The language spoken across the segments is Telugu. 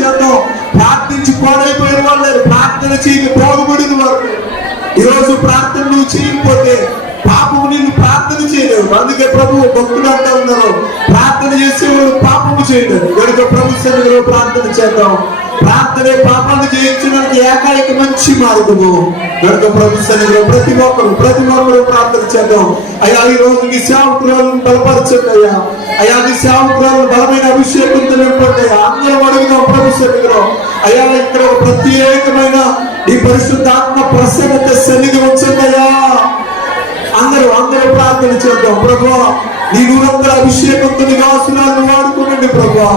చేద్దాం. ప్రార్థించి పాడైపోయిన వాళ్ళు, ప్రార్థన చేయని బాగుపడిన వారు. ఈరోజు ప్రార్థన నువ్వు చేయకపోతే పాపము నిన్ను ప్రార్థన చేయలేవు. అందుకే ప్రభు భక్తులు అంటూ ఉన్నారు, ప్రార్థన చేసేవాడు పాపము చేయలేరు. కనుక ప్రభు సన్నిధిలో ప్రార్థన చేద్దాం. ప్రార్థనే పాపాన్ని జయించడానికి ఏకైక మంచి మార్గము. కనుక ప్రభు సన్నిధిలో ప్రతి ఒక్కరు ప్రార్థన చేద్దాం. అయ్యా ఈ రోజు నీ సేవకురాలను బలపరచండి అయ్యా. అయ్యా నీ సేవకురాలను బలమైన అభిషేకంతో నింపండి అయ్యా. అందరం అడుగుదాం ప్రభు సన్నిధిలో. అయ్యా ఇక్కడ ఒక ప్రత్యేకమైన ఈ పరిశుద్ధాత్మ ప్రసన్నత సన్నిధి ఉంచండి అయ్యా. అందరూ ప్రార్థన చేద్దాం. ప్రభువా నీ నూరంతర అభిషేకంతో నీ దాసులను వాడుకోనండి ప్రభువా.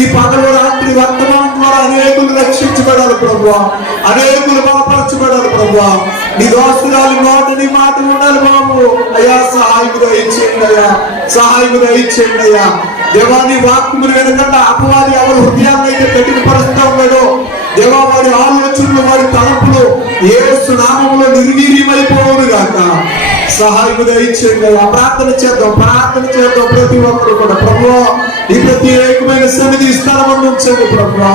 ఈ పగలు రాత్రి వర్తమానం ద్వారా అనేకులు రక్షించబడాలి ప్రభువా, అనేకులు బలపరచబడాలి ప్రభువా. నీ దాసురాలు నోట నీ మాట ఉండాలి బాబు. అయ్యా సహాయకుడు ఇచ్చేయండి అయ్యా, సహాయకుడు ఇచ్చేయండి అయ్యా. దేవా నీ వాక్యములు వినకుండా అపవాది ఎవరు హృదయాన్ని అయితే కఠినపరుస్తా ఉన్నాడో దేవా వారి ఆలోచనలు వారి తలంపులు యేసు నామములో నిర్వీర్యమైపోవును గాక. సహాయకుడు ఇచ్చేయండి అయ్యా. ప్రార్థన చేద్దాం ప్రతి ఒక్కరు కూడా. ప్రభువా ఈ ప్రత్యేకమైన సన్నిధి స్థలం ఉంచండి ప్రభువా.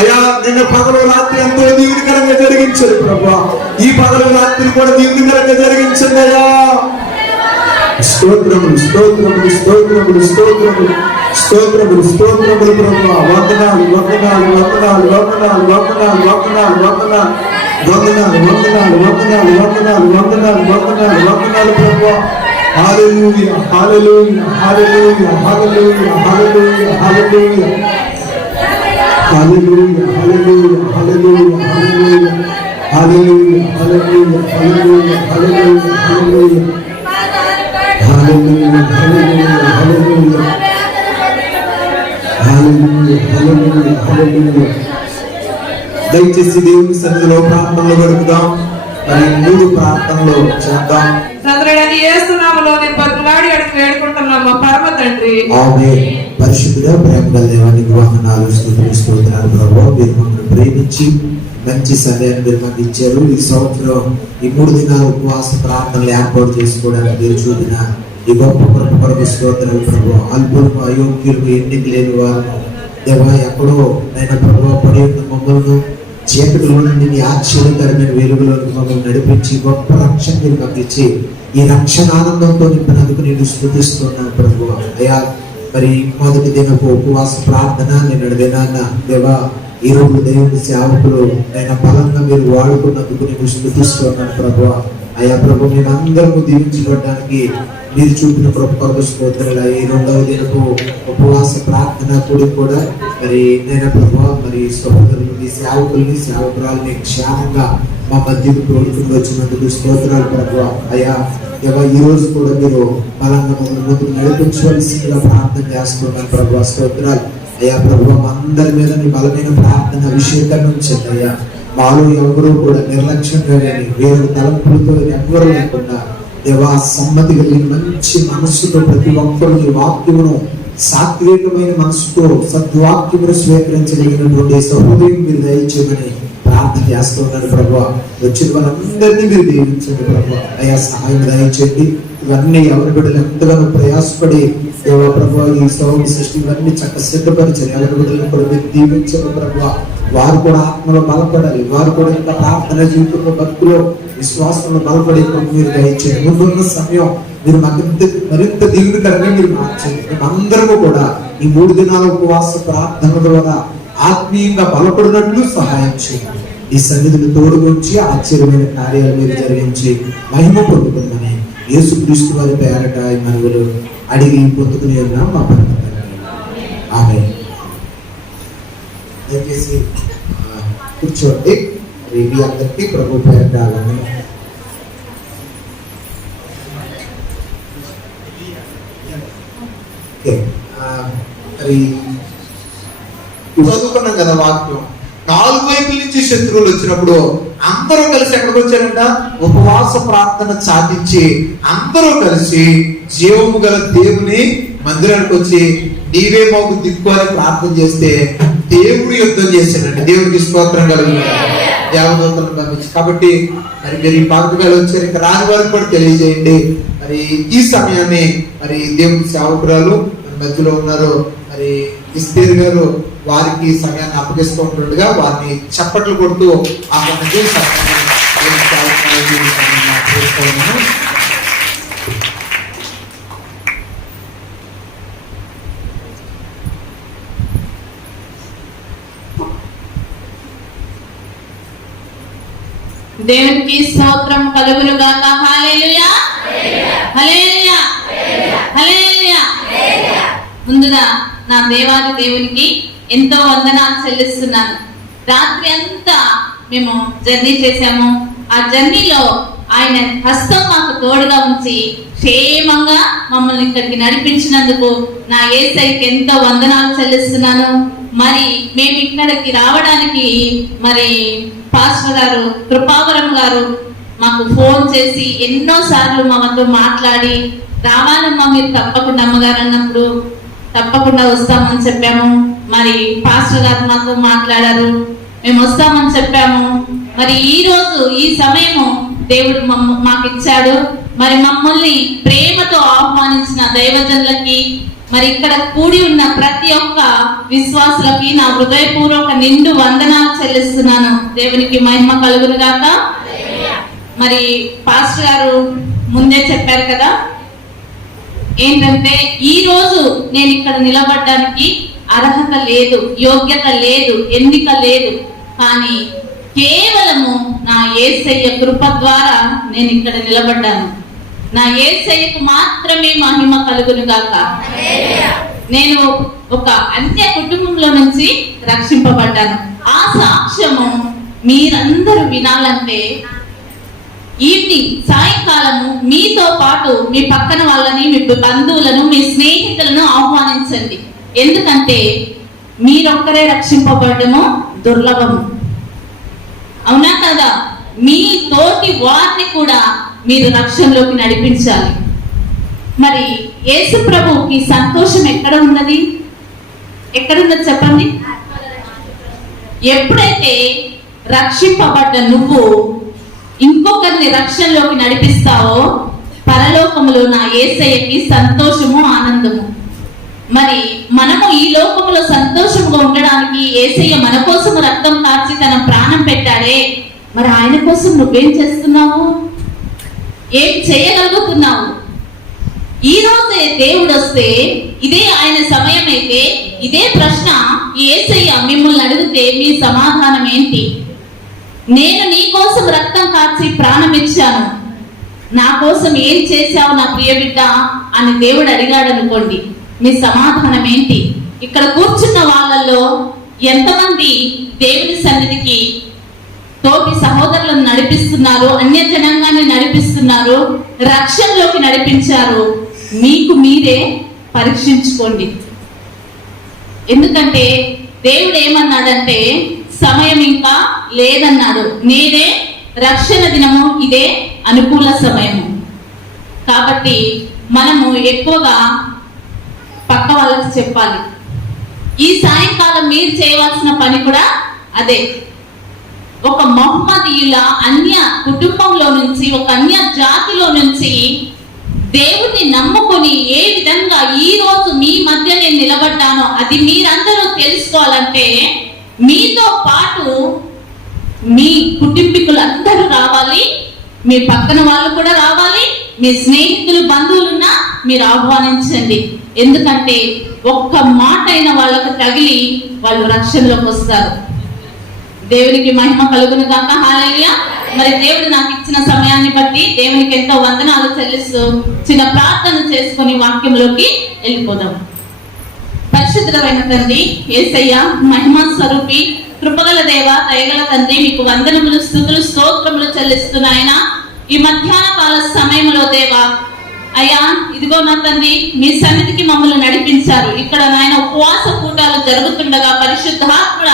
అయ్యా నిన్న పగలు రాత్రి ఎంతో దీవెనకరంగా జరిగించండి ప్రభువా. ఈ పగలు రాత్రి కూడా దీవెనకరంగా జరిగించండి అయ్యా. స్తోత్రములు స్తోత్రములు స్తోత్రములు స్తోత్రములు స్తోత్రములు స్తోత్రములు ప్రభువా. వందనాలు వందనాలు వందనాలు వందనాలు వందనాలు వందనాలు వందనాలు వందనాలు వందనాలు వందనాలు వందనాలు వందనాలు వందనాలు వందనాలు ప్రభువా. హల్లెలూయా హల్లెలూయా హల్లెలూయా హల్లెలూయా హల్లెలూయా హల్లెలూయా హల్లెలూయా హల్లెలూయా హల్లెలూయా హల్లెలూయా హల్లెలూయా హల్లెలూయా హల్లెలూయా హల్లెలూయా హల్లెలూయా హల్లెలూయా హల్లెలూయా. దయచేసి దేవుని సన్నిధిలో ప్రార్థనలు గడుపుదాం. మరి 3 ప్రార్థనలు చేద్దాం. పరిశుద్ధుడా ప్రేమగల దేవానికి వందనాలు స్తుతులు ప్రభువా. మీరు మమ్మల్ని ప్రేమించి మంచి సమయాన్ని మీరు మాకు ఇచ్చారు. ఈ సంవత్సరం ఈ 3 దినాల ఉపవాస ప్రార్థనలు ఏర్పాటు చేసుకోవడానికి మీరు చూపిన ఈ గొప్ప కృప కొరకు స్తోత్రాలు ప్రభువా. అల్పులకు అయోగ్యులకు ఎన్నిక లేని వారు దేవా ఎక్కడో అయినా ప్రభువా పడి ఉన్న మమ్మల్ని చీకటిలో నుండి నీ ఆశ్చర్యకరమైన వెలుగులోకి మమ్మల్ని నడిపించి గొప్ప రక్షణ మీరు మాకు ఇచ్చి ఈ రక్షణ ఆనందంతో నింపినందుకు నేను స్తుతిస్తున్నాను ప్రభువా. అయ్యా మరి మొదటి దినపు ఉపవాస ప్రార్థన నిన్నటి దినాన్న దేవా ఈ రోజు దేవుని సేవకులు ఆయన బలంగా మీరు వాడుకున్నందుకు నేను స్తుతిస్తున్నాను ప్రభువా. అయ్యా ప్రభు నేను అందరూ దీవించబడడానికి మీరు చూపిన కృప కొరకు స్తోత్రాలు. ఈ 2వ దినపు ఉపవాస ప్రార్థన కూడి కూడా మరి నేను ప్రభువా మరి సహోదరులని సేవకుల్ని సేవకురాలని క్షేమంగా మా మధ్యకు తోడుకుని వచ్చినందుకు స్తోత్రాలు ప్రభువా. అయ్యా దేవా ఈ రోజు కూడా మీరు బలంగా మమ్మల్ని ముందుకు నడిపించవలసిందిగా ప్రార్థన చేస్తున్నాను ప్రభువా. స్తోత్రాలు అయ్యా ప్రభువా. మా అందరి మీద నీ బలమైన ప్రార్థన అభిషేకాన్ని ఉంచండి అయ్యా. మాలో ఎవరు కూడా నిర్లక్ష్యంగా కానీ వేరే తలంపులతో ఎవరు లేకుండా దేవా సమ్మతి కలిగిన మంచి మనస్సుతో ప్రతి ఒక్కరు నీ వాక్యమును సాత్వికమైన మనసుతో సద్వాక్యమును స్వీకరించగలిగినటువంటి సహృదయం మీరు దయచేయమని ప్రార్థన చేస్తున్నాను ప్రభువా. వచ్చిన వాళ్ళందరినీ మీరు దీవించండి ప్రభువా. అయ్యా సహాయం దయచేయండి. ఇవన్నీ ఎవరి బిడ్డలు ఎంతగానో ప్రయాసపడి దేవా ప్రభువా ఈ సౌండ్ సృష్టి ఇవన్నీ చక్కగా సిద్ధపరిచారు. ఎవరి బిడ్డలను కూడా మీరు దీవించండి ప్రభువా. వారు కూడా ఆత్మలో బలపడాలి. వారు కూడా ఇంకా ప్రార్థన జీవితంలో భక్తులో విశ్వాసంలో బలపడే మీరు దయచేయండి. ముందున్న సమయం మీరు మరింత దీవునికరంగా మీరు మార్చండి. మేమందరము కూడా ఈ 3 దినాల ఉపవాస ప్రార్థన ద్వారా ఆత్మీయంగా బలపడినట్లు సహాయం చేయండి. ఈ సన్నిధిని తోడుగుంచి ఆశ్చర్యమైన కార్యాలు మీరు జరిగించి మహిమ పొందుకుందని యేసుక్రీస్తు వారి పేరట మనవులు అడిగి పొందుకుని ఉన్నాం మా పరమ తండ్రి. ఆమేన్. దయచేసి కూర్చోండి. మీ అందరికీ ప్రభు పేరట మరి చదువుకున్నాం కదా వాక్యం. 4 వైపుల నుంచి శత్రువులు వచ్చినప్పుడు అందరూ కలిసి ఎక్కడికి వచ్చారంట? ఉపవాస ప్రార్థన చాటించి అందరూ కలిసి జీవము గల దేవుని మందిరానికి వచ్చి నీవే మాకు దిక్కు అని ప్రార్థన చేస్తే దేవుడు యుద్ధం చేశాడండి. దేవుడికి స్తోత్రం కలుగుతుంది. దేవదూతలను పంపించి కాబట్టి మరి మీరు ఈ ప్రాంతం వేళ వచ్చారు. ఇంకా రాని వారికి కూడా తెలియజేయండి. మరి ఈ సమయాన్ని మరి దేవుని సేవకురాలు మధ్యలో ఉన్నారు మరి ఇస్తేర్ గారు వారికి సమయాన్ని అప్పగిస్తూ ఉంటుండగా వారిని చప్పట్లు కొడుతూ ఆహ్వానించి దేవునికి స్తోత్రం కలుగును గాక. హల్లెలూయా హల్లెలూయా హల్లెలూయా. ముందుగా నా దేవాది దేవునికి ఎంతో వందనాలు చెల్లిస్తున్నాను. రాత్రి అంతా మేము జర్నీ చేశాము. ఆ జర్నీలో ఆయన హస్తం మాకు తోడుగా ఉంచి క్షేమంగా మమ్మల్ని ఇక్కడికి నడిపించినందుకు నా యేసయ్యకి ఎంతో వందనాలు చెల్లిస్తున్నాను. మరి మేము ఇక్కడికి రావడానికి మరి పాస్టర్ గారు కృపావరం గారు మాకు ఫోన్ చేసి ఎన్నో సార్లు మాతో మాట్లాడి రావాలమ్మా మీరు తప్పకుండా అమ్మగారు అన్నప్పుడు తప్పకుండా వస్తామని చెప్పాము. మరి పాస్టర్ గారు మాతో మాట్లాడారు, మేము వస్తామని చెప్పాము. మరి ఈ రోజు ఈ సమయము దేవుడు మాకు ఇచ్చాడు. మరి మమ్మల్ని ప్రేమతో ఆహ్వానించిన దైవజనులకి మరి ఇక్కడ కూడి ఉన్న ప్రతి ఒక్క విశ్వాసులకి నా హృదయపూర్వక నిండు వందనాలు చెల్లిస్తున్నాను. దేవునికి మహిమ కలుగును గాక. మరి పాస్టర్ గారు ముందే చెప్పారు కదా, ఏంటంటే ఈ రోజు నేను ఇక్కడ నిలబడడానికి అర్హత లేదు, యోగ్యత లేదు, ఎన్నిక లేదు. కానీ కేవలము నా యేసయ్య కృప ద్వారా నేను ఇక్కడ నిలబడ్డాను. నా యేసయ్యకు మాత్రమే మహిమ కలుగును గాక. నేను ఒక అన్య కుటుంబంలో నుంచి రక్షింపబడ్డాను. ఆ సాక్ష్యము మీరందరూ వినాలంటే ఈవినింగ్ సాయంకాలము మీతో పాటు మీ పక్కన వాళ్ళని, మీ బంధువులను, మీ స్నేహితులను ఆహ్వానించండి. ఎందుకంటే మీరొక్కరే రక్షింపబడము దుర్లభము. అవునా కదా? మీ తోటి వారిని కూడా మీరు రక్షణలోకి నడిపించాలి. మరి యేసు ప్రభువుకి సంతోషం ఎక్కడ ఉన్నది? ఎక్కడున్నది చెప్పండి. ఎప్పుడైతే రక్షింపబడ్డ నువ్వు ఇంకొకరిని రక్షణలోకి నడిపిస్తావో పరలోకములో నా యేసయ్యకి సంతోషము, ఆనందము. మరి మనము ఈ లోకములో సంతోషంగా ఉండడానికి యేసయ్య మన కోసం రక్తం కార్చి తన ప్రాణం పెట్టాడే. మరి ఆయన కోసం నువ్వేం చేస్తున్నావు? ఏం చేయగలుగుతున్నావు? ఈ రోజే దేవుడు వస్తే, ఇదే ఆయన సమయం అయితే ఇదే ప్రశ్న యేసయ్య మిమ్మల్ని అడిగితే మీ సమాధానం ఏంటి? నేను నీ కోసం రక్తం కార్చి ప్రాణం ఇచ్చాను, నా కోసం ఏం చేశావు నా ప్రియ బిడ్డ అని దేవుడు అడిగాడు అనుకోండి, మీ సమాధానం ఏంటి? ఇక్కడ కూర్చున్న వాళ్ళల్లో ఎంతమంది దేవుని సన్నిధికి తోటి సహోదరులను నడిపిస్తున్నారు, అన్య జనాంగాన్ని నడిపిస్తున్నారు, రక్షణలోకి నడిపించారు? మీకు మీరే పరీక్షించుకోండి. ఎందుకంటే దేవుడు ఏమన్నాడంటే సమయం ఇంకా లేదన్నాడు. నేనే రక్షణ దినము, ఇదే అనుకూల సమయము. కాబట్టి మనము ఎక్కువగా పక్క వాళ్ళకి చెప్పాలి. ఈ సాయంకాలం మీరు చేయవలసిన పని కూడా అదే. ఒక మహమ్మదీయుల అన్య కుటుంబంలో నుంచి, ఒక అన్య జాతిలో నుంచి దేవుణ్ణి నమ్ముకొని ఏ విధంగా ఈ రోజు మీ మధ్య నేను నిలబడ్డానో అది మీరందరూ తెలుసుకోవాలంటే మీతో పాటు మీ కుటుంబీకులు అందరూ రావాలి, మీ పక్కన వాళ్ళు కూడా రావాలి, మీ స్నేహితులు, బంధువులున్నా మీరు ఆహ్వానించండి. ఎందుకంటే ఒక్క మాట అయిన వాళ్ళకు తగిలి వాళ్ళు రక్షణలోకి వస్తారు. దేవునికి మహిమ కలుగును గాక. హల్లెలూయా. మరి దేవుడు నాకు ఇచ్చిన సమయాన్ని బట్టి దేవునికి ఎంతో వందనాలు చెల్లిస్తూ చిన్న ప్రార్థన చేసుకుని వాక్యంలోకి వెళ్ళిపోదాం. పరిశుద్ధమైన తండ్రి యేసయ్య, మహిమా స్వరూపి, కృపగల దేవ, దయగల తండ్రి, మీకు వందనములు, స్తుతులు, స్తోత్రములు చెల్లిస్తున్నాయన. ఈ మధ్యాహ్న కాల సమయంలో దేవా అయ్యా, ఇదిగో నా తండ్రి, మీ సన్నిధికి మమ్మల్ని నడిపించారు. ఇక్కడ నాయన ఉపవాస కూటాలు జరుగుతుండగా పరిశుద్ధాత్మ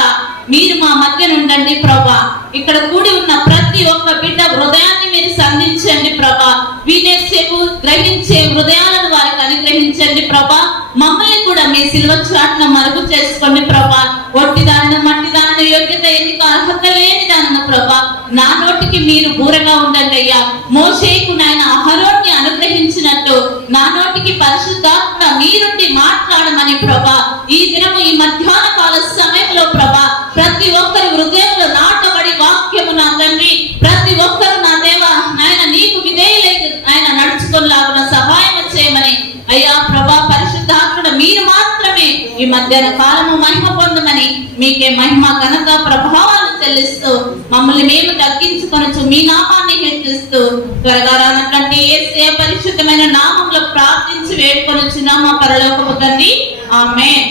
మీరు మా మధ్య నుండండి ప్రభా. ఇక్కడ కూడి ఉన్న ప్రతి ఒక్క బిడ్డ హృదయాన్ని మీరు సంధించండి ప్రభా. వినే చెవు, గ్రహించే హృదయాలను వారికి అనుగ్రహించండి ప్రభా. మమ్మల్ని కూడా మీ సిల్వ చాటున మరుగు చేసుకోండి ప్రభా. ఒట్టి దానిని, మట్టి దానిని, యోగ్యత, ఎన్నిక, అర్హత లేని దానిని ప్రభా నా నోటికి మీరు బూరగా ఉండండి అయ్యా. మోషేకు నాయన అహరోన్ని అనుగ్రహించినట్టు నా నోటికి పరిశుద్ధాత్మ మీరుండి మాట్లాడమని ప్రభా ఈ దినము, ఈ మధ్యాహ్న కాల మధ్యాహ్న కాలము మహిమ పొందమని మీకే మహిమ ఘనత ప్రభావాలు చెల్లిస్తూ మమ్మల్ని మేము తగ్గించుకొనొచ్చు మీ నామాన్ని హెచ్చిస్తూ త్వరగా రానటువంటి యేసయ్య పరిశుద్ధమైన నామంలో ప్రార్థించి వేడుకొనొచ్చున్నాం మా పరలోకపు తండ్రి, ఆమేన్.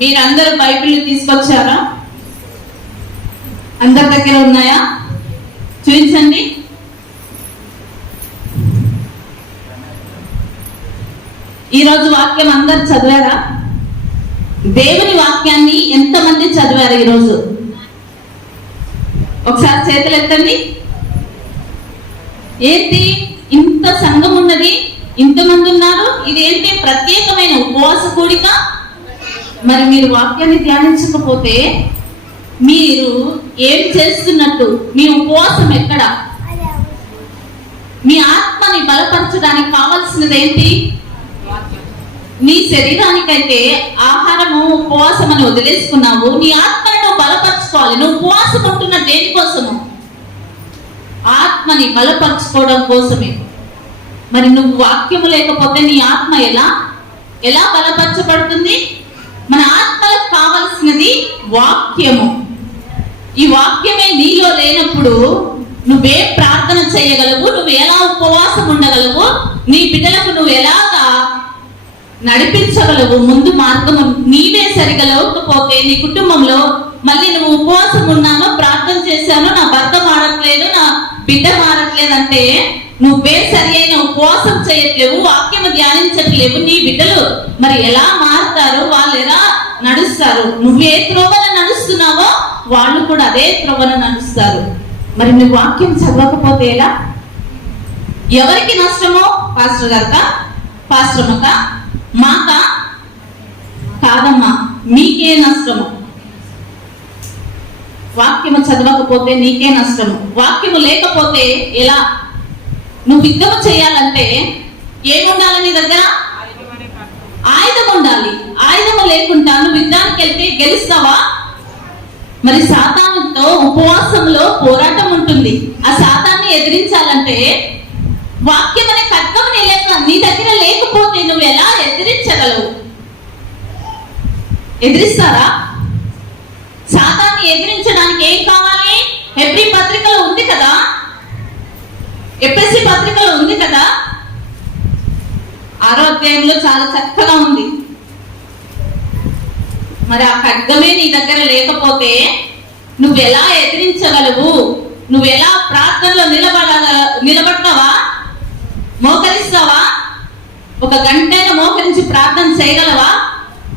మీరందరూ బైబిల్ తీసుకొచ్చారా? అందరి దగ్గర ఉన్నాయా? చూపించండి. ఈరోజు వాక్యం అందరు చదివారా? దేవుని వాక్యాన్ని ఎంతమంది చదివారు ఈరోజు? ఒకసారి చేతులు ఎత్తండి. ఏంటి ఇంత సంఘం ఉన్నది, ఇంతమంది ఉన్నారు, ఇదేంటి ప్రత్యేకమైన ఉపవాస కూడిక? మరి మీరు వాక్యాన్ని ధ్యానించకపోతే మీరు ఏం చేస్తున్నట్టు? మీ ఉపవాసం ఎక్కడ? మీ ఆత్మని బలపరచడానికి కావాల్సినది ఏంటి? నీ శరీరానికైతే ఆహారము ఉపవాసం అని వదిలేసుకున్నావు, నీ ఆత్మని నువ్వు బలపరచుకోవాలి. నువ్వు ఉపవాసం ఉంటున్న దేనికోసము? ఆత్మని బలపరచుకోవడం కోసమే. మరి నువ్వు వాక్యము లేకపోతే నీ ఆత్మ ఎలా బలపరచబడుతుంది? మన ఆత్మలకు కావలసినది వాక్యము. ఈ వాక్యమే నీలో లేనప్పుడు నువ్వే ప్రార్థన చేయగలవు? నువ్వు ఎలా ఉపవాసం ఉండగలవు? నీ బిడ్డలకు నువ్వు ఎలాగా నడిపించగలవు? ముందు మార్గము నీవే సరిగా లేకపోతే నీ కుటుంబంలో మళ్ళీ నువ్వు ఉపవాసం ఉన్నాను, ప్రార్థన చేశాను, నా భర్త మారట్లేదు, నా బిడ్డ మారట్లేదు అంటే నువ్వే సరి అయిన ఉపవాసం చేయట్లేవు, వాక్యము ధ్యానించట్లేవు. నీ బిడ్డలు మరి ఎలా మారుతారు? వాళ్ళు ఎలా నడుస్తారు? నువ్వే త్రోవన నడుస్తున్నావో వాళ్ళు కూడా అదే త్రోవన నడుస్తారు. మరి నువ్వు వాక్యం చదవకపోతే ఎలా? ఎవరికి నష్టమో? పాస్టర్ గారికా, పాస్టర్ అమ్మక, మాకా? కాదమ్మా, మీకే నష్టము. వాక్యము చదవకపోతే నీకే నష్టము. వాక్యము లేకపోతే ఎలా? నువ్వు యుద్ధము చేయాలంటే ఏముండాలి నీ దగ్గర? ఆయుధం ఉండాలి. ఆయుధము లేకుండా నువ్వు యుద్ధానికి వెళ్తే గెలుస్తావా? మరి సాతానుతో ఉపవాసంలో పోరాటం ఉంటుంది. ఆ సాతాన్ని ఎదిరించాలంటే వాక్యం అనే ఖడ్గం నీ దగ్గర లేకపోతే నువ్వు ఎలా ఎదిరించగలవు? ఎదిరిస్తారా? సాతాన్ని ఎదిరించడానికి ఏం కావాలి? హెబ్రీ పత్రికలో ఉంది కదా, ఎఫెసీ పత్రికలో ఉంది కదా, 6వ అధ్యాయంలో చాలా చక్కగా ఉంది. మరి ఆ ఖడ్గమే నీ దగ్గర లేకపోతే నువ్వు ఎలా ఎదిరించగలవు? నువ్వు ఎలా ప్రార్థనలో నిలబడతావా? మోకరిస్తావా? ఒక గంటైనా మోకరించి ప్రార్థన చేయగలవా?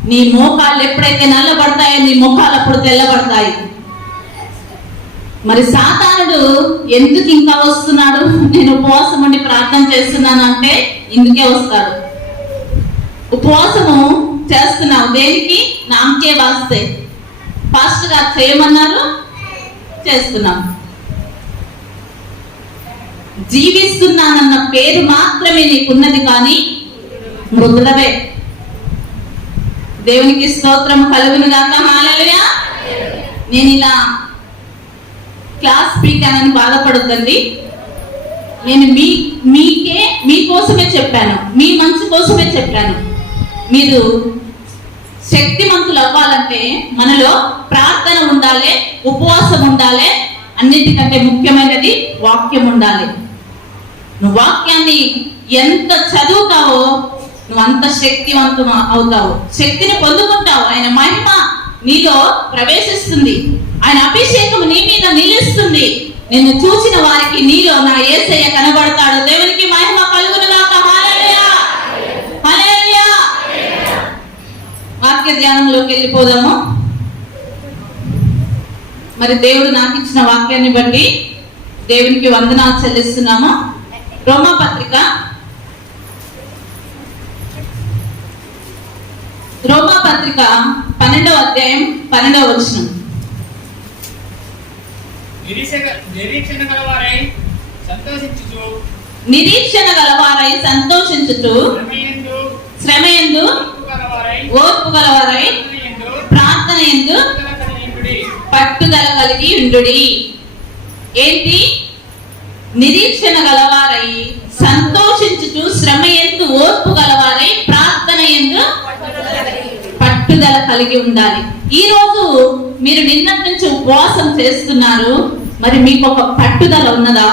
నీ మోకాళ్ళు ఎప్పుడైతే నల్లబడతాయో నీ ముఖాలు అప్పుడు తెల్లబడతాయి. మరి సాతానుడు ఎందుకు ఇంకా వస్తున్నాడు? నేను ఉపవాసం ఉండి ప్రార్థన చేస్తున్నాను అంటే ఇందుకే వస్తాడు. ఉపవాసము చేస్తున్నావు దేనికి? నామకే వాస్తే. పాస్టర్ గారు చేయమన్నారు, చేస్తున్నాం. జీవిస్తున్నానన్న పేరు మాత్రమే నీకున్నది, కానీ మృదులవే. దేవునికి స్తోత్రం కలుగును గాక. హల్లెలూయా. నేను ఇలా క్లాస్ స్పీకర్ అని బాధపడొద్దండి. నేను మీకోసమే చెప్పాను, మీ మంచి కోసమే చెప్పాను. మీరు శక్తిమంతులు అవ్వాలంటే మనలో ప్రార్థన ఉండాలి, ఉపవాసం ఉండాలి, అన్నిటికంటే ముఖ్యమైనది వాక్యం ఉండాలి. నువ్వు వాక్యాన్ని ఎంత చదువుతావో నువ్వు అంత శక్తివంతం అవుతావు, శక్తిని పొందుకుంటావు. ఆయన మహిమ నీలో ప్రవేశిస్తుంది, ఆయన అభిషేకం నీ మీద నిలుస్తుంది. నిన్ను చూసిన వారికి నీలో నా యేసయ్య కనబడతాడు. దేవునికి మహిమ కలుగును గాక. హల్లెలూయా, హల్లెలూయా. వాక్య ధ్యానంలోకి వెళ్ళిపోదాము. మరి దేవుడు నాకు ఇచ్చిన వాక్యాన్ని బట్టి దేవునికి వందనాలు చెల్లిస్తున్నాము. రోమాపత్రిక 12వ అధ్యాయం 12వ వచనం. నిరీక్షణ గలవారై సంతోషించుచు శ్రమయందు ఓర్పు గలవారై ప్రార్థన యందు పట్టుదల కలిగి ఉండుడి. ఏంటి? నిరీక్షణ గలవారై సంతోషించుచు శ్రమయందు ఓర్పు గలవారై ప్రార్థన యందు పట్టుదల కలిగి ఉండాలి. ఈ రోజు మీరు నిన్నటి నుంచి ఉపవాసం చేస్తున్నారు, మరి మీకు ఒక పట్టుదల ఉన్నదా?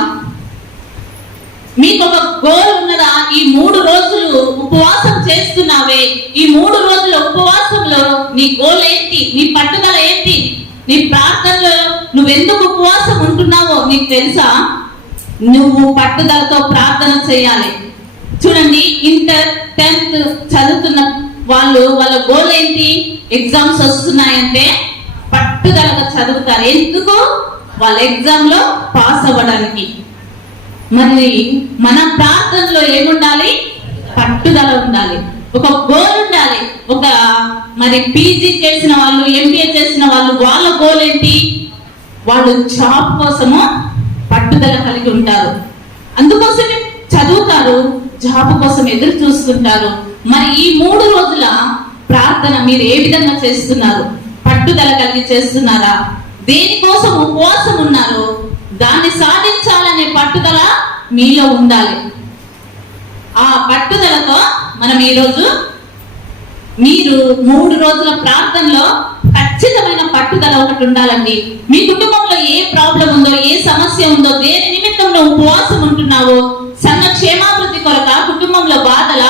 మీకు ఒక గోల్ ఉన్నదా? ఈ 3 రోజులు ఉపవాసం చేస్తున్నావే, ఈ 3 రోజుల ఉపవాసంలో నీ గోల్ ఏంటి? నీ పట్టుదల ఏంటి? నీ ప్రార్థనలో నువ్వెందుకు ఉపవాసం ఉంటున్నావో నీకు తెలుసా? నువ్వు పట్టుదలతో ప్రార్థన చేయాలి. చూడండి, ఇంటర్ 10th చదువుతున్న వాళ్ళ గోల్ ఏంటి? ఎగ్జామ్స్ వస్తున్నాయంటే పట్టుదలగా చదువుతారు. ఎందుకు? వాళ్ళ ఎగ్జామ్ లో పాస్ అవ్వడానికి. మరి మన ప్రార్థనలో ఏముండాలి? పట్టుదల ఉండాలి, ఒక గోల్ ఉండాలి. ఒక మరి పీజీ చేసిన వాళ్ళు, ఎంబీఏ చేసిన వాళ్ళు, వాళ్ళ గోల్ ఏంటి? వాళ్ళు జాబ్ కోసము పట్టుదల కలిగి ఉంటారు, అందుకోసమే చదువుతారు, జాబ్ కోసం ఎదురు చూస్తుంటారు. మరి ఈ 3 రోజుల ప్రార్థన మీరు ఏ విధంగా చేస్తున్నారు? పట్టుదల కలిగి చేస్తున్నారా? దేనికోసం ఉపవాసం ఉన్నారో దాన్ని సాధించాలనే పట్టుదల మీలో ఉండాలి. ఆ పట్టుదలతో మనం ఈరోజు మీరు 3 రోజుల ప్రార్థనలో ఖచ్చితమైన పట్టుదల ఒకటి ఉండాలండి. మీ కుటుంబంలో ఏ ప్రాబ్లం ఉందో, ఏ సమస్య ఉందో, దేని నిమిత్తం నువ్వు ఉపవాసం ఉంటున్నావో, సంఘ క్షేమాభివృద్ధి కొరక, కుటుంబంలో బాధల,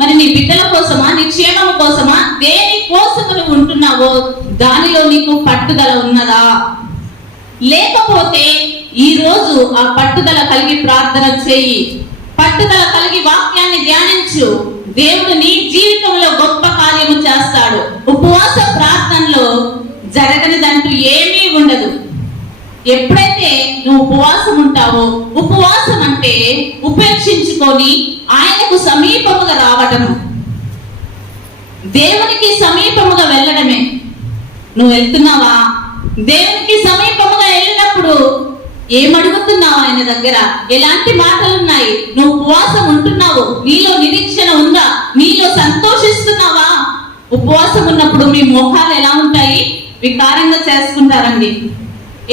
మరి నీ బిడ్డల కోసమా, నీ క్షేమం కోసమా, దేని కోసం నువ్వు ఉంటున్నావో దానిలో నీకు పట్టుదల ఉన్నదా? లేకపోతే ఈ రోజు ఆ పట్టుదల కలిగి ప్రార్థన చేయి, పట్టుదల కలిగి వాక్యాన్ని ధ్యానించు. దేవుడు నీ జీవితంలో గొప్ప కార్యము చేస్తాడు. ఉపవాస ప్రార్థనలో జరగనిదంటూ ఏమీ ఉండదు. ఎప్పుడైతే నువ్వు ఉపవాసం ఉంటావో, ఉపవాసం అంటే ఉపేక్షించుకొని ఆయనకు సమీపముగా రావడము, దేవునికి సమీపముగా వెళ్ళడమే. నువ్వు వెళ్తున్నావా? దేవునికి సమీపముగా వెళ్ళినప్పుడు ఏమడుగుతున్నావు ఆయన దగ్గర? ఎలాంటి మాటలు ఉన్నాయి? నువ్వు ఉపవాసం ఉంటున్నావు, నీలో నిరీక్షణ ఉందా? నీలో సంతోషిస్తున్నావా? ఉపవాసం ఉన్నప్పుడు మీ ముఖాలు ఎలా ఉంటాయి? వికారంగా చేసుకుంటారండి.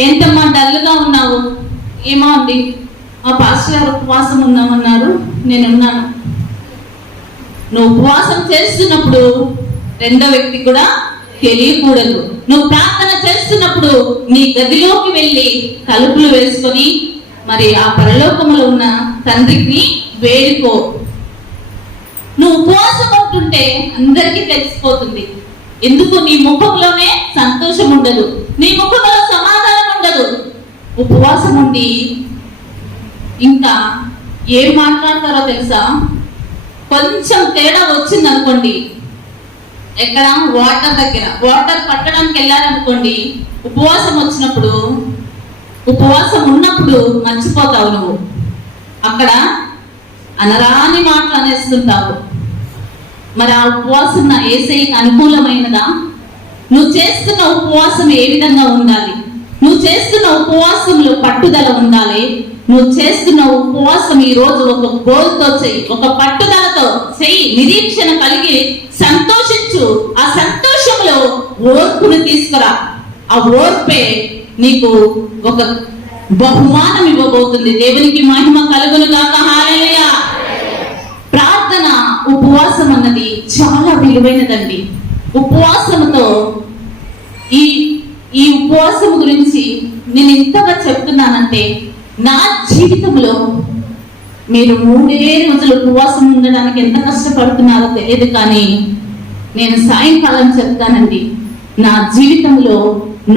ఏంటమ్మా డల్గా ఉన్నావు? ఏమో అండి, మా పాస్టర్ గారు ఉపవాసం ఉన్నామన్నారు, నేను ఉన్నాను. నువ్వు ఉపవాసం చేస్తున్నప్పుడు రెండో వ్యక్తి కూడా తెలియకూడదు. నువ్వు ప్రార్థన చేస్తున్నప్పుడు నీ గదిలోకి వెళ్ళి తలుపులు వేసుకొని మరి ఆ పరలోకములో ఉన్న తండ్రికి వేడుకో. నువ్వు ఉపవాసం ఉంటుంటే అందరికీ తెలిసిపోతుంది. ఎందుకు? నీ ముఖంలోనే సంతోషం ఉండదు, నీ ముఖంలో సమాధానం ఉండదు. ఉపవాసం ఉండి ఇంకా ఏం మాట్లాడతారో తెలుసా? కొంచెం తేడా వచ్చింది అనుకోండి, ఎక్కడ వాటర్ దగ్గర వాటర్ పట్టడానికి వెళ్ళారనుకోండి, ఉపవాసం వచ్చినప్పుడు, ఉపవాసం ఉన్నప్పుడు మర్చిపోతావు. నువ్వు అక్కడ అనరాని మాటలు అనేస్తుంటావు. మరి ఆ ఉపవాసం నా యేసయ్యకి అనుకూలమైనదా? నువ్వు చేస్తున్న ఉపవాసం ఏ విధంగా ఉండాలి? నువ్వు చేస్తున్న ఉపవాసంలో పట్టుదల ఉండాలి. నువ్వు చేస్తున్న ఉపవాసం ఈ రోజు ఒక గోల్తో చెయ్యి, ఒక పట్టుదలతో చెయ్యి, నిరీక్షణ కలిగి సంతోషించు. ఆ సంతోషంలో ఓర్పును తీసుకురా. ఆ ఓర్పే నీకు ఒక బహుమానం ఇవ్వబోతుంది. దేవునికి మహిమ కలుగును గాక. హల్లెలూయా. ప్రార్థన, ఉపవాసం అన్నది చాలా విలువైనదండి. ఉపవాసంతో ఈ ఉపవాసం గురించి నేను ఇంతగా చెప్తున్నానంటే, నా జీవితంలో మీరు 3 రోజులు ఉపవాసం ఉండడానికి ఎంత కష్టపడుతున్నారో తెలియదు, కానీ నేను సాయంకాలం చెప్తానండి, నా జీవితంలో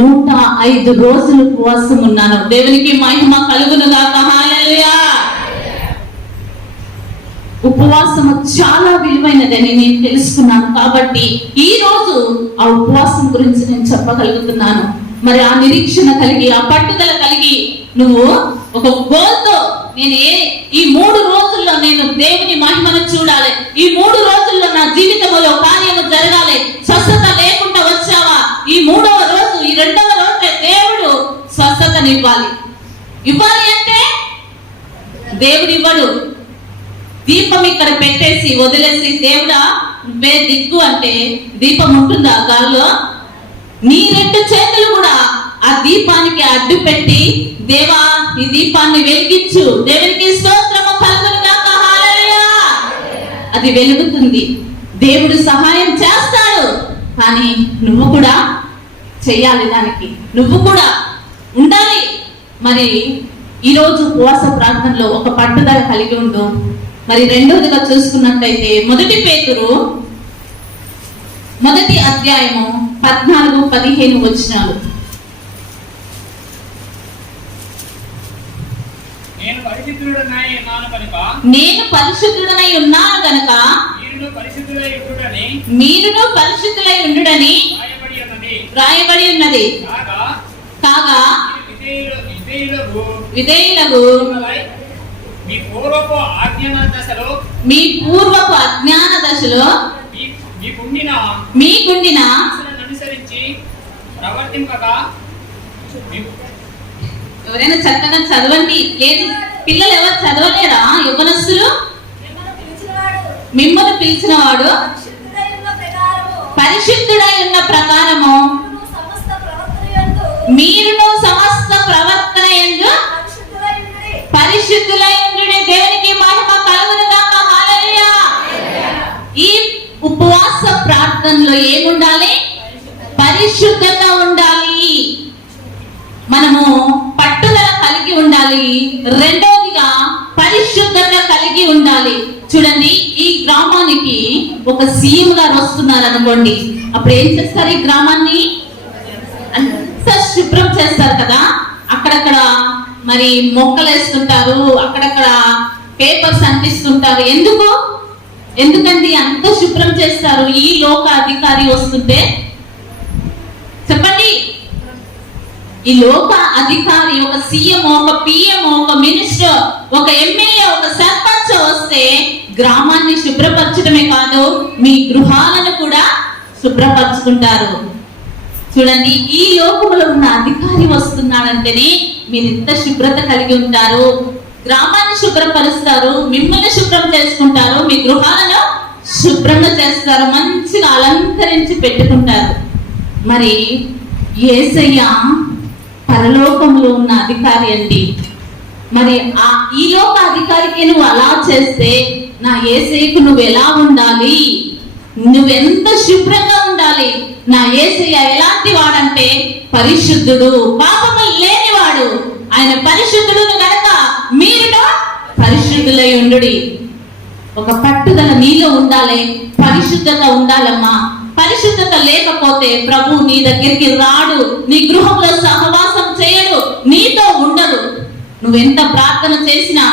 105 రోజులు ఉపవాసం ఉన్నాను. దేవునికి మహిమ కలుగును గాక. హల్లెలూయా. ఉపవాసము చాలా విలువైనదని నేను తెలుసుకున్నాను. కాబట్టి ఈ రోజు ఆ ఉపవాసం గురించి నేను చెప్పగలుగుతున్నాను. మరి ఆ నిరీక్షణ కలిగి, ఆ పట్టుదల కలిగి నువ్వు ఒక గోల్తో, నేను ఈ 3 రోజుల్లో నేను దేవుని మహిమను చూడాలి, ఈ 3 రోజుల్లో నా జీవితంలో కార్యము జరగాలి. స్వస్థత లేకుండా వచ్చావా? ఈ 3వ రోజు, ఈ 2వ రోజే దేవుడు స్వస్థతనివ్వాలి. ఇవ్వాలి అంటే దేవుడు ఇవ్వడు. దీపం ఇక్కడ పెట్టేసి వదిలేసి, దేవుడా నువ్వే దిక్కు అంటే దీపం ఉంటుందా గాల్లో? నీ 2 చేతులు కూడా ఆ దీపానికి అడ్డు పెట్టి, దేవా ఈ దీపాన్ని వెలిగించు, దేవునికి స్తోత్రము కలుగును గాక. హల్లెలూయా. అది వెలుగుతుంది. దేవుడు సహాయం చేస్తాడు, కానీ నువ్వు కూడా చెయ్యాలి, దానికి నువ్వు కూడా ఉండాలి. మరి ఈరోజు ఉపవాస ప్రార్థనలో ఒక పట్టుదల కలిగి ఉండు. మరి రెండవదిగా చూసుకున్నట్లయితే 1 పేతురు 1వ అధ్యాయము 14-15 వచనాలు. నేను పరిశుద్ధుడనై ఉన్నాను కనుక మీరును పరిశుద్ధులై ఉండుడని రాయబడి ఉన్నది. కాగా విధేయులకు మీ పూర్వపు అజ్ఞాన దశలో మీకుండిన అనుసరించి ప్రవర్తింపగా ఎవరైనా చక్కగా చదవండి. లేదు, పిల్లలు ఎవరు చదవలేరా? యవ్వనస్తులు, మిమ్మల్ని పిలిచిన వాడు పరిశుద్ధుడై ఉన్న ప్రకారము మీరును సమస్త ప్రవర్తన యందు పరిశుద్ధులై ఉండుడి. దేవునికి మహిమ కలుగును గాక. హల్లెలూయా. ఈ ఉపవాస ప్రార్థనలో ఏముండాలి? పరిశుద్ధంగా ఉండాలి. మనము పట్టుదల కలిగి ఉండాలి. రెండోదిగా పరిశుద్ధంగా కలిగి ఉండాలి. చూడండి, ఈ గ్రామానికి ఒక సీఎం గారు వస్తున్నారు అనుకోండి, అప్పుడు ఏం చేస్తారు? ఈ గ్రామాన్ని అంత శుభ్రం చేస్తారు కదా. అక్కడక్కడ మరి మొక్కలు వేస్తుంటారు, అక్కడక్కడ పేపర్స్ అంటిస్తుంటారు. ఎందుకండి అంత శుభ్రం చేస్తారు? ఈ లోక అధికారి వస్తుంటే చెప్పండి. ఈ లోక అధికారి, ఒక సీఎం, ఒక పిఎం, ఒక మినిస్టర్, ఒక ఎమ్మెల్యే, ఒక సర్పంచ్ వస్తే గ్రామాన్ని శుభ్రపరచడమే కాదు, మీ గృహాలను కూడా శుభ్రపరచుకుంటారు. చూడండి, ఈ లోకంలో ఉన్న అధికారి వస్తున్నాడంటేనే మీరు ఇంత శుభ్రత కలిగి ఉంటారు. గ్రామాన్ని శుభ్రపరుస్తారు, మిమ్మల్ని శుభ్రం చేసుకుంటారు, మీ గృహాలను శుభ్రంగా చేస్తారు, మంచిగా అలంకరించి పెట్టుకుంటారు. మరి యేసయ్య పరలోకంలో ఉన్న అధికారి అండి. మరి ఈ లోక అధికారికి నువ్వు అలా చేస్తే నా యేసయ్యకు నువ్వు ఎలా ఉండాలి? నువ్వెంత శుభ్రంగా ఉండాలి? నా యేసయ్య ఎలాంటి వాడంటే పరిశుద్ధుడు, పాపము లేనివాడు. ఆయన పరిశుద్ధుడు గనక మీరును పరిశుద్ధులై ఉండుడి. ఒక పట్టుదల నీలో ఉండాలి, పరిశుద్ధత ఉండాలమ్మా. పరిశుద్ధత లేకపోతే ప్రభు నీ దగ్గరికి రాడు, నీ గృహంలో సహవాసం చేయడు, నీతో ఉండడు. నువ్వెంత ప్రార్థన చేసినా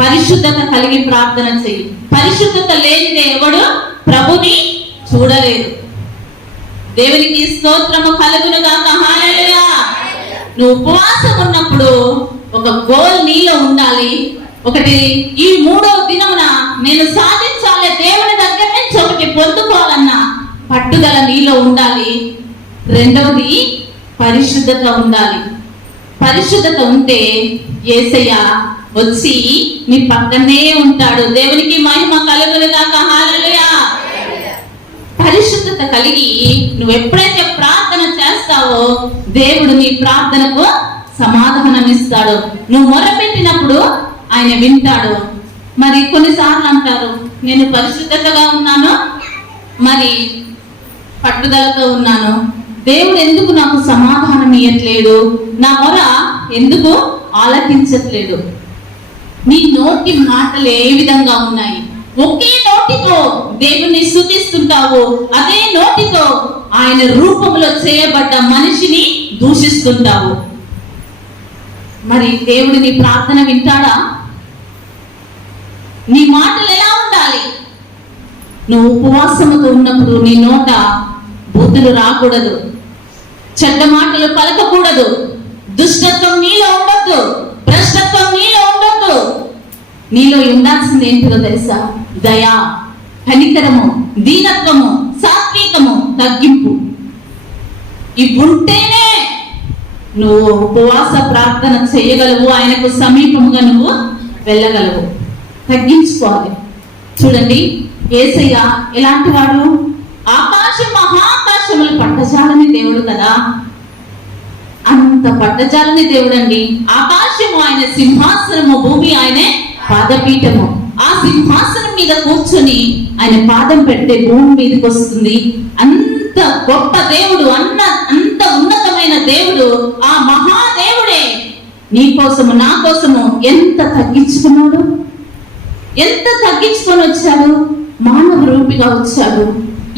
పరిశుద్ధత కలిగి ప్రార్థన చెయ్యి. పరిశుద్ధత లేనిదే ఎవడు ప్రభుని చూడలేదు. దేవునికి స్తోత్రము కలుగును గాక. హల్లెలూయా. నువ్వు ఉపవాసం ఉన్నప్పుడు ఒక గోల్ నీలో ఉండాలి. ఒకటి, ఈ 3వ దినమున నేను సాధించాలి, దేవుని దగ్గర నుంచి ఒకటి పొందుకోవాలన్న పట్టుదల నీలో ఉండాలి. రెండవది పరిశుద్ధత ఉండాలి. పరిశుద్ధత ఉంటే యేసయ్య వచ్చి నీ పక్కనే ఉంటాడు. దేవునికి మహిమ కలుగును గాక. హల్లెలూయా. పరిశుద్ధత కలిగి నువ్వు ఎప్పుడైతే ప్రార్థన చేస్తావో దేవుడు నీ ప్రార్థనకు సమాధానం ఇస్తాడు. నువ్వు మొరపెట్టినప్పుడు ఆయన వింటాడు. మరి కొన్నిసార్లు అంటారు, నేను పరిశుద్ధతగా ఉన్నాను, మరి పట్టుదలతో ఉన్నాను, దేవుడు ఎందుకు నాకు సమాధానం ఇవ్వట్లేదు, నా మొర ఎందుకు ఆలకించట్లేదు? నీ నోటి మాటలు ఏ విధంగా ఉన్నాయి? ఒకే నోటితో దేవుణ్ణి స్తుతిస్తుంటావు, అదే నోటితో ఆయన రూపంలో చేయబడ్డ మనిషిని దూషిస్తుంటావు. మరి దేవుడు నీ ప్రార్థన వింటాడా? నీ మాటలు ఎలా ఉండాలి? నువ్వు ఉపవాసముతో ఉన్నప్పుడు నీ నోట బూతులు రాకూడదు, చెడ్డ మాటలు పలకకూడదు, దుష్టత్వం నీలో ఉండొద్దు, భ్రష్టత్వం నీలో ఉండొద్దు. నీలో ఉండాల్సింది ఏంటిదో తెలుసా? దయ, కనికరము, దీనత్వము, సాత్వికము, తగ్గింపు. ఇవి ఉంటేనే నువ్వు ఉపవాస ప్రార్థన చేయగలవు, ఆయనకు సమీపముగా నువ్వు వెళ్ళగలవు. తగ్గించుకోవాలి. చూడండి, యేసయ్య ఎలాంటి వాడు? ఆకాశం మహాకాశములు పట్టజాలని దేవుడు కదా. అంత పట్టజాలని దేవుడు అండి. ఆకాశము ఆయన సింహాసనము, భూమి ఆయనే పాదపీఠము. ఆ సింహాసనం మీద కూర్చొని ఆయన పాదం పెడితే భూమి మీదకి వస్తుంది. అంత గొప్ప దేవుడు, అంత ఉన్నతమైన దేవుడు, ఆ మహాదేవుడే నీ కోసము నా కోసము ఎంత తగ్గించుకున్నాడు, ఎంత తగ్గించుకొని వచ్చాడు. మానవ రూపిగా వచ్చాడు.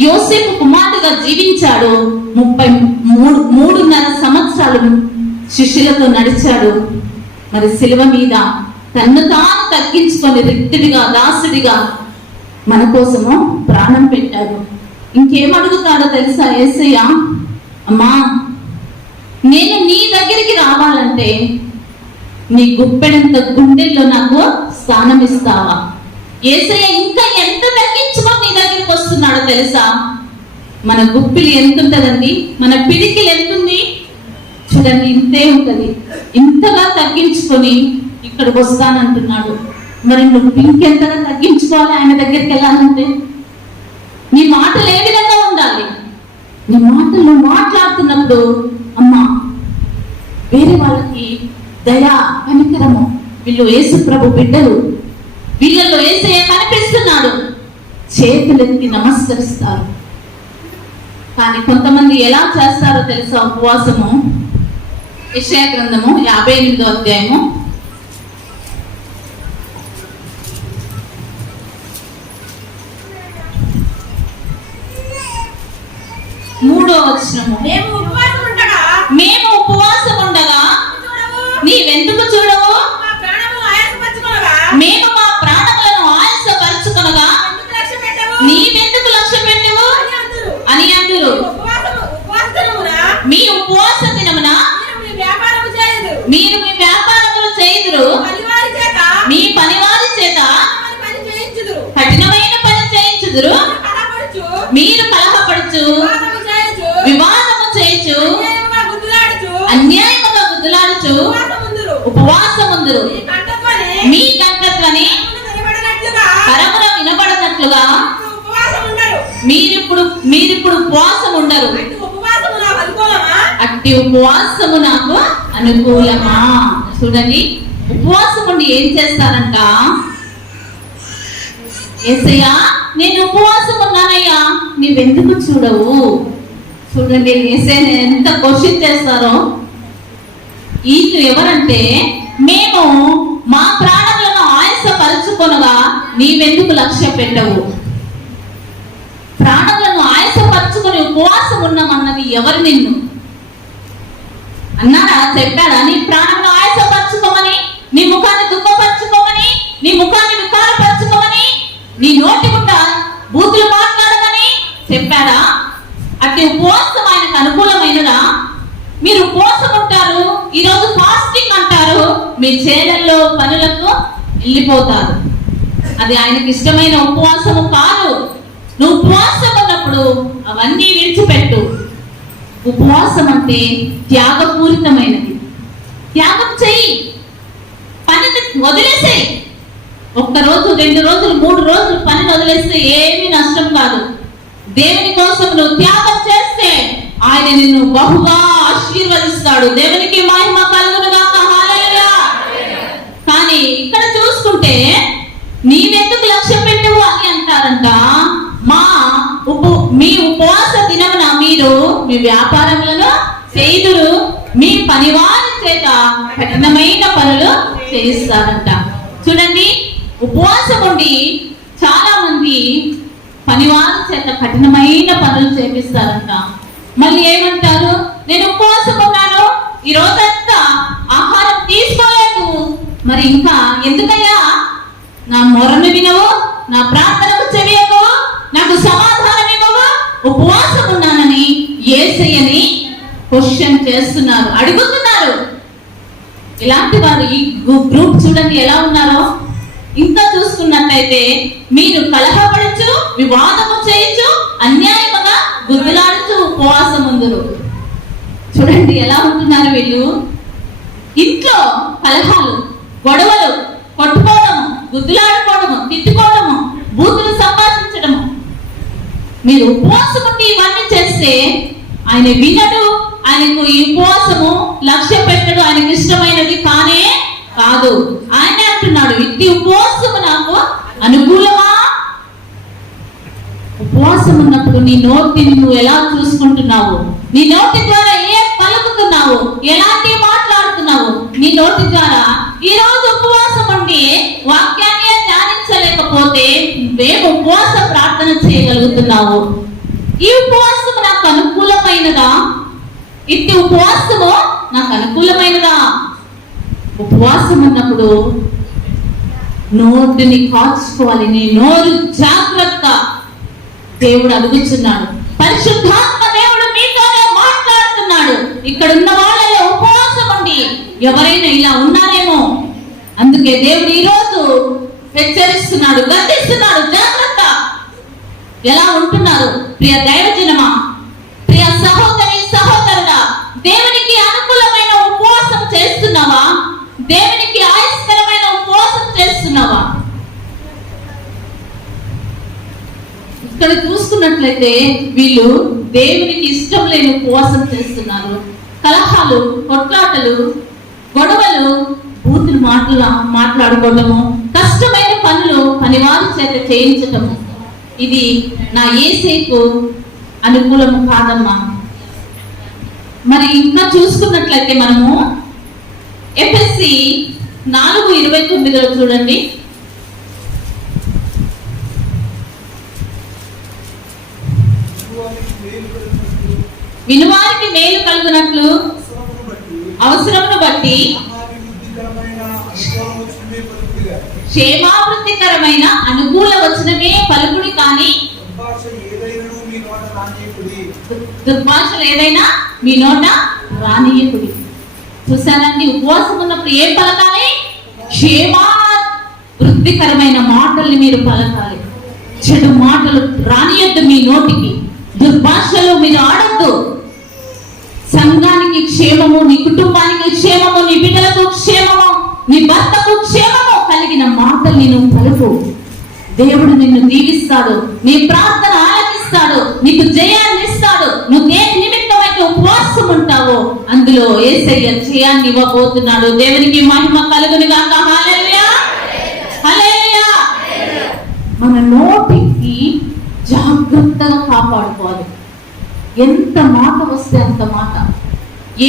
యోసేపు కుమారుడుగా జీవించాడు. 3.5 సంవత్సరాలు శిష్యులతో నడిచాడు. మరి శిలువ మీద తన్ను తాను తగ్గించుకొని రిక్తుడిగా, దాసుడిగా మన కోసము ప్రాణం పెట్టాడు. ఇంకేం అడుగుతాడో తెలుసా యేసయ్య? అమ్మా, నేను నీ దగ్గరికి రావాలంటే నీ గుప్పెడంత గుండెల్లో నాకు స్థానం ఇస్తావా? యేసయ్య ఇంకా ఎంత తగ్గించుకొని నీ దగ్గరికి వస్తున్నాడో తెలుసా? మన గుప్పిలి ఎంత ఉంటదండి, మన పిడికిలు ఎంతుంది చూడండి, ఇంతే ఉంటది. ఇంతగా తగ్గించుకొని ఇక్కడికి వస్తానంటున్నాడు. మరి నువ్వు ఇంకెంతగా తగ్గించుకోవాలి ఆయన దగ్గరికి వెళ్ళాలంటే? నీ మాటలు ఏ విధంగా ఉండాలి? నీ మాటలు మాట్లాడుతున్నప్పుడు అమ్మా, వేరే వాళ్ళకి దయా, కనికరము, వీళ్ళు యేసు ప్రభు బిడ్డలు, వీళ్ళలో యేసయ్య కనిపిస్తున్నాడు, చేతులెత్తి నమస్కరిస్తారు. కానీ కొంతమంది ఎలా చేస్తారో తెలుసా? ఉపవాసము. యెషయా గ్రంథము 58వ అధ్యాయము 3వ వచనము. మేము ఉపవాసం ఉండగా నీవెందుకు చూడవు? మేము మా ప్రాణములను ఆయాసపరచుకొనగా నీవెందుకు లక్ష్య పెట్టవు అని అందురు. మీ ఉపవాస దినమున మీరు మీ వ్యాపారములు చేయుదురు, మీ పనివారి చేత కఠినమైన పని చేయించుదురు, మీరు కలహపడుచు, వివాదము చేయుచు, అన్యాయముగా గుద్దులాడుచు ఉపవాసముందురు. మీ కంఠధ్వని పరమున వినబడనట్లుగా మీరిప్పుడు ఉపవాసం ఉండరు. అట్టి ఉపవాసము నాకు అనుకూలమా? చూడండి, ఉపవాసం ఉండి ఏం చేస్తారంట? యేసయ్యా, నేను ఉపవాసం ఉన్నానయ్యా, నీవెందుకు చూడవు? చూడండి, యేసయ్యని ఎంత క్వశ్చన్ చేస్తారో. వీళ్ళు ఎవరంటే, మేము మా ప్రాణములను ఆయాసపరచుకొనగా నీవెందుకు లక్ష్య పెట్టవు? ప్రాణములను ఆయాసపరచుకొని ఉపవాసం ఉన్నామన్నది ఎవరు? నిన్ను అన్నాడా? చెప్పాడా? నీ ప్రాణములను ఆయాసపరచుకోమని, నీ ముఖాన్ని దుఃఖపరచుకోమని, నీ ముఖాన్ని వికారపరచుకోమని, నీ నోటి గుంట బూతులు మాట్లాడమని చెప్పాడా? అట్టి ఉపవాసం ఆయనకు అనుకూలమైనదా? మీరు ఉపవాసం ఉంటారు, ఈరోజు ఫాస్టింగ్ అంటారు, మీ చేలల్లో పనులకు వెళ్ళిపోతారు. అది ఆయనకి ఇష్టమైన ఉపవాసము కాదు. నువ్వు ఉపవాసం ఉన్నప్పుడు అవన్నీ విడిచిపెట్టు. ఉపవాసం అంటే త్యాగపూరితమైనది. త్యాగం చెయ్యి, పని వదిలేసేయి. 1 రోజు, 2 రోజులు, 3 రోజులు పనిని వదిలేస్తే ఏమీ నష్టం కాదు. దేవుని కోసం నువ్వు త్యాగం చేస్తే ఆయన నిన్ను బహుగా ఆశీర్వదిస్తాడు. దేవునికి మహిమ కలుగును గాక. హల్లెలూయా. కానీ ఇక్కడ చూసుకుంటే నీవెందుకు లక్ష్య పెట్టవు అని అంటారంట. మీ ఉపవాస దినమున మీరు మీ వ్యాపారములను చేయుదురు, మీ పనివారి చేత కఠినమైన పనులు చేయిస్తారంట. చూడండి, ఉపవాసం ఉండి చాలా మంది పనివారి చేత కఠినమైన పనులు చేపిస్తారంట. మళ్ళీ ఏమంటారు? నేను ఉపవాసం ఉన్నాను, ఈ రోజంతా ఆహారం తీసుకోలేదు, మరి ఇంకా ఎందుకయ్యా నా మొరను వినవు, నా ప్రార్థనకు చెవియకు, నాకు సమాధానం ఇవ్వవు? ఉపవాసం ఉన్నానని యేసయ్యని క్వశ్చన్ చేస్తున్నారు, అడుగుతున్నారు. ఇలాంటి వారు ఈ గ్రూప్ చూడండి ఎలా ఉన్నారో. ఇంకా చూసుకున్నట్లయితే మీరు కలహపడచ్చు, వివాదము చేయొచ్చు, అన్యాయముగా గుద్దులాడుచు ఉపవాసం ఉందురు. చూడండి ఎలా ఉంటున్నారు వీళ్ళు. ఇంట్లో కలహాలు, గొడవలు, కొట్టుకోవడము, గుద్దులాడుకోవడము, తిట్టుకోవడము, బూతులు సంభాషించడము. మీరు ఉపవాసం ఉండి ఇవన్నీ చేస్తే ఆయన వినడు. ఆయనకు ఈ ఉపవాసము లక్ష్య పెట్టడు, ఆయనకు ఇష్టమైనది కానే కాదు. ఆయన అంటున్నాడు, ఇట్టి ఉపవాసము నాకు అనుకూలమా? ఉపవాసం ఉన్నప్పుడు నీ నోటిని నువ్వు ఎలా చూసుకుంటున్నావు? నీ నోటి ద్వారా ఏం పలుకుతున్నావు? ఎలాంటి మాట్లాడుతున్నావు? నీ నోటి ద్వారా ఈ రోజు ఉపవాసం ఉండి వాక్యాన్ని ధ్యానించలేకపోతే మేము ఉపవాస ప్రార్థన చేయగలుగుతున్నావు. ఈ ఉపవాసం నాకు అనుకూలమైనదా? ఇట్టి ఉపవాసము నాకు అనుకూలమైనదా? ఉపవాసం ఉన్నప్పుడు నోటిని కాచుకోవాలి. నీ నోరు జాగ్రత్త. దేవుడు అడుగుతున్నాడు. పరిశుద్ధాత్మ దేవుడు మీతోనే మాట్లాడుతున్నాడు. ఇక్కడ ఉన్న వాళ్ళలో ఉపవాసం ఉండి ఎవరైనా ఇలా ఉన్నారేమో, అందుకే దేవుడు ఈ రోజు హెచ్చరిస్తున్నాడు, గద్దిస్తున్నాడు. జాగ్రత్త. ఎలా ఉంటున్నారు ప్రియ దైవజనమా, ప్రియ సహోదరి సహోదరుడా? దేవునికి అనుకూలమైన ఉపవాసం చేస్తున్నావా? దేవునికి ఆయస్కరమైన ఉపవాసం చేస్తున్నావా? ఇక్కడ చూసుకున్నట్లయితే వీళ్ళు దేవునికి ఇష్టం లేని ఉపవాసం చేస్తున్నారు. కలహాలు, కొట్లాటలు, గొడవలు, బూతులు మాట్లాడుకోవడము, కష్టమైన పనులు పనివారి చేత చేయించటము, ఇది నా యేసేకు అనుకూలము కాదమ్మా. మరి ఇంకా చూసుకున్నట్లయితే మనము ఎఫెసీ 4:29 చూడండి. వినువారికి మేలు కలుగునట్లు అవసరమును బట్టి క్షేమావృత్తికరమైన అనుకూల వచనమే పలుకుడి, కానీ దుర్భాషలు ఏదైనా మీ నోట రానియకుడి. చూసానండి, ఉపవాసం ఉన్నప్పుడు ఏం పలకాలి? క్షేమావృత్తికరమైన మాటల్ని మీరు పలకాలి. చెడు మాటలు రానియద్దు మీ నోటికి. దుర్భాషలు మీరు ఆడద్దు. సంఘానికి క్షేమము, నీ కుటుంబానికి క్షేమము, నీ బిడ్డలకు క్షేమము, నీ భర్తకు క్షేమము కలిగిన మాటలు నువ్వు పలుకు. దేవుడు నిన్ను దీవిస్తాడు, నీ ప్రార్థన ఆలకిస్తాడు, నీకు జయాన్ని ఇస్తాడు. నువ్వు దేని నిమిత్తమైతే ఉపవాసం ఉంటావో అందులో యేసయ్య జయాన్ని ఇవ్వబోతున్నాడు. దేవునికి మహిమ కలుగును గాక. హల్లెలూయా, హల్లెలూయా. మన నోటికి జాగ్రత్తగా కాపాడుకోవాలి. ఎంత మాట వస్తే అంత మాట.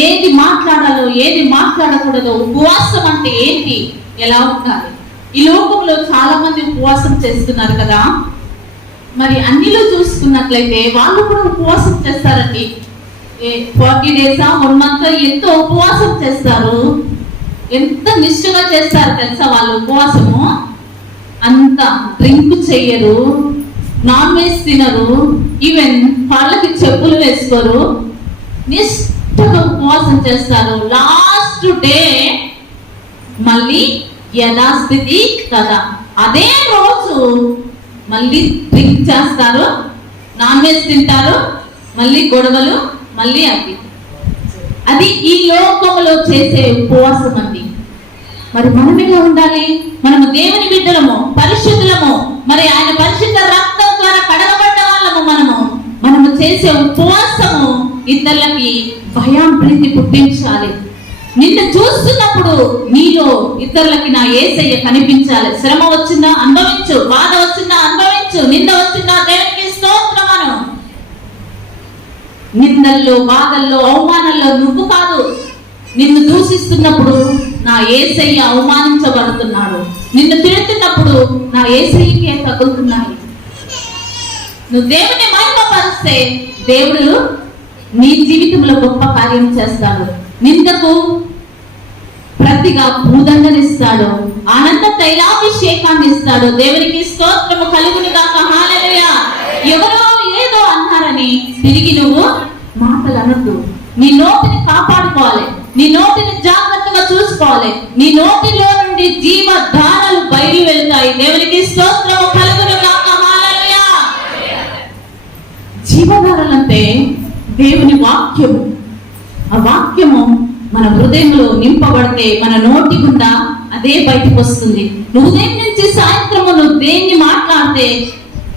ఏది మాట్లాడాలో ఏది మాట్లాడకూడదో, ఉపవాసం అంటే ఏంటి, ఎలా ఉండాలి? ఈ లోకంలో చాలా మంది ఉపవాసం చేస్తున్నారు కదా. మరి అన్నిలో చూసుకున్నట్లయితే వాళ్ళు కూడా ఉపవాసం చేస్తారండి. 40 days 1 month ఎంతో ఉపవాసం చేస్తారు. ఎంత నిష్ఠగా చేస్తారు తెలుసా వాళ్ళు ఉపవాసము? అంత డ్రింక్ చెయ్యరు, నాన్ వెజ్ తినరు, ఈవెన్ వాళ్ళకి చెప్పులు వేసుకోరు, నిష్ఠగా ఉపవాసం చేస్తారు. లాస్ట్ డే మళ్ళీ యథాస్థితి కదా, అదే రోజు మళ్ళీ డ్రింక్ చేస్తారు, నాన్ వెజ్ తింటారు, మళ్ళీ గొడవలు, మళ్ళీ అది ఈ లోకంలో చేసే ఉపవాసం అండి. మరి మనం ఎలా ఉండాలి? మనము దేవుని బిడ్డలము, పరిశుద్ధులము, మరి ఆయన పరిశుద్ధ రక్తం ద్వారా కడగబడ్డ వాళ్ళము. మనము చేసే ఉపవాసము ఇతరులకి భయం, ప్రీతి పుట్టించాలి. నిన్ను చూస్తున్నప్పుడు నీలో ఇతరులకి నా యేసయ్య కనిపించాలి. శ్రమ వచ్చిందా అనుభవించు, బాధ వచ్చిందా అనుభవించు, నింద వచ్చిందా దేవునికి స్తోత్రమను. నిందల్లో, బాధల్లో, అవమానాల్లో నువ్వు కాదు. నిన్ను దూషిస్తున్నప్పుడు నా యేసయ్య అవమానించబడుతున్నాడు. నిన్ను తిడుతున్నప్పుడు నా యేసయ్యకే తగులుతున్నాయి. నువ్వు దేవుని మహిమపరిస్తే దేవుడు నీ జీవితంలో గొప్ప కార్యం చేస్తాడు. నిందకు ప్రతిగా భూదండనిస్తాడు, ఆనంద తైలాభిషేకాన్ని ఇస్తాడు. దేవునికి స్తోత్రము కలుగును గాక. హల్లెలూయా. ఎవరో ఏదో అన్నారని తిరిగి నువ్వు మాటలు అనొద్దు. నీ నోటిని కాపాడుకోవాలి, నీ నోటిని జాగ్రత్తగా చూసుకోవాలి. నీ నోటిలో నుండి జీవధారలు బయలు వెళ్తాయి. దేవునికి స్తోత్రము కలుగును గాక. హల్లెలూయా. జీవధారలంటే దేవుని వాక్యము. ఆ వాక్యము మన హృదయంలో నింపబడితే మన నోటి గుండా అదే బయటకు వస్తుంది. ఉదయం నుంచి సాయంత్రము నువ్వు దేన్ని మాట్లాడితే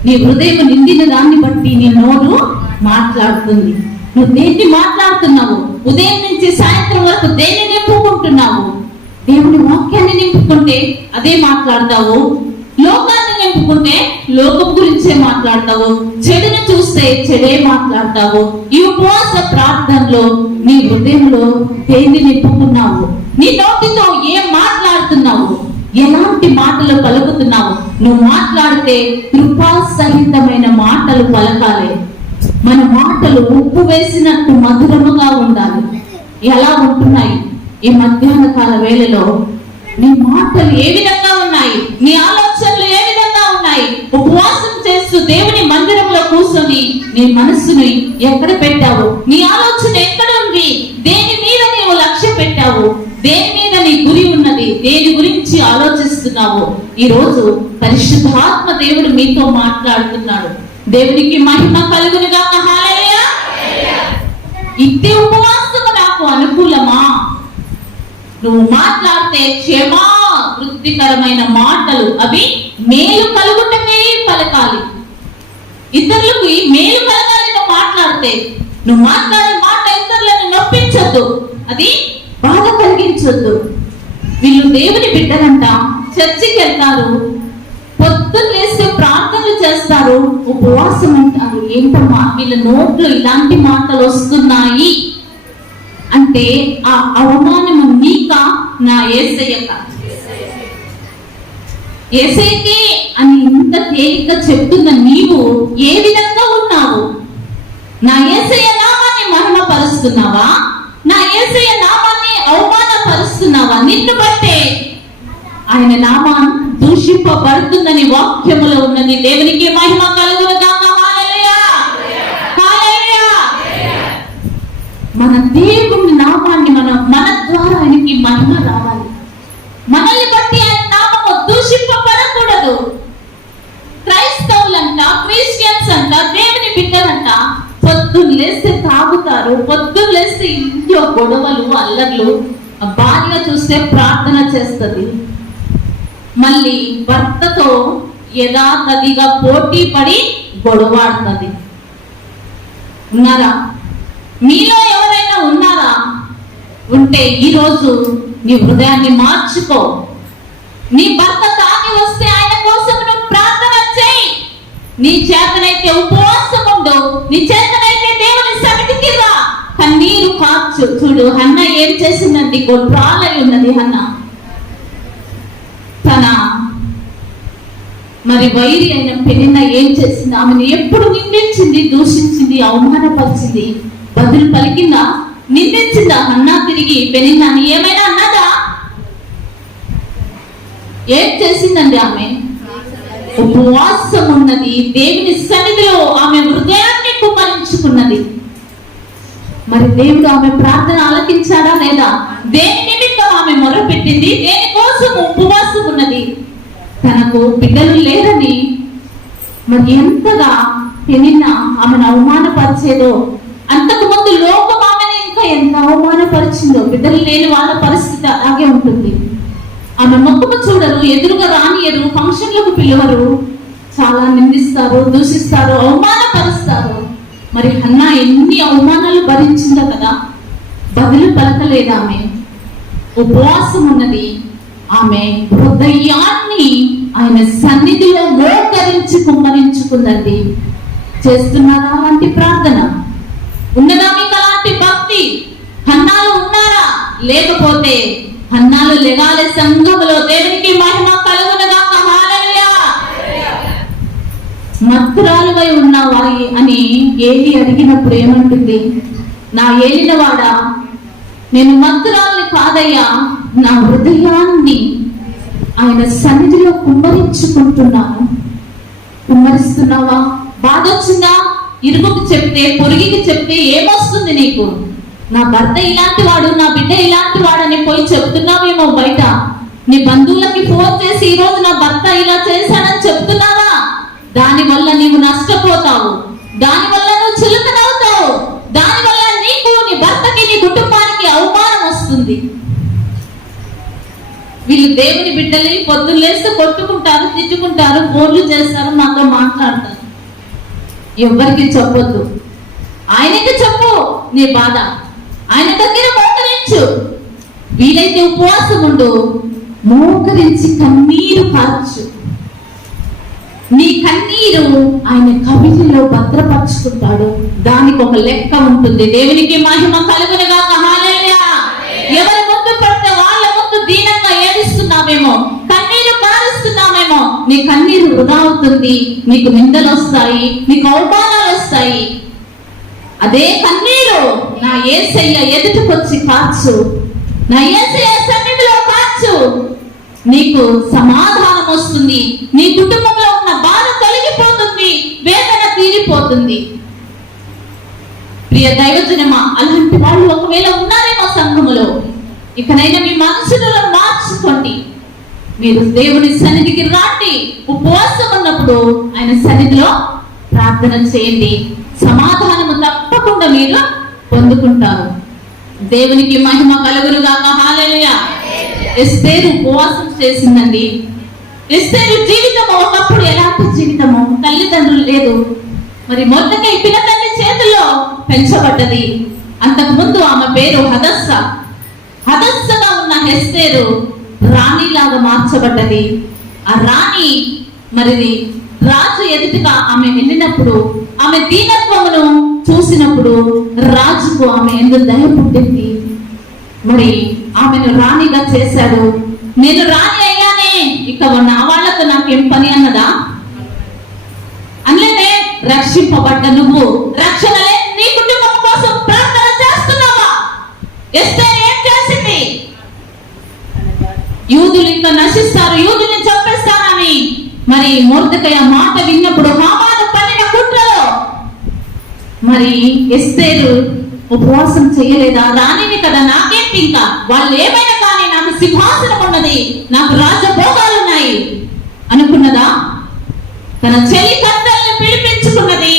నీ హృదయం నిండిన దాన్ని బట్టి నీ నోరు మాట్లాడుతుంది. నువ్వు దేన్ని మాట్లాడుతున్నావు? ఉదయం నుంచి సాయంత్రం వరకు దేన్ని నింపుకుంటున్నావు? దేవుని వాక్యాన్ని నింపుకుంటే అదే మాట్లాడతావు. లోకాన్ని నింపుకుంటే లోకం గురించే మాట్లాడతావు, చెడును చూస్తే చెడే మాట్లాడతావు. ఈ ఉపవాస ప్రార్థనలో నీ హృదయంలో దేన్ని నింపుకున్నావు? నీ నోటితో ఏం మాట్లాడుతున్నావు? ఎలాంటి మాటలు పలుకుతున్నావు? నువ్వు మాట్లాడితే కృపా సహితమైన మాటలు పలకాలి. మన మాటలు ఉప్పు వేసినట్టు మధురముగా ఉండాలి. ఎలా ఉంటున్నాయి ఈ మధ్యాహ్న కాల వేళలో? నీ మాటలు ఏ విధంగా ఉన్నాయి? నీ ఆలోచనలు ఏ విధంగా ఉన్నాయి? ఉపవాసం చేస్తూ దేవుని మందిరంలో కూర్చొని నీ మనస్సుని ఎక్కడ పెట్టావు? నీ ఆలోచన ఎక్కడ ఉంది? దేని మీద నీవు లక్ష్య పెట్టావు? దేని మీద నీ గురి ఉన్నది? దేని గురించి ఆలోచిస్తున్నావు? ఈ రోజు పరిశుద్ధాత్మ దేవుడు మీతో మాట్లాడుతున్నాడు. దేవునికి మహిమ కలుగును గాక. హల్లెలూయా. ఇట్టి ఉపవాసము నాకు అనుకూలమా? నువ్వు మాట్లాడితే క్షేమా వృద్ధికరమైన మాటలు, అవి మేలు కలుగుటమే పలకాలి. ఇతరులకు మేలు కలగాలి. నువ్వు మాట్లాడే మాట ఇతరులను నొప్పించొద్దు, అది బాధ కలిగించొద్దు. వీళ్ళు దేవుని బిడ్డలంట, చర్చికి వెళ్తారు, పొద్దున్న లేస్తే ప్రార్థనలు చేస్తారు, ఉపవాసం అంటారు. ఏంటమ్మా వీళ్ళ నోట్లో ఇలాంటి మాటలు వస్తున్నాయి అంటే ఆ అవమానము నీక నా యేసయ్యక? యేసయ్యకే అని ఇంత తేలిక చెప్తున్న నీవు ఏ విధంగా ఉన్నావు? నా యేసయ్య నామాన్ని మహిమపరుస్తున్నావా? నా యేసయ్య నామాన్ని అవమానపరుస్తున్నావా? నిన్ను బట్టే ఆయన నామం దూషింపబడుతుందని వాక్యములో ఉన్నది. దేవునికి మహిమ కలుగును గాక. హల్లెలూయా, హల్లెలూయా. మన దేవుని నామాన్ని మన ద్వారా ఆయనకి మహిమ రావాలి. మనల్ని బట్టి ఆయన నామము దూషింపబడకూడదు. క్రైస్తవులంట, క్రిస్టియన్స్ అంట, దేవుని బిడ్డలంట పొద్దున్న లేస్తే తాగుతారు, పొద్దున్న లేస్తే ఇంట్లో గొడవలు, అల్లర్లు. భార్య చూస్తే ప్రార్థన చేస్తుంది, మళ్ళీ భర్తతో యథాతథిగా పోటీ పడి గొడవాడుతుంది. ఉన్నారా? మీలో ఎవరైనా ఉన్నారా? ఉంటే ఈరోజు నీ హృదయాన్ని మార్చుకో. నీ భర్త తాగి వస్తే ఆయన కోసం నువ్వు ప్రార్థన చేయి. నీ చేతనైతే ఉపవాసం ఉండు, నీ చేతనైతే దేవుని సన్నిధికి రా, కన్నీరు కార్చు. చూడు హన్న ఏం చేసిందండి, గొడ్రాలై ఉన్నది హన్న. తన మరి వైరి అయిన పెనిన్న ఏం చేసింది? ఆమెను ఎప్పుడు నిందించింది, దూషించింది, అవమానపరిచింది. బదులు పలికిందా? నిందించిందా? హన్నా తిరిగి పెనిన్నాని ఏమైనా అన్నదా? ఏం చేసిందండి ఆమె? ఉపవాసం ఉన్నది, దేవుని సన్నిధిలో ఆమె హృదయాన్ని కుమ్మరించుకున్నది. మరి దేవుడు ఆమె ప్రార్థన ఆలకించాడా లేదా? దేని నిమిత్తం ఆమె మొరపెట్టింది? దేనికోసం ఉపవాసం ఉన్నది? తనకు బిడ్డలు లేరని మరి ఎంతగా పెనిన్న ఆమెను అవమానపరిచేదో, అంతకు ముందు లోకం ఆమెను ఇంకా ఎంత అవమానపరిచిందో. బిడ్డలు లేని వాళ్ళ పరిస్థితి అలాగే ఉంటుంది. ఆమె ముఖము చూడరు, ఎదురుగా రానియరు, ఫంక్షన్లకు పిలవరు, చాలా నిందిస్తారు, దూషిస్తారు, అవమానపరుస్తారు. మరి హన్నా ఎన్ని అవమానాలు భరించిందో కదా, బదులు పలకలేదు. ఆమె ఉపవాసం ఉన్నది, ఆమె హృదయాన్ని ఆయన సన్నిధిలో మోకరించి కుమ్మరించుకుందండి. చేస్తున్నారా అలాంటి ప్రార్థన? ఉన్నదా మీకు అలాంటి భక్తి? హన్నాలు ఉన్నారా? లేకపోతే హన్నాలు లెగాలి సంఘములో. దేవునికి మహిమ కలుగును గాక. హల్లెలూయా. మత్తురాలువై ఉన్నావా అని ఏలి అడిగినప్పుడు ఏమంటుంది? నా ఏలినవాడా, నేను మత్తురాలిని కాదయ్యా, నా హృదయాన్ని ఆయన సన్నిధిలో కుమ్మరించుకుంటున్నాను. కుమ్మరిస్తున్నావా? బాధ వచ్చిందా? ఇరుగుకి చెప్తే, పొరుగికి చెప్తే ఏమొస్తుంది నీకు? నా భర్త ఇలాంటి వాడు, నా బిడ్డ ఇలాంటి వాడని పోయి చెప్తున్నావేమో బయట. నీ బంధువులకి ఫోన్ చేసి ఈరోజు నా భర్త ఇలా చేశానని చెప్తున్నావా? దానివల్ల నీవు నష్టపోతావు, దానివల్ల నువ్వు చులకనవుతావు, దానివల్ల నీకు, నీ భర్తకి, నీ కుటుంబానికి అవమానం వస్తుంది. వీళ్ళు దేవుని బిడ్డల్ని పొద్దున్న లేస్తే కొట్టుకుంటారు, తిట్టుకుంటారు, ఫోన్లు చేస్తారు, నాతో మాట్లాడతారు. ఎవరికి చెప్పొద్దు. ఆయనకి చెప్పు నీ బాధ, ఆయన దగ్గర మోకరించు. వీలైతే ఉపవాసం ఉండు, మోకరించి కన్నీరు కార్చు. నీ కన్నీరు ఆయన కవిటిలో భద్రపరుచుకుంటాడు. దానికి ఒక లెక్క ఉంటుంది. దేవునికి మహిమ కలుగునుగాక. హల్లెలూయా. ఎవరి ముందు పడితే వాళ్ళ ముందు దీనంగా ఏడుస్తున్నామేమో, కన్నీరు కారుస్తున్నామేమో, నీ కన్నీరు వృధా అవుతుంది. నీకు నిందలు వస్తాయి, నీకు అవమానాలు వస్తాయి. అదే కన్నీరు నా యేసయ్య ఎదుటికొచ్చి కార్చు, నా యేసయ్య సన్నిధిలో కార్చు, నీకు సమాధానం వస్తుంది. నీ కుటుంబంలో ఉన్న బాధ తొలగిపోతుంది, వేదన తీరిపోతుంది. ప్రియ దైవజనమా, అలాంటి వాళ్ళు ఒకవేళ ఉన్నారేమో సంఘములో, ఇకనైనా మీ మనసును మార్చుకోండి. మీరు దేవుని సన్నిధికి రాండి. ఉపవాసం ఉన్నప్పుడు ఆయన సన్నిధిలో ప్రార్థన చేయండి. సమాధానము తప్పకుండా మీరు పొందుకుంటారు. దేవునికి మహిమ కలుగునుగాక. హల్లెలూయా. ఎస్తేరు ఉపవాసం చేసిందండి. ఎస్తేరు జీవితము ఒకప్పుడు ఎలాంటి జీవితము, తల్లిదండ్రులు లేదు. మరి మొర్దెకై పినతండ్రి చేతుల్లో పెంచబడ్డది. అంతకు ముందు ఆమె పేరు హదస్స. హదస్సగా ఉన్న ఎస్తేరు రాణిలాగా మార్చబడ్డది. ఆ రాణి మరి రాజు ఎదుటిగా ఆమె వెళ్ళినప్పుడు, ఆమె దీనత్వమును చూసినప్పుడు రాజుకు ఆమె ఎందుకు దయ పుట్టింది. మరి ఆమెను రాణిగా చేశాడు. నేను రాణి అయ్యానే, ఇక నా వాళ్ళతో నాకేం పని అన్నదా? అనలేదే. రక్షింపబడ్డ నువ్వు రక్షణ లేని నీ కుటుంబం కోసం ప్రార్థన చేస్తున్నావా? ఎస్తేరు ఏం చేసింది? యూదులు ఇంకా నశిస్తారు, యూదుల్ని చంపేస్తానని మరి మొర్దెకై ఆ మాట విన్నప్పుడు హామాను పన్నిన కుట్రలో మరి ఎస్తేరు ఉపవాసం చేయలేదా? రాణిని కదా, నాకేంటి, ఇంకా వాళ్ళు ఏమైనా కానీ నాకు సింహాసనం ఉన్నది, నాకు రాజభోగాలు ఉన్నాయి అనుకున్నదా? తన చెల్లి కత్తల్ని పిలిపించుకున్నది.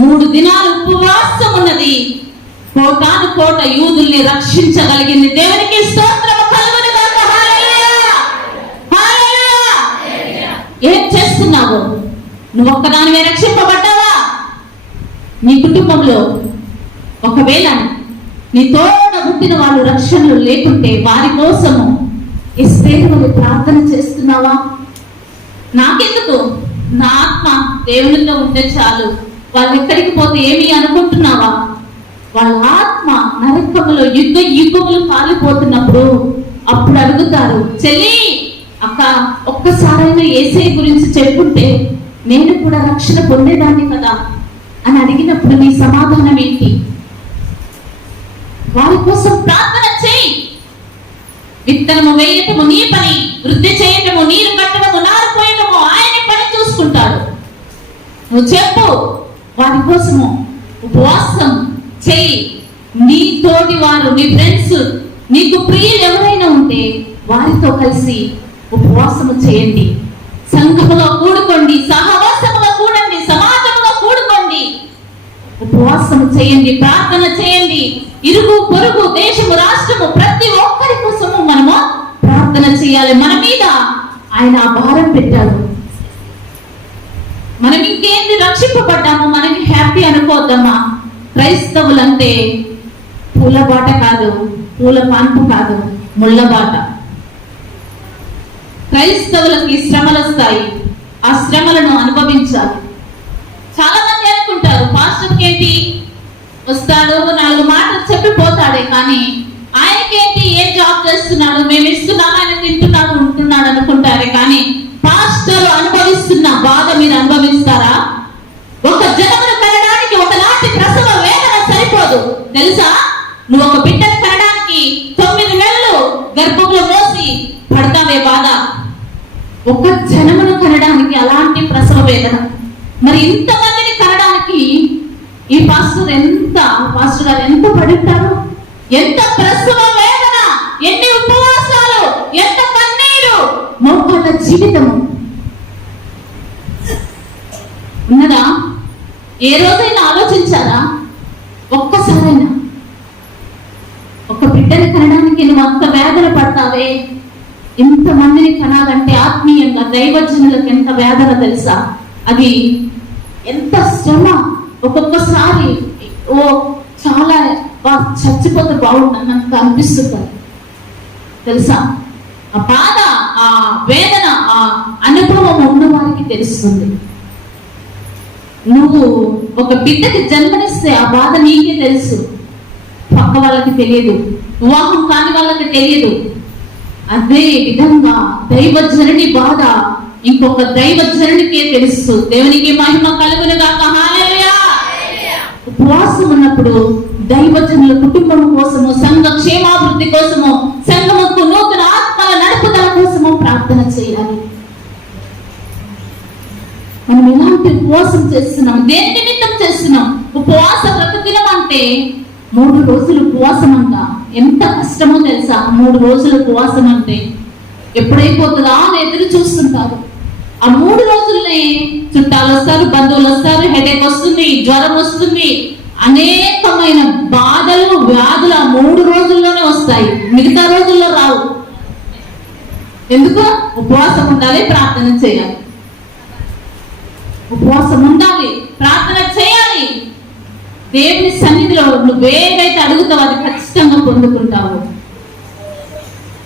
3 దినాలు ఉపవాసం ఉన్నది. కోటాను కోట యూదుల్ని రక్షించగలిగింది. దేవునికి స్తోత్రము కలుగునుగాక. హల్లెలూయా. హల్లెలూయా. ఏం చేస్తున్నావు? నువ్వు ఒక్కదానివే రక్షింపబడ్డావా? నీ కుటుంబంలో ఒకవేళ నీ తోడ పుట్టిన వాళ్ళు రక్షణలు లేకుంటే వారి కోసము ఎస్తేరు ప్రార్థన చేస్తున్నావా? నాకెందుకు, నా ఆత్మ దేవునితో ఉంటే చాలు, వాళ్ళు ఎక్కడికి పోతే ఏమి అనుకుంటున్నావా? వాళ్ళ ఆత్మ నరకములో యుగములు కాలిపోతున్నప్పుడు అప్పుడు అడుగుతారు, చెల్లి అక్క ఒక్కసారైనా యేసయ్య గురించి చెప్పుంటే నేను కూడా రక్షణ పొందేదాన్ని కదా అని అడిగినప్పుడు నీ సమాధానం ఏంటి? వారి కోసం ప్రార్థన చేయి. విత్తనము వేయటము నీ పని, వృద్ధి చేయటము, నీరు కట్టడము, నారు పోయటము ఆయన పని చూసుకుంటాడు. నువ్వు చెప్పు, వారి కోసము ఉపవాసం చేయి. నీ తోటి వారు, నీ ఫ్రెండ్స్, నీకు ప్రియులు ఎవరైనా ఉంటే వారితో కలిసి ఉపవాసము చేయండి. సంఘములో కూడుకోండి, సహవాసములో కూడండి, సమాజంలో కూడుకోండి, ఉపవాసము చేయండి, ప్రార్థన చేయండి. ఇరుగు పొరుగు, దేశము, రాష్ట్రము, ప్రతి ఒక్కరి కోసము మనము ప్రార్థన చేయాలి. మన మీద ఆయన ఆ భారం పెట్టాడు. మనం ఇంకేంది రక్షింపబడ్డాము, మనకి హ్యాపీ అనుకోద్దామా? క్రైస్తవులంటే పూల బాట కాదు, పూల పాన్పు కాదు, ముళ్ళ బాట. క్రైస్తవులకి శ్రమలు వస్తాయి, ఆ శ్రమలను అనుభవించాలి. చాలా మంది అనుకుంటారు పాస్టర్కి ఏంటి, వస్తాడు 4 మాటలు చెప్పి పోతాడే, కానీ ఆయనకేంటి, ఏం జాబ్ చేస్తున్నాడు, మేము ఇస్తున్నాము, ఆయన తింటున్నాడు, ఉంటున్నాడు అనుకుంటారే, కానీ పాస్టర్ అనుభవిస్తున్న బాధ మీరు అనుభవిస్తారా? ఒక జనమును కనడానికి ఒకలాంటి ప్రసవ వేదన సరిపోదు తెలుసా? నువ్వు ఒక బిడ్డను కనడానికి 9 నెలలు గర్భంలో మోసి పడతావే బాధ, ఒక జనమును కనడానికి అలాంటి ప్రసవ వేదన. మరి ఇంతమందిని కనడానికి ఈ పాస్టర్ గారు ఎంత పడుతారు? ఎంత ప్రసవ వేదన, ఎన్ని ఉపవాసాలు, ఎంత కన్నీరు, మోకాళ్ళ జీవితము ఉన్నదా? ఏ రోజైనా ఆలోచించారా? ఒక్కసారైనా ఒక బిడ్డని కనడానికి నువ్వు అంత వేదన పడతావే? ఇంతమందిని కనాలంటే ఆత్మీయంగా దైవజనులకు ఎంత వేదన తెలుసా? అది ఎంత శ్రమ. ఒక్కొక్కసారి చాలా చచ్చిపోతే బాగుంటుంది అనిపిస్తుంది తెలుసా? ఆ బాధ, ఆ వేదన, అనుభవం ఉన్న వారికి తెలుస్తుంది. నువ్వు ఒక బిడ్డకి జన్మనిస్తే ఆ బాధ నీకే తెలుసు, పక్క వాళ్ళకి తెలియదు, వివాహం కాని వాళ్ళకి తెలియదు. అదే విధంగా దైవజనుడి బాధ ఇంకొక దైవజనుడికే తెలుసు. దేవునికి మహిమ కలుగునుగాక. హల్లెలూయా. ఉపవాసం ఉన్నప్పుడు దైవజనుల కుటుంబం కోసము, సంఘ క్షేమాభివృద్ధి కోసము, సంఘముకు నూతన ఆత్మల నడుపుదల కోసము ప్రార్థన చేయాలి. మనం ఎలాంటి ఉపవాసం చేస్తున్నాం, దేని నిమిత్తం చేస్తున్నాం? ఉపవాస ప్రతిదినం అంటే 3 రోజులు ఉపవాసం అంట. ఎంత కష్టమో తెలుసా? 3 రోజులు ఉపవాసం అంటే ఎప్పుడైపోతుందా అని ఎదురు చూస్తుంటారు. ఆ 3 రోజుల్ని చుట్టాలు వస్తారు, బంధువులు వస్తారు, హెడేక్ వస్తుంది, జ్వరం వస్తుంది, అనేకమైన బాధలు, వ్యాధులు ఆ 3 రోజుల్లోనే వస్తాయి, మిగతా రోజుల్లో రావు. ఎందుకు? ఉపవాసం ఉండాలి, ప్రార్థన చేయాలి. ఉపవాసం ఉండాలి, ప్రార్థన చేయాలి. దేవుని సన్నిధిలో నువ్వేదైతే అడుగుతావో అది ఖచ్చితంగా పొందుకుంటావు.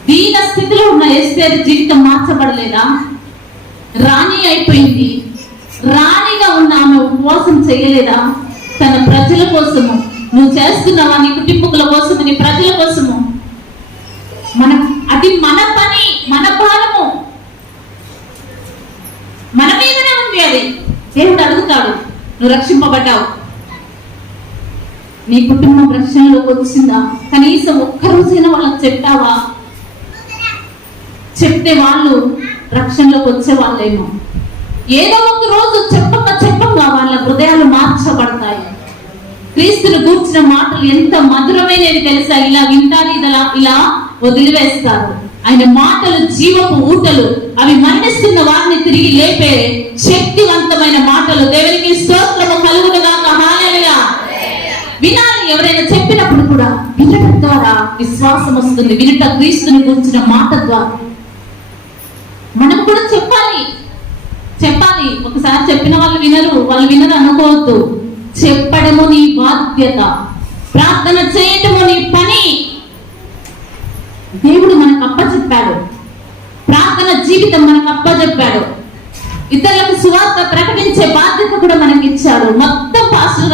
దీన స్థితిలో ఉన్న ఎస్తేరు జీవితం మార్చబడలేదా? రాణి అయిపోయింది. రాణిగా ఉన్న ఆమె ఉపవాసం చేయలేదా? తన ప్రజల కోసము. నువ్వు చేస్తున్నావా నీ కుటుంబకుల కోసము, నీ ప్రజల కోసము? అది మన పని, మన భారము, మన మీదనే ఉంది. అది దేవుడు అడుగుతాడు. నువ్వు రక్షింపబడ్డావు, నీ కుటుంబం రక్షణలోకి వచ్చిందా? కనీసం ఒక్కరోజైనా వాళ్ళకి చెప్పావా? చెప్తే వాళ్ళు రక్షణలోకి వచ్చే వాళ్ళేమో. ఏదో ఒక రోజు చెప్పంగా వాళ్ళ హృదయాలు మార్చబడతాయి. క్రీస్తుని గూర్చిన మాటలు ఎంత మధురమైనవి తెలుసా? ఇలా వింటారు, ఇలా వదిలివేస్తారు. ఆయన మాటలు జీవపు ఊటలు, అవి మరణిస్తున్న వారిని తిరిగి లేపే శక్తివంతమైన మాటలు. దేవునికి స్తోత్రము కలుగునుగాక. హల్లెలూయా. వినాలి. ఎవరైనా చెప్పినప్పుడు కూడా వినడం ద్వారా విశ్వాసం వస్తుంది. వినుట క్రీస్తుని గురించిన మాట ద్వారా. మనం కూడా చెప్పాలి. ఒకసారి చెప్పిన వాళ్ళు వినరు అనుకోవద్దు. చెప్పడము నీ బాధ్యత, ప్రార్థన చేయటము నీ పని. దేవుడు మనకు అప్పచెప్పాడు, ప్రార్థన జీవితం మనకు అప్పచెప్పాడు. ఇతరులకు సువార్త ప్రకటించే బాధ్యత కూడా మనకి ఇచ్చాడు. మొత్తం పాస్టర్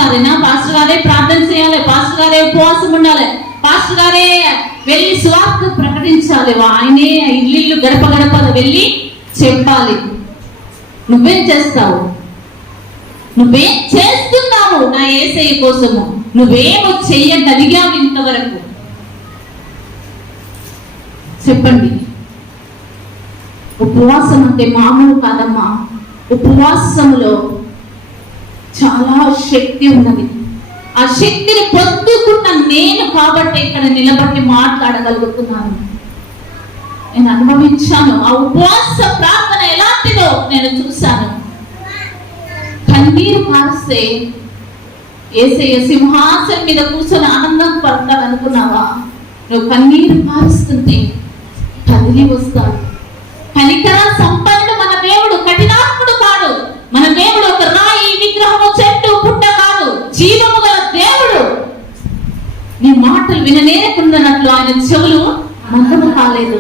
గారే ప్రార్థన చేయాలి, పాస్టర్ గారే ఉపవాసం ఉండాలి, పాస్టర్ గారే వెళ్ళి సువార్త ప్రకటించాలి, ఆయనే ఇల్లు గడప వెళ్ళి చెప్పాలి. నువ్వేం చేస్తావు? నువ్వేం చేస్తున్నావు నా యేసయ్య కోసము? నువ్వేమో చెయ్యగలిగావు ఇంతవరకు? చెప్పండి. ఉపవాసం అంటే మామూలు కాదమ్మా. ఉపవాసంలో చాలా శక్తి ఉన్నది. ఆ శక్తిని పొందుకున్న నేను కాబట్టి ఇక్కడ నిలబడి మాట్లాడగలుగుతున్నాను. నేను అనుభవించాను. ఆ ఉపవాస ప్రార్థన ఎలాంటిదో నేను చూశాను. కన్నీరు కారిస్తే యేసయ్య సింహాసనం మీద కూర్చొని ఆనందం పడతాడు అనుకున్నావా? నువ్వు కన్నీరు కారుస్తుంటే కదిలి వస్తాడు. కనికర సంపన్నుడు మన దేవుడు, కఠినాత్ముడు కాదు. మన దేవుడు ఒక రాయి, విగ్రహము, చెట్టు, పుట్ట కాదు, జీవము గల దేవుడు. నీ మాటలు విననేరకుండానట్లు ఆయన చెవులు మందము కాలేదు.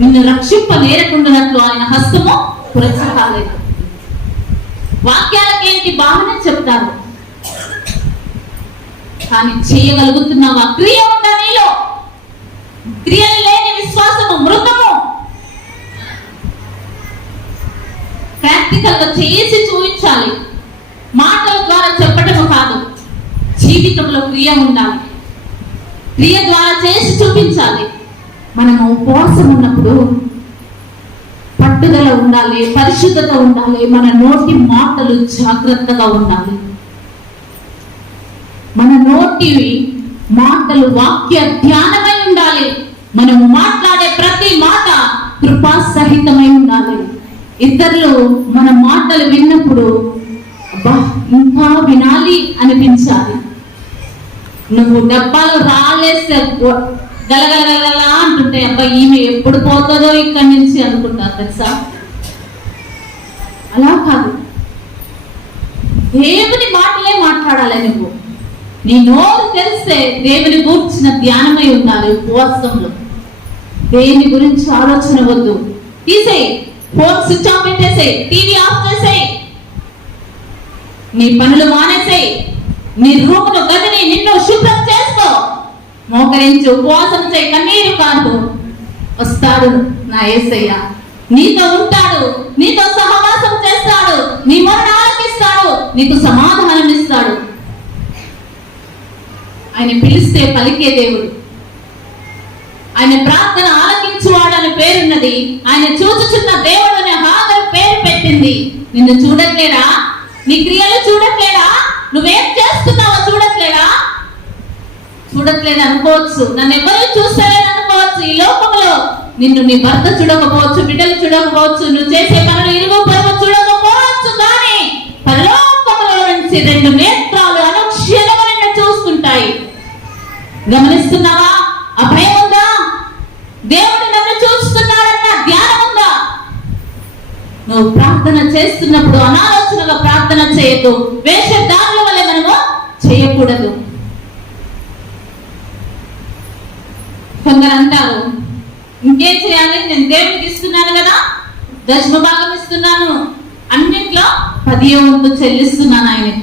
నిన్ను రక్షింపనేరకుండానట్లు ఆయన హస్తము పురచ కాలేదు. వాక్యాలకేంటి బాగానే చెప్తారు, కానీ చేయగలుగుతున్నావా? క్రియ ఉందా నీలో? క్రియలు లేని విశ్వాసము మృతము. ప్రాక్టికల్ గా చేసి చూపించాలి. మాటల ద్వారా చెప్పటము కాదు, జీవితంలో క్రియ ఉండాలి. క్రియ ద్వారా చేసి చూపించాలి. మనము ఉపవాసం ఉన్నప్పుడు పట్టుదల ఉండాలి, పరిశుద్ధత ఉండాలి, మన నోటి మాటలు జాగ్రత్తగా ఉండాలి. మన నోటి మాటలు వాక్య ధ్యానమై ఉండాలి. మనము మాట్లాడే ప్రతి మాట కృపా సహితమై ఉండాలి. ఇతరులు మన మాటలు విన్నప్పుడు అబ్బా ఇంకా వినాలి అనిపించాలి. నువ్వు డబ్బాలు రాలేస్తే గలగలగల అంటుంటే అబ్బా ఈమె ఎప్పుడు పోతుందో ఇక్కడి నుంచి అనుకుంటారు తెలుసా? అలా కాదు. దేవుని మాటలే మాట్లాడాలి. నువ్వు నీ నోరు తెలిస్తే దేవుని గురించిన ధ్యానమై ఉండాలి. ఉపవాసంలో దేని గురించి ఆలోచన వద్దు, తీసేయి. ఫోన్ స్విచ్ ఆఫ్ పెట్టేసేయ్, టీవీ ఆఫ్ చేసేయ్, నీ పనులు మానేసేయ్, నీ రూమును గదిని నిన్ను శుభ్రం చేసుకో, మోకరించి ఉపవాసం చేయి, కన్నీరు కాదు. వస్తాడు నా యేసయ్య, నీతో ఉంటాడు, నీతో సహవాసం చేస్తాడు, నీ మొరను ఆలకిస్తాడు, నీకు సమాధానం ఇస్తాడు. ఆయన పిలిస్తే పలికే దేవుడు, ఆయన ప్రార్థన ఆలకించువాడని పేరున్నది. ఆయన చూచుచున్న దేవుడు అనే హాగరు పేరు పెట్టింది. నిన్ను చూడట్లేడా? నీ క్రియలు చూడట్లేడా? నువ్వేం చేస్తున్నావో చూడట్లేడా? చూడట్లేదు అనుకోవచ్చు, నన్ను ఎవరు చూస్తలేదు అనుకోవచ్చు. ఈ లోకంలో నిన్ను నీ భర్త చూడకపోవచ్చు, బిడ్డలు చూడకపోవచ్చు, నువ్వు చేసే పనులు ఇరుగు పొరుగు చూడకపోవచ్చు, కానీ పరలోకములో నుంచి రెండు నేత్రాలు అనుక్షణము నిన్ను చూస్తుంటాయి. గమనిస్తున్నావా? ఆ భయం ఉందా? దేవుడు నన్ను చూస్తున్నాడన్న ధ్యానం ఉందా? నువ్వు ప్రార్థన చేస్తున్నప్పుడు అనాలోచనగా ప్రార్థన చేయొద్దు. వేషధారుల వల్ల మనము చేయకూడదు. కొందరు అంటారు, ఇంకేం చేయాలి, నేను దేవుడికి ఇస్తున్నాను కదా, దశమ భాగం ఇస్తున్నాను, అన్నింట్లో 10వ వంతు చెల్లిస్తున్నాను ఆయనకి.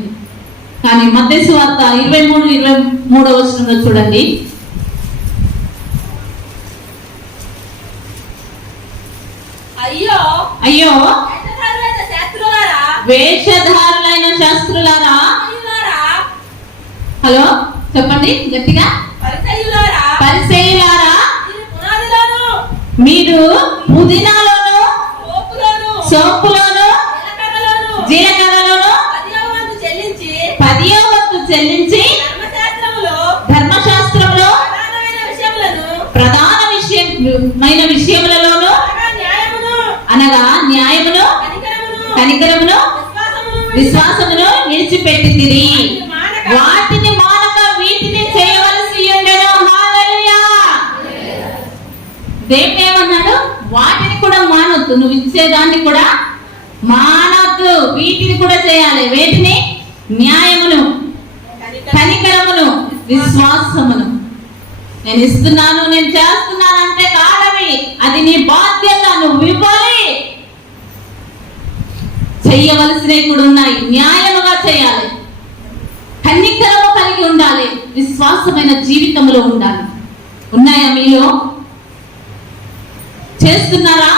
కానీ మత్తయి సువార్త 23:23 వచనంలో చూడండి, అయ్యో అయ్యో వేషధారులైన వేషధారులైన శాస్త్రులారా, శాస్త్రులారా, పరిసయ్యులారా, హలో చెప్పండి గట్టిగా, పరిసయ్యులారా, పరిసయ్యులారా, మీరు పునాదిలోను, మీరు పుదీనాలోను, సోపులోను, జీలకర్రలోను 10వ వంతు చెల్లించి 10వ వంతు చెల్లించి ధర్మశాస్త్రంలో ప్రధాన విషయమైన విషయములలోను అనగా న్యాయమును, కనికరమును, విశ్వాసమును విడిచిపెట్టితిరి. వాటిని మానక వీటిని చేయవలసి ఉండెను. హల్లెలూయా. దేవుడు ఏమన్నాడు? వాటిని కూడా మానొద్దు, నువ్వు ఇచ్చేదాన్ని కూడా మానొద్దు, వీటిని కూడా చేయాలి. వేటిని? న్యాయమును, కనికరమును, విశ్వాసమును. నేను ఇస్తున్నాను, నేను చేస్తున్నాను అంటే కాదవి, అది నీ బాధ్యత, నువ్వు ఇవ్వాలి. చెయ్యవలసినవి కూడా ఉన్నాయి. న్యాయముగా చేయాలి, కనికరము కలిగి ఉండాలి, విశ్వాసమైన జీవితంలో ఉండాలి. ఉన్నాయా మీలో? చేస్తున్నారా?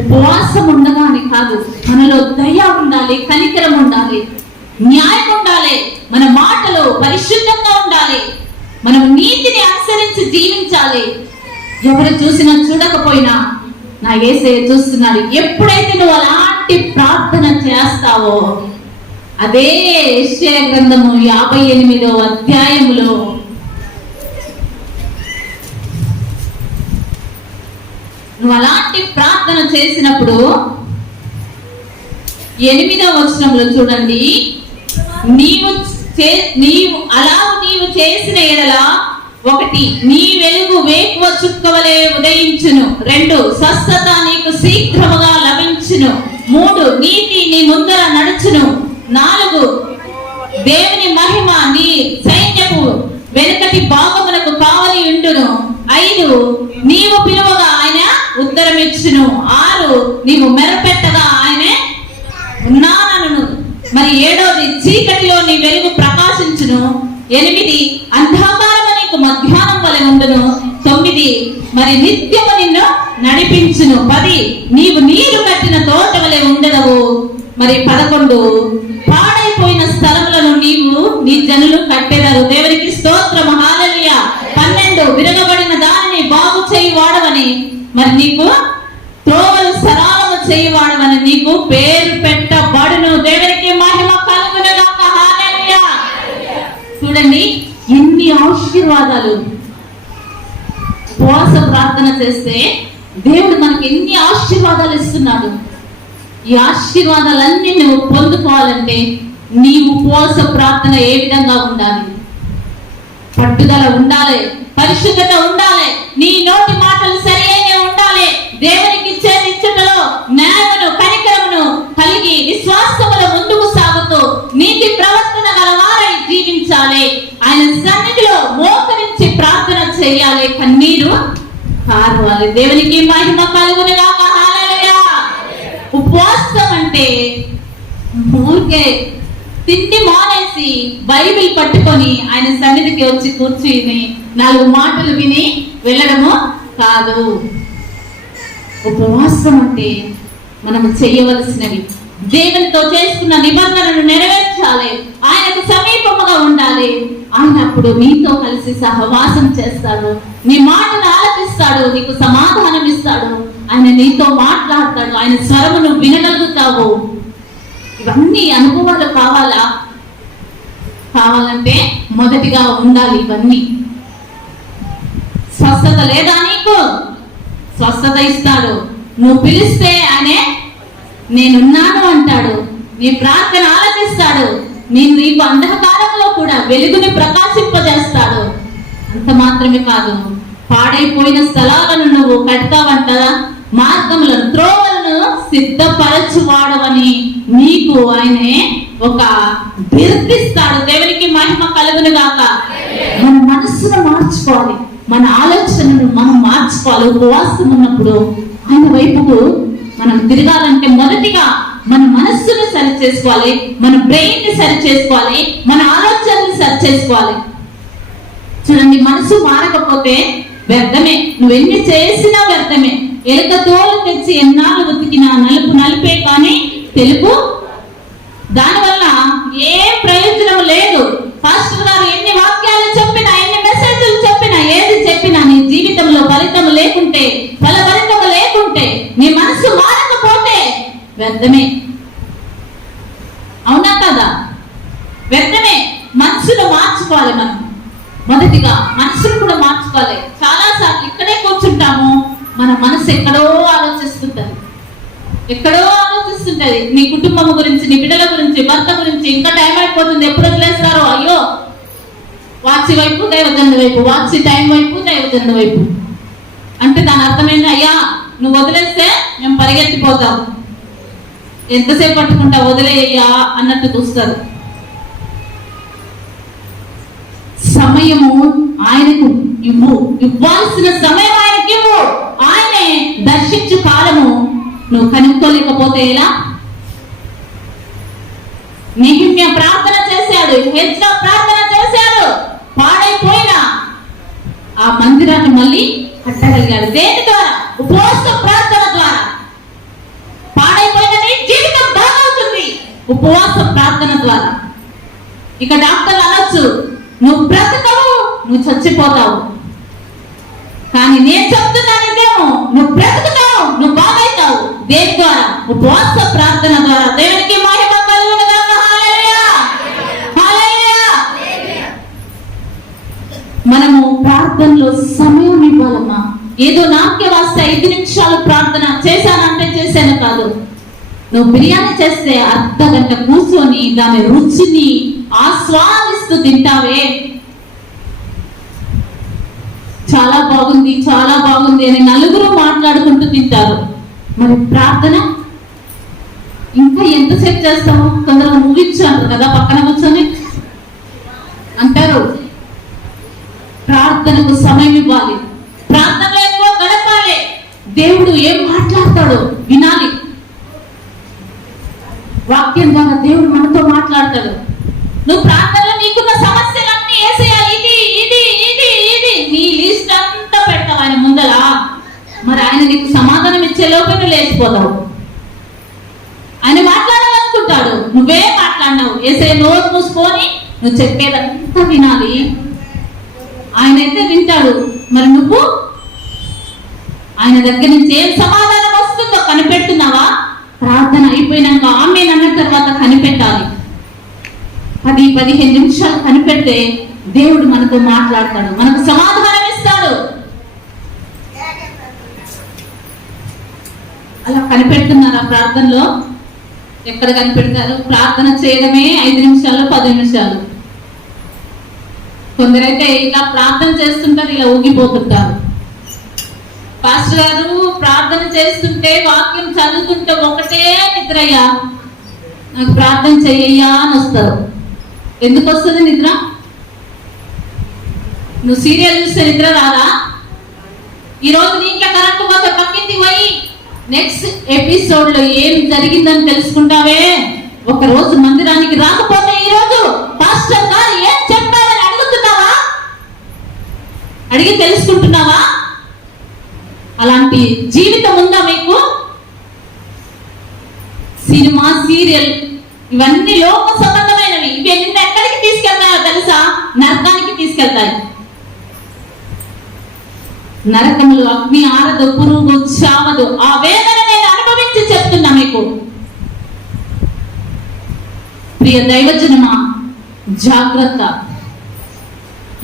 ఉపవాసం ఉండగానే కాదు, మనలో దయ ఉండాలి, కనికరం ఉండాలి, న్యాయం ఉండాలి, మన మాటలు పరిశుద్ధంగా ఉండాలి, మనం నీతిని అనుసరించి జీవించాలి. ఎవరు చూసినా చూడకపోయినా నా యేసయ్య చూస్తున్నాడు. ఎప్పుడైతే నువ్వు అలాంటి ప్రార్థన చేస్తావో, అదే యెషయా గ్రంథము 58వ అధ్యాయములో నువ్వు అలాంటి ప్రార్థన చేసినప్పుడు 8వ వచనంలో చూడండి, నీవు చేసిన ఎడల 1 నీ వెలుగు వేకువ చుక్కవలే ఉదయించును, 2 స్వస్థత నీకు శీఘ్రముగా లభించును, 3 నీతి నీ ముందర నడుచును, 4 దేవుని మహిమ నీ సైన్యపు వెనుకటి భాగమునకు కావలి ఉండును, 5 నీవు పిలువగా ఆయన ఉత్తరమిచ్చును, 6 నీవు మెరపెట్టగా ఆయనే ఉన్నానను, మరి 7వది చీకటిలో నీ వెలుగు ప్రకాశించును, 8 అంధకారము నీకు మధ్యాహ్నం వలె ఉండును, 9 మరి నిత్యము నిన్ను నడిపించును, 10 నీవు నీరు కట్టిన తోట వలె ఉండదవు, మరి 11 పాడైపోయిన స్థలములను నీవు నీ జనులు కట్టెదరు. దేవునికి స్తోత్రము. హల్లెలూయా. 12 విరగబడిన దానిని బాగు చేయువాడవని, మరి నీకు త్రోవలు సరళము చేయువాడవని నీకు పేరు పెట్టబడును. దేవునికి మహిమ కలుగును గాక. హల్లెలూయా. చూడండి ఎన్ని ఆశీర్వాదాలు. ఉపవాస ప్రార్థన చేస్తే దేవుడు మనకి ఎన్ని ఆశీర్వాదాలు ఇస్తున్నాడు. ఈ ఆశీర్వాదాలన్నీ నువ్వు పొందుకోవాలంటే నీ ఉపవాస ప్రార్థన ఏ విధంగా ఉండాలి? పట్టుదల ఉండాలి, పరిశుద్ధత ఉండాలి, నీ నోటి మాటలు సరైన ఉండాలి, దేవునికి ఇచ్చే ఇచ్చటలో న్యాయమును కనికరమును కలిగి విశ్వాసముల ముందుకు సాగుతూ నీతి ప్రవర్తన గలవారై జీవించాలి. ఆయన సన్నిధిలో మోకరించి ప్రార్థన చేయాలి, కన్నీరు పారవాలి. దేవునికి మహిమ కలుగును గాక. హల్లెలూయా. ఉపవాసం అంటే ఊరికే తిండి మానేసి బైబిల్ పట్టుకొని ఆయన సన్నిధికి వచ్చి కూర్చుని 4 మాటలు విని వెళ్ళడము కాదు. ఉపవాసం అంటే మనము చేయవలసినవి, దేవునితో చేసుకున్న నిబంధనను నెరవేర్చాలి, ఆయనకు సమీపముగా ఉండాలి. ఆయన అప్పుడు నీతో కలిసి సహవాసం చేస్తాడు, నీ మాటను ఆలకిస్తాడు, నీకు సమాధానం ఇస్తాడు, ఆయన నీతో మాట్లాడతాడు, ఆయన స్వరమును వినగలుగుతావు. ఇవన్నీ అనుభవాలు కావాలంటే మొదటిగా ఉండాలి ఇవన్నీ. స్వస్థత లేదా నీకు? స్వస్థత ఇస్తాడు. నువ్వు పిలిస్తే ఆయనే నేనున్నాను అంటాడు. నీ ప్రార్థన ఆలకిస్తాడు. నీకు అంధకారంలో కూడా వెలుగుని ప్రకాశింపజేస్తాడు. అంత మాత్రమే కాదు, పాడైపోయిన స్థలాలను నువ్వు కడతావంటారా, మార్గములను త్రోవలను సిద్ధపరచువాడవని నీకు ఆయనే ఒక బిరుదిస్తాడు. దేవునికి మహిమ కలుగును గాక. మన మనస్సును మార్చుకోవాలి, మన ఆలోచనను మనం మార్చుకోవాలి. ఉపవాసం ఉన్నప్పుడు ఆయన వైపుకు మనం తిరగాలంటే మొదటిగా మన మనస్సును సరి చేసుకోవాలి, మన బ్రెయిన్ ని సరి చేసుకోవాలి, మన ఆలోచనలు సరి చేసుకోవాలి. చూడండి, మనసు మారకపోతే వ్యర్థమే, నువ్వెన్ని చేసినా వ్యర్థమే. ఎలుక తోలు తెచ్చి ఎన్నాళ్ళు ఉతికినా నలుపు నలిపే కానీ తెలుపు, దానివల్ల ఏం ప్రయోజనం లేదు. పాస్టర్ గారు ఎన్ని వాక్యాలు చెప్పినా, ఎన్ని మెసేజ్లు చెప్పినా, ఏది చెప్పినా నీ జీవితంలో ఫలితం లేకుంటే, ఫలభరితం లేకుంటే, నీ మనసు మారకపోతే వ్యర్థమే. అవునా కదా? వ్యర్థమే. మనసును మార్చుకోవాలి. మనం మొదటిగా మనసును కూడా మార్చుకోవాలి. చాలా సార్లు ఇక్కడే కూర్చుంటాము, మన మనసు ఎక్కడో ఆలోచిస్తుంటది, ఎక్కడో ఆలోచిస్తుంటది. నీ కుటుంబం గురించి, నీ బిడ్డల గురించి, భర్త గురించి. ఇంకా టైం అయిపోతుంది, ఎప్పుడు వదిలేస్తారో, అయ్యో వాచి వైపు దైవజనుడి వైపు, వాచి టైం వైపు దైవజనుడి వైపు అంటే దాని అర్థమైంది, అయ్యా నువ్వు వదిలేస్తే మేము పరిగెత్తిపోతాం, ఎంతసేపు పట్టుకుంటా, వదిలేయ్యా అన్నట్టు చూస్తారు. సమయము ఆయనకు ఇవ్వు, ఇవ్వాల్సిన సమయం ఆయనకి ఇవ్వు. ఆయనే దర్శించు కాలము నువ్వు కనుక్కోలేకపోతే ఎలా? నెహెమ్యా ప్రార్థన చేశాడు, హెజ్రా ప్రార్థన చేశాడు, పాడైపోయిన ఆ మందిరాన్ని మళ్ళీ కట్టగలిగాడు. దేని ద్వారా? ఉపవాస ప్రార్థన ద్వారా. పాడైపోయిన నీ జీవితం బాగవుతుంది ఉపవాస ప్రార్థన ద్వారా. ఇక డాక్టర్లు అనొచ్చు, నువ్వు బ్రతకవు, నువ్వు చచ్చిపోతావు. కానీ నేను చెప్తున్నాను ఇదేమో, నువ్వు బ్రతుకుతావు, నువ్వు బాగైతావు. దేని ద్వారా? ఉపవాస ప్రార్థన ద్వారా. దేవునికి మహిమ కలుగును గాక. హల్లెలూయా, హల్లెలూయా. మనము ప్రార్థనలో సమయం ఇవ్వాలమ్మా. ఏదో నాకే వస్తే 5 నిమిషాలు ప్రార్థన చేశానంటే చేశాను కాదు. నువ్వు బిర్యానీ చేస్తే అర్ధగంట కూర్చొని దాని రుచిని ఆస్వాదిస్తూ తింటావే, చాలా బాగుంది, చాలా బాగుంది అని నలుగురు మాట్లాడుకుంటూ తింటారు. మరి ప్రార్థన ఇంకా ఎంతసేపు చేస్తాము? కొందరు ముగించు అంటారు కదా, పక్కన కూర్చొని అంటారు. ప్రార్థనకు సమయం ఇవ్వాలి, ప్రార్థనలో ఎక్కువ గడపాలి. దేవుడు ఏం మాట్లాడతాడో వినాలి. వాక్యం ద్వారా దేవుడు మనతో మాట్లాడతాడు. నువ్వు ప్రార్థనలో నీకున్న సమస్యలన్నీ యేసయ్యా ఇది ఇది ఇది ఇది నీ లిస్ట్ అంతా పెడతావు ఆయన ముందర. మరి ఆయన నీకు సమాధానం ఇచ్చే లోపే నువ్వు లేచిపోతావు. ఆయన మాట్లాడాలనుకుంటాడు, నువ్వే మాట్లాడినావు. యేసయ్య నోరు మూసుకొని నువ్వు చెప్పేదంతా వినాలి. ఆయనైతే వింటాడు. మరి నువ్వు ఆయన దగ్గర నుంచి ఏం సమాధానం వస్తుందో కనిపెడుతున్నావా? ప్రార్థన అయిపోయినాక ఆమేన్ అన్న తర్వాత కనిపెట్టాలి. 10-15 నిమిషాలు కనిపెడితే దేవుడు మనతో మాట్లాడతాడు, మనకు సమాధానం ఇస్తాడు. అలా కనిపెడుతున్నారా ప్రార్థనలో? ఎక్కడ కనిపెడతారు? ప్రార్థన చేయడమే 5 నిమిషాలు 10 నిమిషాలు. కొందరైతే ఇలా ప్రార్థన చేస్తుంటారు, ఇలా ఊగిపోతుంటారు. పాస్టర్ గారు ప్రార్థన చేస్తుంటే, వాక్యం చదువుతుంటే ఒకటే నిద్రయ్యా, నాకు ప్రార్థన చెయ్యయ్యా అని వస్తారు. ఎందుకు వస్తుంది నిద్ర? నువ్వు సీరియల్ చూస్తే నిద్ర రాదా? ఈ రోజు నీ ఇంట్లో కరెంట్ పోతే పక్కింటికి పోయి నెక్స్ట్ ఎపిసోడ్ లో ఏం జరిగిందని తెలుసుకుంటావే. ఒక రోజు మందిరానికి రాకపోతే ఈ రోజు పాస్టర్ గారు ఏం చెప్పారని అడుగుతున్నావా? అడిగి తెలుసుకుంటున్నావా? అలాంటి జీవితం ఉందా మీకు? సినిమా, సీరియల్ ఇవన్నీ లోక సంబంధమైనవి. ఇవి నిన్ను ఎక్కడికి తీసుకెళ్తాయో తెలుసా? నరకానికి తీసుకెళ్తాయి. నరకములు అగ్ని ఆరదు, పురుగు చావదు. ఆ వేదన నేను అనుభవించి చెప్తున్నా మీకు. ప్రియ దైవజనమా, జాగ్రత్త.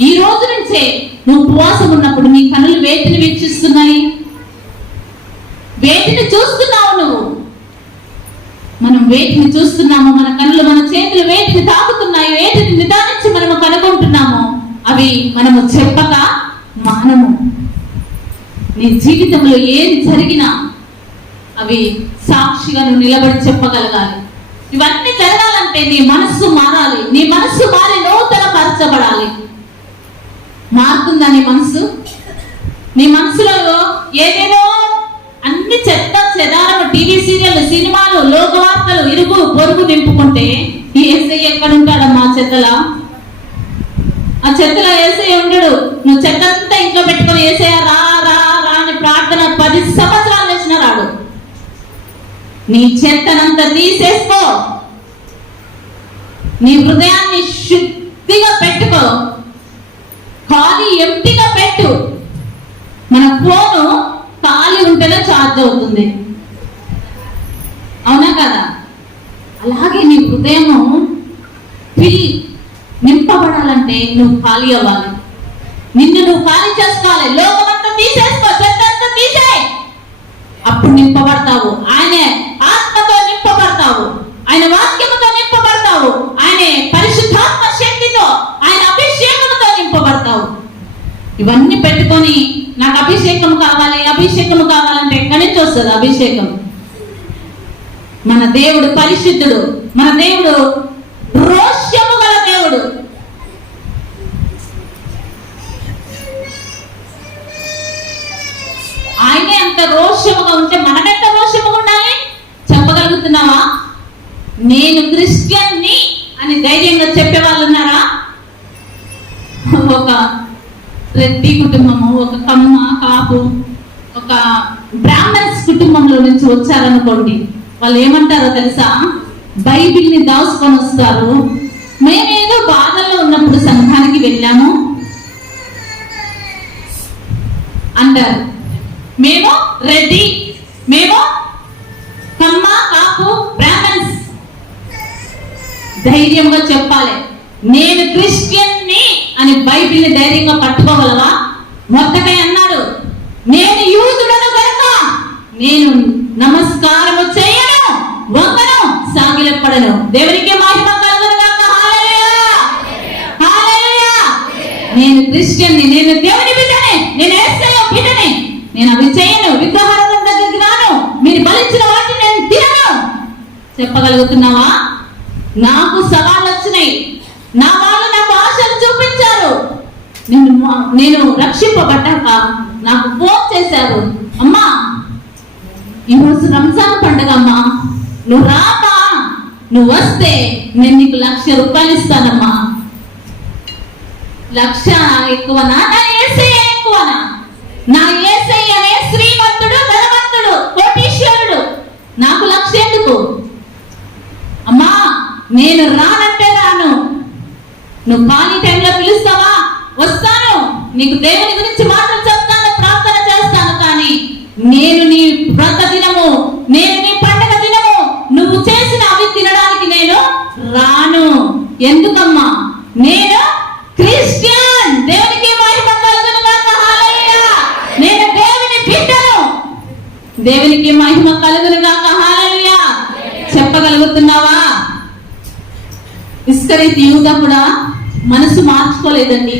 ఈ రోజు నుంచే నువ్వు ఉపవాసం ఉన్నప్పుడు నీ కనులు వేటిని వీక్షిస్తున్నాయి? వేటిని చూస్తున్నావు నువ్వు? మనం వేటిని చూస్తున్నాము? మన కనులు, మన చేతులు వేటిని తాకుతున్నాయి? వేటిని నిదానించి మనము కనుగొంటున్నాము? అవి మనము చెప్పక మానము. నీ జీవితంలో ఏం జరిగినా అవి సాక్షిగా నువ్వు నిలబడి చెప్పగలగాలి. ఇవన్నీ జరగాలంటే నీ మనస్సు మారాలి. నీ మనస్సు మారి నూతన పరచబడాలి. మారుతుందా నీ మనసు? నీ మనసులో ఏదేదో అన్ని చెత్త చెదారము, టీవీ సీరియల్, సినిమాలు, లోకవార్తలు, ఇరుగు పొరుగు నింపుకుంటే ఈ యేసయ్య ఎక్కడ ఉంటాడమ్మా? చెత్తలా? ఆ చెత్తలో యేసయ్య ఉండడు. నువ్వు చెత్తంతా ఇంట్లో పెట్టుకొని యేసయ్య రా రా రా అని ప్రార్థన 10 సంవత్సరాలు చేసిన రాడు. నీ చెత్తనంతా తీసేసుకో. నీ హృదయాన్ని శుద్ధిగా పెట్టుకో. ఖాళీ ఎంటీగా పెట్టు. మన ఫోను ఖాళీ ఉంటేనే ఛార్జ్ అవుతుంది, అవునా కదా? అలాగే నీ హృదయము నింపబడాలంటే నువ్వు ఖాళీ అవ్వాలి. నిన్ను నువ్వు ఖాళీ చేసుకోవాలి. లోకమంతా తీసేసుకో, చెత్తంతా తీసేయ్. అప్పుడు నింపబడతావు. ఆయన ఆత్మతో నింపబడతావు. ఆయన వాక్యముతో నింపబడతావు. ఆయన పరిశుద్ధాత్మ శక్తితో, ఆయన అభిషేకముతో నింపబడతావు. ఇవన్నీ పెట్టుకొని నాకు అభిషేకం కావాలి, అభిషేకం కావాలంటే ఎక్కడి నుంచి వస్తుంది అభిషేకం? మన దేవుడు పరిశుద్ధుడు. మన దేవుడు రోషము గల దేవుడు. ఆయనే అంత రోషముగా ఉంటే మనం ఎంత రోషముగా ఉండాలి చెప్పగలుగుతున్నావా? నేను క్రిస్టియన్ని అని ధైర్యంగా చెప్పే వాళ్ళు ఉన్నారా? ఒక రెడ్డి కుటుంబము, ఒక కమ్మ, కాపు, ఒక బ్రాహ్మణ్స్ కుటుంబంలో నుంచి వచ్చారనుకోండి, వాళ్ళు ఏమంటారో తెలుసా? బైబిల్ని దాచుకొని వస్తారు. మేమేదో బాధల్లో ఉన్నప్పుడు సంఘానికి వెళ్ళాము అంటారు. మేము రెడ్డి, మేము కమ్మ, కాపు, బ్రాహ్మణ్స్. ధైర్యంగా చెప్పాలి, నేను క్రిస్టియన్ని అని బైబిల్ని ధైర్యంగా పట్టుకోగలవా? మొత్తకై అన్నాడు, నేను యూదుడను కనుక నేను నమస్కారము చేయను, వంగను, సాగిలపడను. దేవునికి మహిమ కలుగును గాక. హల్లెలూయా, హల్లెలూయా. నేను క్రిస్టియన్ని, నేను దేవుని బిడ్డనే, నేను యేసయ్య బిడ్డనే. నేను అవి చేయను, విగ్రహారాధన దగ్గరికి రాను, మీరు బలించిన వాటిని నేను తినను. చెప్పగలుగుతున్నావా? నాకు సవాళ్ళు వచ్చినాయి. నా వాళ్ళు నాకు ఆశలు చూపించారు. నేను రక్షింపబడ్డాక నాకు ఫోన్ చేశారు, అమ్మా ఈరోజు రంజాన్ పండుగ అమ్మా, నువ్వు రామా, నువ్వు వస్తే నేను నీకు 1,00,000 రూపాయలు ఇస్తానమ్మా. 1,00,000 ఎక్కువనా? నా యేసయ్య ఎక్కువనా? నా యేసయ్యనే శ్రీమంతుడు, ధనవంతుడు, కోటీశ్వరుడు. నాకు 1,00,000 ఎందుకు? అమ్మా నేను రానంటే రాను. నువ్వు ఖాళీ టైంలో పిలుస్తావా? వస్తాను. నీకు దేవుని గురించి మాటలు చెప్తాను, ప్రార్థన చేస్తాను. కానీ నేను నీ వ్రత దినము, నేను నీ పండగ దినము నువ్వు చేసిన అవి తినడానికి నేను రాను. ఎందుకమ్మా? నేను క్రిస్టియన్. దేవునికి మహిమ కలుగును గాక. హల్లెలూయా. నేను దేవుని బిడ్డను. దేవునికి మహిమ కలుగును గాక. హల్లెలూయా. చెప్పగలుగుతున్నావా? ఇస్కరియోతు యూదా కూడా మనసు మార్చుకోలేదండి.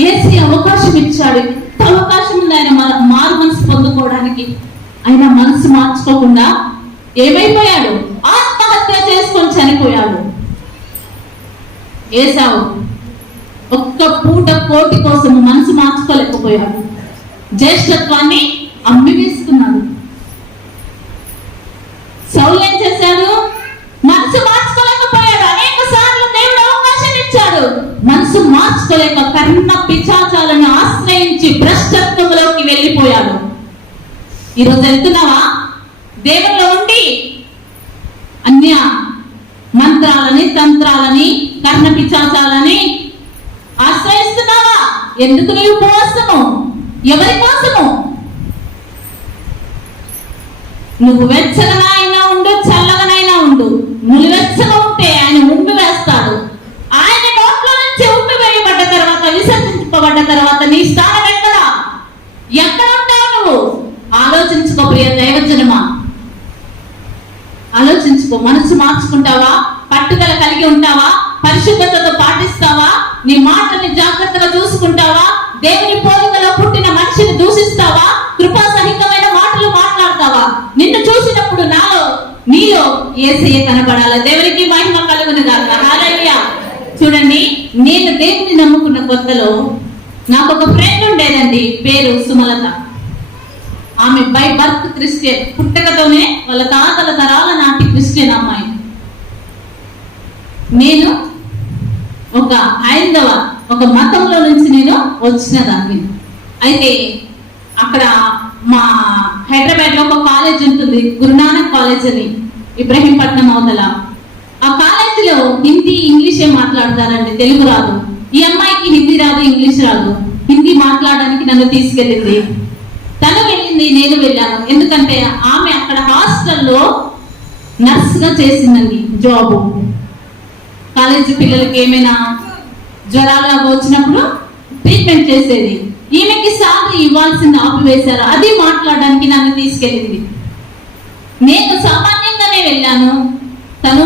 యేసు అవకాశం ఇచ్చాడు. ఎంత అవకాశం ఉంది ఆయన మారు మనసు పొందుకోవడానికి. ఆయన మనసు మార్చుకోకుండా ఏమైపోయాడు? ఆత్మహత్య చేసుకొని చనిపోయాడు. ఏసావు ఒక్క పూట కోటి కోసం మనసు మార్చుకోలేకపోయాడు. జ్యేష్ఠత్వాన్ని అమ్మి వేసుకున్నాడు. సౌలు ఏం చేశాడు? మనసు మార్చుకోలేకపోయాడు. అనేక సార్లు దేవుడు అవకాశం ఇచ్చాడు. మనసు మార్చుకోలేక కర్ణ పిశాచాలను ఆశ్రయించి భ్రష్టత్వంలోకి వెళ్ళిపోయాడు. ఈరోజు వెళ్తున్నావా? దేవుల్లో ఉండి అన్య మంత్రాలని, తంత్రాలని, కర్ణ పిశాచాలని ఆశ్రయిస్తున్నావా? ఎందుకు నీ ఉపవాసము? ఎవరి కోసము? నువ్వు వెచ్చగనైనా ఉండు, చల్లగనైనా ఉండు. నువ్వు వెచ్చగా ఉంటే ఆయన ఉమ్మి వేస్తాడు. ఆయన నోట్లో నుంచి ఉమ్మి వేయబడ్డ తర్వాత, విసర్జింపబడ్డ తర్వాత నీ స్థానం ఎక్కడ? ఎక్కడ ఉంటావు నువ్వు? ఆలోచించుకో ప్రియ దైవజనమా, ఆలోచించుకో. మనసు మార్చుకుంటావా? పట్టుదల కలిగి ఉంటావా? పరిశుద్ధతతో పాటిస్తావా? నీ మాటని జాగ్రత్తగా చూసుకుంటావా? దేవుని పోలికలో పుట్టిన మనిషిని దూషిస్తావా? కృపా సహితమైన మాటలు మాట్లాడతావా? నిన్ను చూసినప్పుడు నీలో యేసయ్య కనబడాలి. దేవునికి మహిమ కలుగును గాక. హల్లెలూయా. చూడండి, నేను దేవుని నమ్ముకున్న కొత్తలో నాకు ఒక ఫ్రెండ్ ఉండేదండి, పేరు సుమలత. ఆమె బై బర్త్ క్రిస్టియన్, పుట్టకతోనే వాళ్ళ తాతల తరాల నాటి క్రిస్టియన్ అమ్మాయి. నేను ఒక మతంలో నుంచి నేను వచ్చిన దాన్ని. అయితే అక్కడ మా హైదరాబాద్ లో ఒక కాలేజ్ ఉంటుంది, గురునానక్ కాలేజ్ అని, ఇబ్రహీంపట్నం అవతల. ఆ కాలేజీలో హిందీ ఇంగ్లీషే మాట్లాడతారండి, తెలుగు రాదు. ఈ అమ్మాయికి హిందీ రాదు, ఇంగ్లీష్ రాదు. హిందీ మాట్లాడడానికి నన్ను తీసుకెళ్ళింది. తను వెళ్ళింది, నేను వెళ్ళాను. ఎందుకంటే ఆమె అక్కడ హాస్టల్లో నర్స్గా చేసిందండి జాబ్. కాలేజీ పిల్లలకి ఏమైనా జ్వరాలు వచ్చినప్పుడు ట్రీట్మెంట్ చేసేది. ఈమెకి సార్లు ఇవ్వాల్సింది ఆపివేశారు. అది మాట్లాడడానికి నన్ను తీసుకెళ్ళింది. నేను సామాన్యంగానే వెళ్ళాను, తను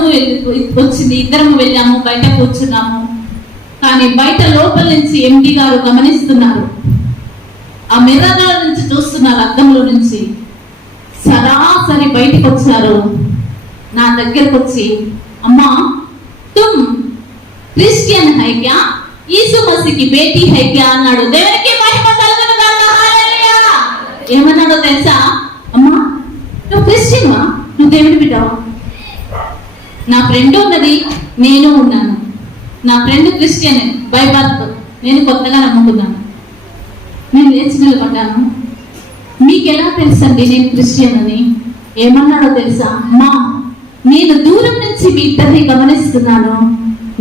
వచ్చింది. ఇద్దరము వెళ్ళాము, బయట కూర్చున్నాము. కానీ బయట లోపల నుంచి ఎండి గారు గమనిస్తున్నారు. ఆ మిర్రర్ల నుంచి చూస్తున్నారు, అద్దంలో నుంచి. సరాసరి బయటకు వచ్చారు. నా దగ్గరకు వచ్చి, అమ్మా తుమ్ క్రిస్టియన్ హై క్యా? యేసు మసీహ్ కి బేటీ హై క్యా అన్నాడు. దేవునికి మహిమ కలుగును గాక. హల్లెలూయా. ఏమన్నాడో తెలుసా? అమ్మా నువ్వు క్రిస్టియన్వా? నువ్వు దేవుని బిడ్డవా? నా ఫ్రెండ్ ఉన్నది, నేను ఉన్నాను. నా ఫ్రెండ్ క్రిస్టియన్ బై బర్త్, నేను కొత్తగా నమ్ముకున్నాను. నేను లేచి నిలబడ్డాను. మీకు ఎలా తెలుసండి నేను క్రిస్టియన్ అని? ఏమన్నాడో తెలుసా? అమ్మా నేను దూరం నుంచి మీ ఇద్దరిని గమనిస్తున్నాను,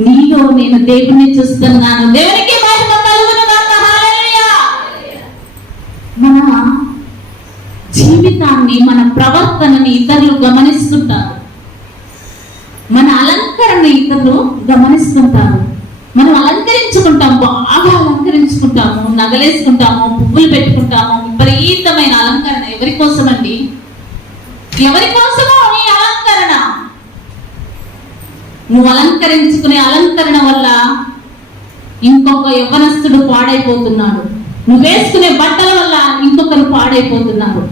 నీలో నేను దేవుణ్ణి చూస్తున్నాను. దేవునికి మహిమ కలుగును గాక. హల్లెలూయా. మన జీవితాన్ని, మన ప్రవర్తనని ఇతరులు గమనిస్తుంటారు. మన అలంకరణ ఇతరులు గమనిస్తుంటారు. మనం అలంకరించుకుంటాం, బాగా అలంకరించుకుంటాము, నగలేసుకుంటాము, పువ్వులు పెట్టుకుంటాము. విపరీతమైన అలంకరణ ఎవరి కోసం అండి? ఎవరి కోసమో నీ అలంకరణ. నువ్వు అలంకరించుకునే అలంకరణ వల్ల ఇంకొక యవ్వనస్తుడు పాడైపోతున్నాడు. నువ్వు వేసుకునే బట్టల వల్ల ఇంకొకరు పాడైపోతున్నారు.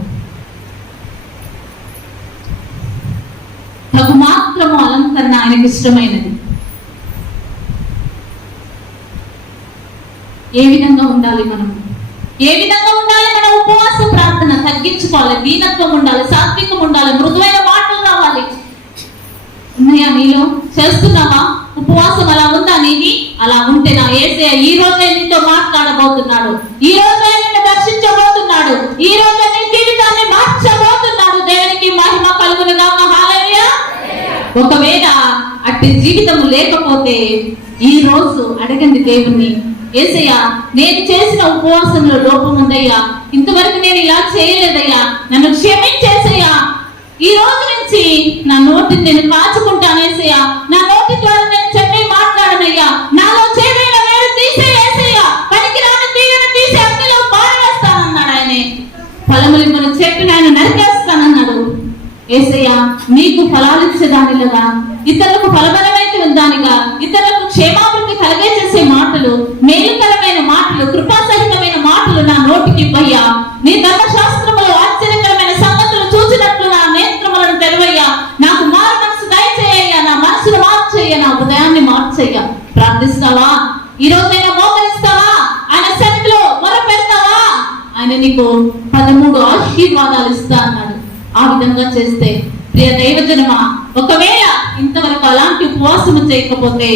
తగు మాత్రము అలంకరణ ఆయనకు ఇష్టమైనది. ఏ విధంగా ఉండాలి మనం? ఏ విధంగా ఉండాలి? మన ఉపవాస ప్రార్థన తగ్గించుకోవాలి, దీనత్వం ఉండాలి, సాత్వికం ఉండాలి, మృదువైన మాటలు రావాలి. ఉన్నాయా నీలో? చేస్తున్నావా? ఉపవాసం అలా ఉందా నీది? అలా ఉంటే నా యేసయ్య ఈ రోజే నీతో మాట్లాడబోతున్నాడు. ఈ రోజే నిన్ను దర్శించబోతున్నాడు. ఈ రోజే నీ జీవితాన్ని మార్చబోతున్నాడు. దేవునికి మహిమ కలుగును గాక. హల్లెలూయా. ఒకవేళ అట్టి జీవితం లేకపోతే ఈ రోజు అడగండి దేవుణ్ణి, యేసయ్యా నేను చేసిన ఉపవాసంలో లోపం ఉందయ్యా, ఇంతవరకు నేను ఇలా చేయలేదయ్యా, నన్ను క్షమించేసయ్యా. ఈ రోజు నుంచి నా నోటిని నేను కాచుకుంటానేసయ్యా. నా నోటి ద్వారా నేను చెప్పి మాట్లాడనయ్యా. నాలో చేదైన వేరు తీసేయేసయ్యా. పనికిరాని తీగను తీసి అగ్నిలో పారవేస్తానన్నాడు ఆయనే. ఫలములు మన చెట్టుని ఆయన నరికేస్తానన్నాడు. యేసయ్యా నీకు ఫలాలిచ్చేదానిలాగా, ఇతరులకు ఫలబలమైతే ఉందానిగా, ఇతరులకు క్షేమాభివృద్ధి కలిగే చేసే మాటలు, మేలుకరమైన మాటలు, కృపాసహితమైన మాటలు నా నోటికి ఇవ్వయ్యా. నీ ధర్మశాస్త్రములో ఆశ్చర్యకరమైన సంగతులు చూసినట్లు నా నేత్రములను తెరవయ్యా. నాకు మారు మనసు దయచేయ్యా. నా మనసును మార్చేయ్యా. నా హృదయాన్ని మార్చేయ్యా. ప్రార్థిస్తావా? ఈ రోజైనా మోకరిస్తావా? ఆయన సన్నిధిలో మొర పెడతావా? ఆయన నీ నీకు 13 ఆశీర్వాదాలు ఇస్తా అన్నాడు. ఆ విధంగా చేస్తే ప్రియ దైవజనమా, ఒకవేళ ఇంతవరకు అలాంటి ఉపవాసము చేయకపోతే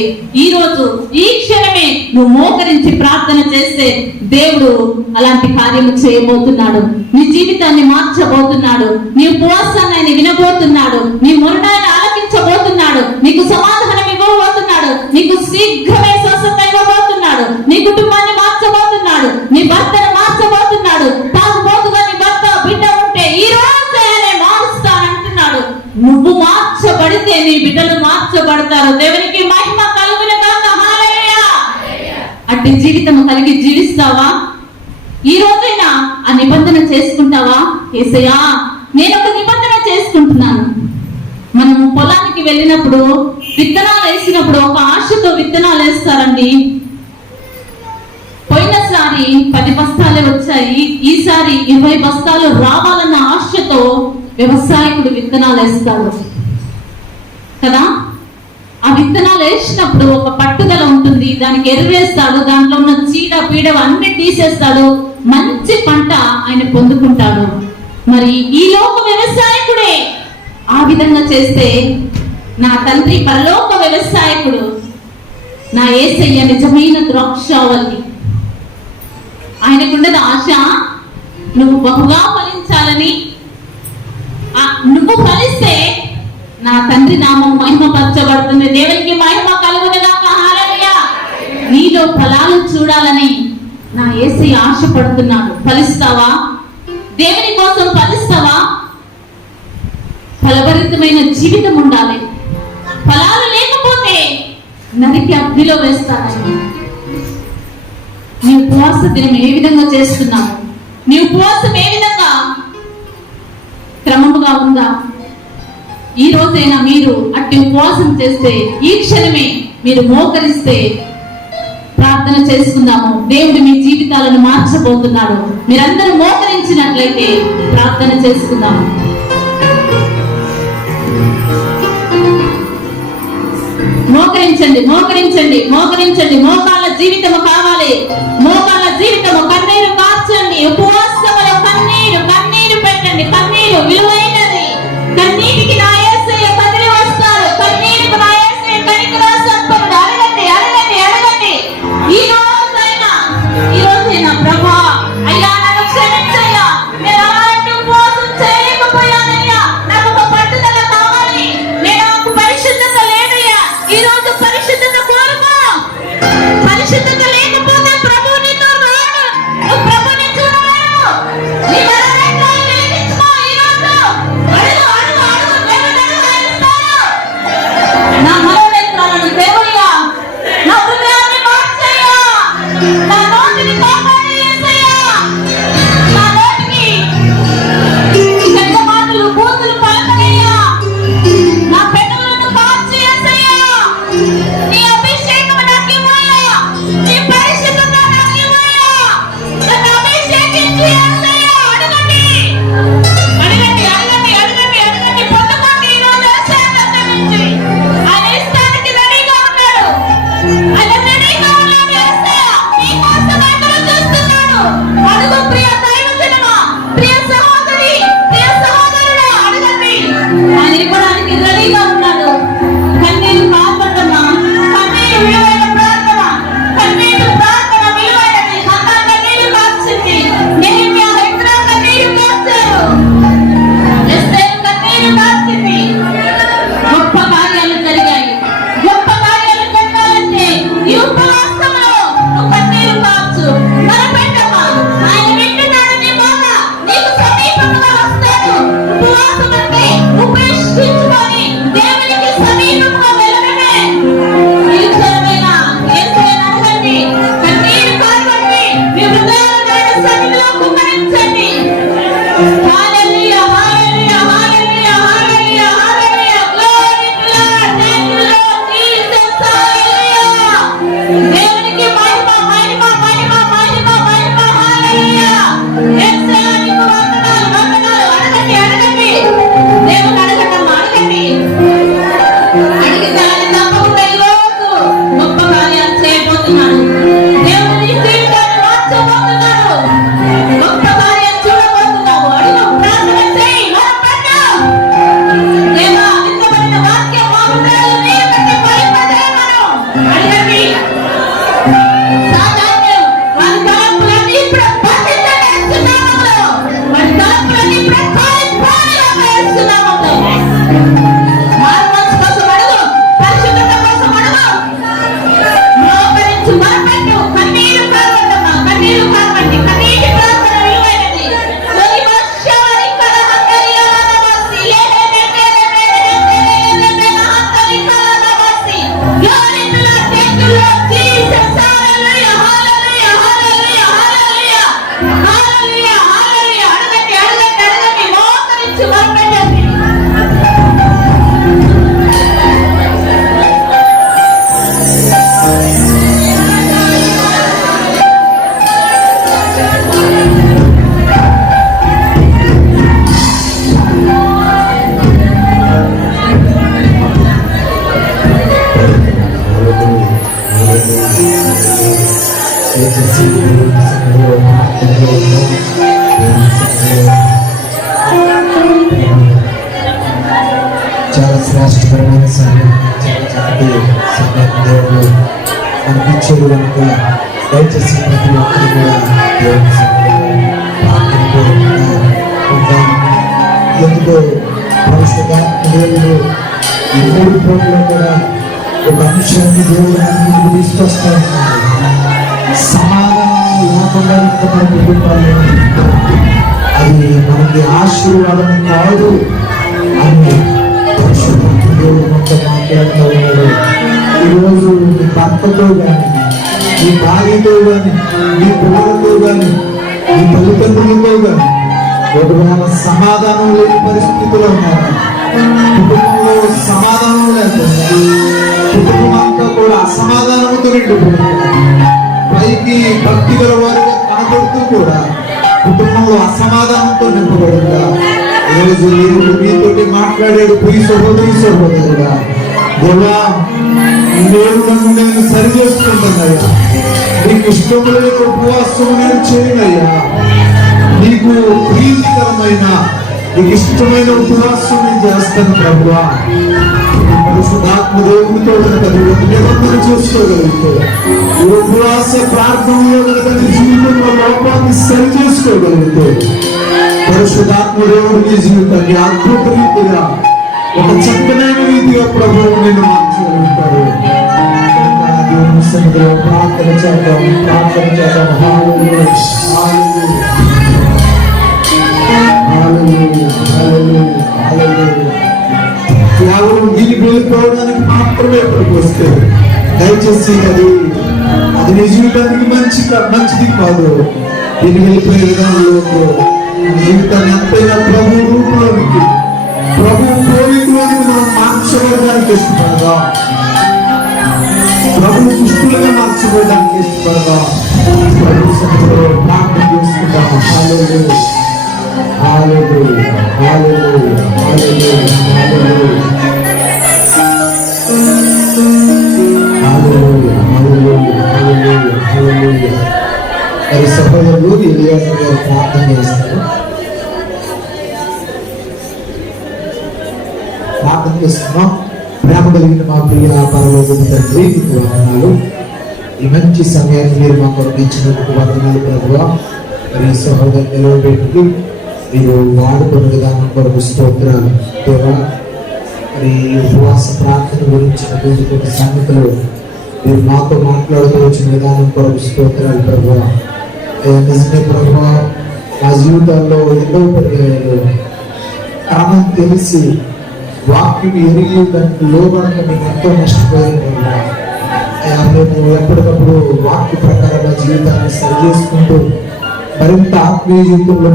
ఈ రోజు ఈ క్షణమే నువ్వు మోకరించి ప్రార్థన చేస్తే దేవుడు అలాంటి కార్యము చేయబోతున్నాడు. నీ జీవితాన్ని మార్చబోతున్నాడు. నీ ఉపవాసాన్ని ఆయన వినబోతున్నాడు. నీ మొరను ఆయన ఆలకించబోతున్నాడు. నీకు సమాధానం ఇవ్వబోతున్నాడు. నీకు శీఘ్రమే స్వస్థత ఇవ్వబోతున్నాడు. నీ కుటుంబాన్ని మార్చబోతున్నాడు. నీ భర్తను మార్చబోతున్నాడు. తాగుబోతుగా నీ భర్త బిడ్డ ఉంటే ఈ రోజు ఆయన మారుస్తానంటున్నాడు. నువ్వు మార్చబడితే నీ బిడ్డలు మార్చబడతారు. దేవునికి మహిమ కలుగును గాక. హల్లెలూయా. అట్టి జీవితం కలిగి జీవిస్తావా? ఈ రోజైనా ఆ నిబంధన చేసుకుంటావా? యేసయ్యా, నేను ఒక నిబంధన చేసుకుంటున్నాను. మనం పొలానికి వెళ్ళినప్పుడు విత్తనాలు వేసినప్పుడు ఒక ఆశతో విత్తనాలు వేస్తారండి. పోయినసారి 10 బస్తాలే వచ్చాయి. ఈసారి 20 బస్తాలు రావాలన్న ఆశతో వ్యవసాయకుడు విత్తనాలు వేస్తాడు కదా. ఆ విత్తనాలు వేసినప్పుడు ఒక పట్టుదల ఉంటుంది. దానికి ఎరువేస్తాడు. దాంట్లో ఉన్న చీడ పీడ అన్ని తీసేస్తాడు. మంచి పంట ఆయన పొందుకుంటాడు. మరి ఈ లోక వ్యవసాయకుడే ఆ విధంగా చేస్తే నా తండ్రి పరలోక వ్యవసాయకుడు, నా యేసయ్య నిజమైన ద్రాక్షావల్లి. ఆయనకుండదు ఆశ నువ్వు బహుగా ఫలించాలని. నువ్వు ఫలిస్తే నా తండ్రి నామం మహిమపరచబడుతుంది. దేవునికి మహిమ కలుగును గాక. హల్లెలూయా. నీలో ఫలాలు చూడాలని నా యేసయ్య ఆశపడుతున్నాడు. ఫలిస్తావా? దేవుని కోసం ఫలిస్తావా? ఫలభరితమైన జీవితం ఉండాలి. ఫలాలు లేకపోతే నరికి అగ్నిలో వేస్తానని. నీ ఉపవాస దినం ఏ విధంగా చేస్తున్నావు? నీ ఉపవాసం ఏ విధంగా క్రమముగా ఉందా? ఈ రోజైనా మీరు అట్టి ఉపవాసం చేస్తే, ఈ క్షణమే మీరు మోకరిస్తే ప్రార్థన చేసుకుందాము. దేవుడు మీ జీవితాలను మార్చబోతున్నాడు. మీరందరూ మోకరించినట్లయితే ప్రార్థన చేసుకుందాము. మోకరించండి, మోకరించండి, మోకరించండి. మోకాళ్ళ జీవితము కావాలి. మోకాళ్ళ జీవితము. కన్నీరు కార్చండి. ఉపవాసములో కన్నీరు, కన్నీరు పెట్టండి. కన్నీరు విలువైనది. కన్నీటికి నా యేసయ్య కదిలి వస్తాడు. కన్నీరుకు నా యేసయ్య కనికర సంపన్నుడు. అడగండి, అడగండి, అడగండి. ఈ రోజైనా ప్రభా, అయ్యా నన్ను క్షమించయ్యా. నేను అలాంటి ఉపవాసం చేయలేకపోయానయ్యా. నాకు ఒక పట్టుదల కావాలి. నేను నాకు పరిశుద్ధత లేదయ్యా. ఈ రోజు పరిశుద్ధత కోరుకో. పరిశుద్ధత లేకపోతే ప్రభు నీతో రాడు. నువ్వు ప్రభుని చూడలేవు. నీ వరవేంటో వెలిగించుకో ఈ రోజు. అడుగు, అడుగు, అడుగు. దేవుడు అనుగ్రహిస్తాడు. నా మనోనేత్రాలను దేవుడిగా, నా హృదయాన్ని మార్చయ్యా. నా నోటిని కాపాడి యేసయ్యా. నా నోటికి చెడ్డ మాటలు, బూతులు పలకనయ్యా. నా పెదవులను మార్చి యేసయ్యా. నీ అభిషేకము నాకు ఇవ్వయ్యా. నీ పరిశుద్ధత నాకు ఇవ్వయ్యా. నన్ను అభిషేకించి యేసయ్యా. అడగండి, అడగండి, అడగండి, అడగండి, అడగండి. పొందుకోండి ఈ రోజు యేసయ్య దగ్గర నుంచి. ఆయన ఇష్టానికి రెడీగా ఉన్నాడు. ఆయన రెడీగా ఉన్నాడు యేసయ్య. నీ కోసం ఎదురు చూస్తున్నాడు. అడుగు ప్రియ దైవజనమా, ప్రియ సహోదరి, ప్రియ సహోదరుడా, అడగండి. ఆయన ఇవ్వడానికి రెడీగా ఉన్నాడు. కన్నీరు కాపాడమ్మా. దయచేసి దేవుని సన్నిధిలో ప్రార్థనలో ఉన్నాం. దేవుని సన్నిధిలో చాలా శ్రేష్టమైన సమయం, చాలా చక్కటి సమయం దేవుడు అనిపించేది కనుక దయచేసి ప్రతి ఒక్కరు కూడా దేవుని సన్నిధిలో ప్రార్థనలో ఉంటాం. ఎందుకో పరిశుద్ధాత్మ దేవుడు ఈ 3 పూటలో కూడా ఒక అంశాన్ని దేవుడు మనకు తీసుకొస్తా ఉన్నాడు. సమాధానం లేకుండా మన కుటుంబాలు అది మనకి ఆశీర్వాదం కాదు అని పరిశుద్ధాత్మ దేవుడు మనతో మాట్లాడుతూ ఉన్నాడు. ఈరోజు నీ భర్తతో కానీ, నీ భార్యతో కానీ, నీ పిల్లలతో కానీ, నీ తల్లిదండ్రులతో కానీ ఒకవేళ సమాధానం లేని పరిస్థితిలో ఉన్నారు, కుటుంబంలో సమాధానం లేకుండా కుటుంబం అంతా కూడా అసమాధానంతో నిండిపోయింది. పైకి భక్తి గల వారిగా కనబడుతూ కూడా కుటుంబంలో అసమాధానంతో నింపబడిందా? ఈరోజు దేవుడు మీతోటి మాట్లాడాడు. పోయి సహోదరుడా, దేవా నేను నన్ను నేను సరి చేసుకుంటున్నాయా, నీకు ఇష్టం లేని ఉపవాసం నేను చేయనయ్యా, నీకు ప్రీతికరమైన నీకు ఇష్టమైన ఉపవాసం నేను చేస్తాను ప్రభువా. పరిశుద్ధాత్మ దేవునితో నిబంధన చేసుకోగలిగితే, ఈ ఉపవాస ప్రార్థనలో నీ జీవితంలో లోపాన్ని సరి చేసుకోగలిగితే పరిశుద్ధాత్మ దేవుడు నీ జీవితాన్ని అద్భుత రీతిగా ఒక చక్కనైన రీతిగా ప్రభువు నేను మార్చగలుగుతారు. దేవుని సన్నిధిలో ప్రార్థన చేద్దాం. హల్లెలూయా, హల్లెలూయా, హల్లెలూయా, హల్లెలూయా. కేవలం వీళ్ళు వెళ్ళిపోవడానికి మాత్రమే ఎప్పటికి వస్తే దయచేసి అది నీ జీవితానికి మంచిది కాదు. దీన్ని వెళ్ళిపోయే విధానంలో జీవితాన్ని ఎంతైనా ప్రభు రూపంలోనికి, ప్రభు పోలికలోనికి మనం మార్చబడడానికి ఇష్టపడదాం. ప్రభు దుస్తులుగా మార్చబడడానికి ఇష్టపడదాం. ప్రభు సన్నిధిలో ప్రార్థన చేసుకుంటాము. హల్లెలూయా, హల్లెలూయా, హల్లెలూయా, హల్లెలూయా, హల్లెలూయా, హల్లెలూయా, హల్లెలూయా, హల్లెలూయా, హల్లెలూయా. మరి సహోదరులు ఎలియాజరు గారు ప్రార్థన చేస్తారు. ప్రార్థన చేస్తున్నాం. ప్రేమ కలిగిన మా ప్రియ పరలోకపు తండ్రి, నీకు వందనాలు. ఈ మంచి సమయాన్ని మీరు మా కొరకు ఇచ్చినందుకు వందనాలు ప్రభువా. మరి సహోదరు నిలవబెట్టి మీరు వాడుకున్న విధానం కొరకు స్తోత్రాలు దేవా. మరి ఉపవాస ప్రార్థన గురించినటువంటి కొన్ని సంగతులు మీరు మాతో మాట్లాడుతూ వచ్చిన విధానం కొరకు స్తోత్రాలు ప్రభువా. నిజమే ప్రభువా, మా జీవితాల్లో ఎన్నో పర్యాయాలు క్రమం తెలిసి వాక్యం ఎరిగి దానికి లోబడక మీకు ఎంతో నష్టపోయారు ప్రభువా. మేము ఎప్పటికప్పుడు వాక్య ప్రకారంగా జీవితాన్ని సరి చేసుకుంటూ మరింత ఆత్మీయ జీవితంలో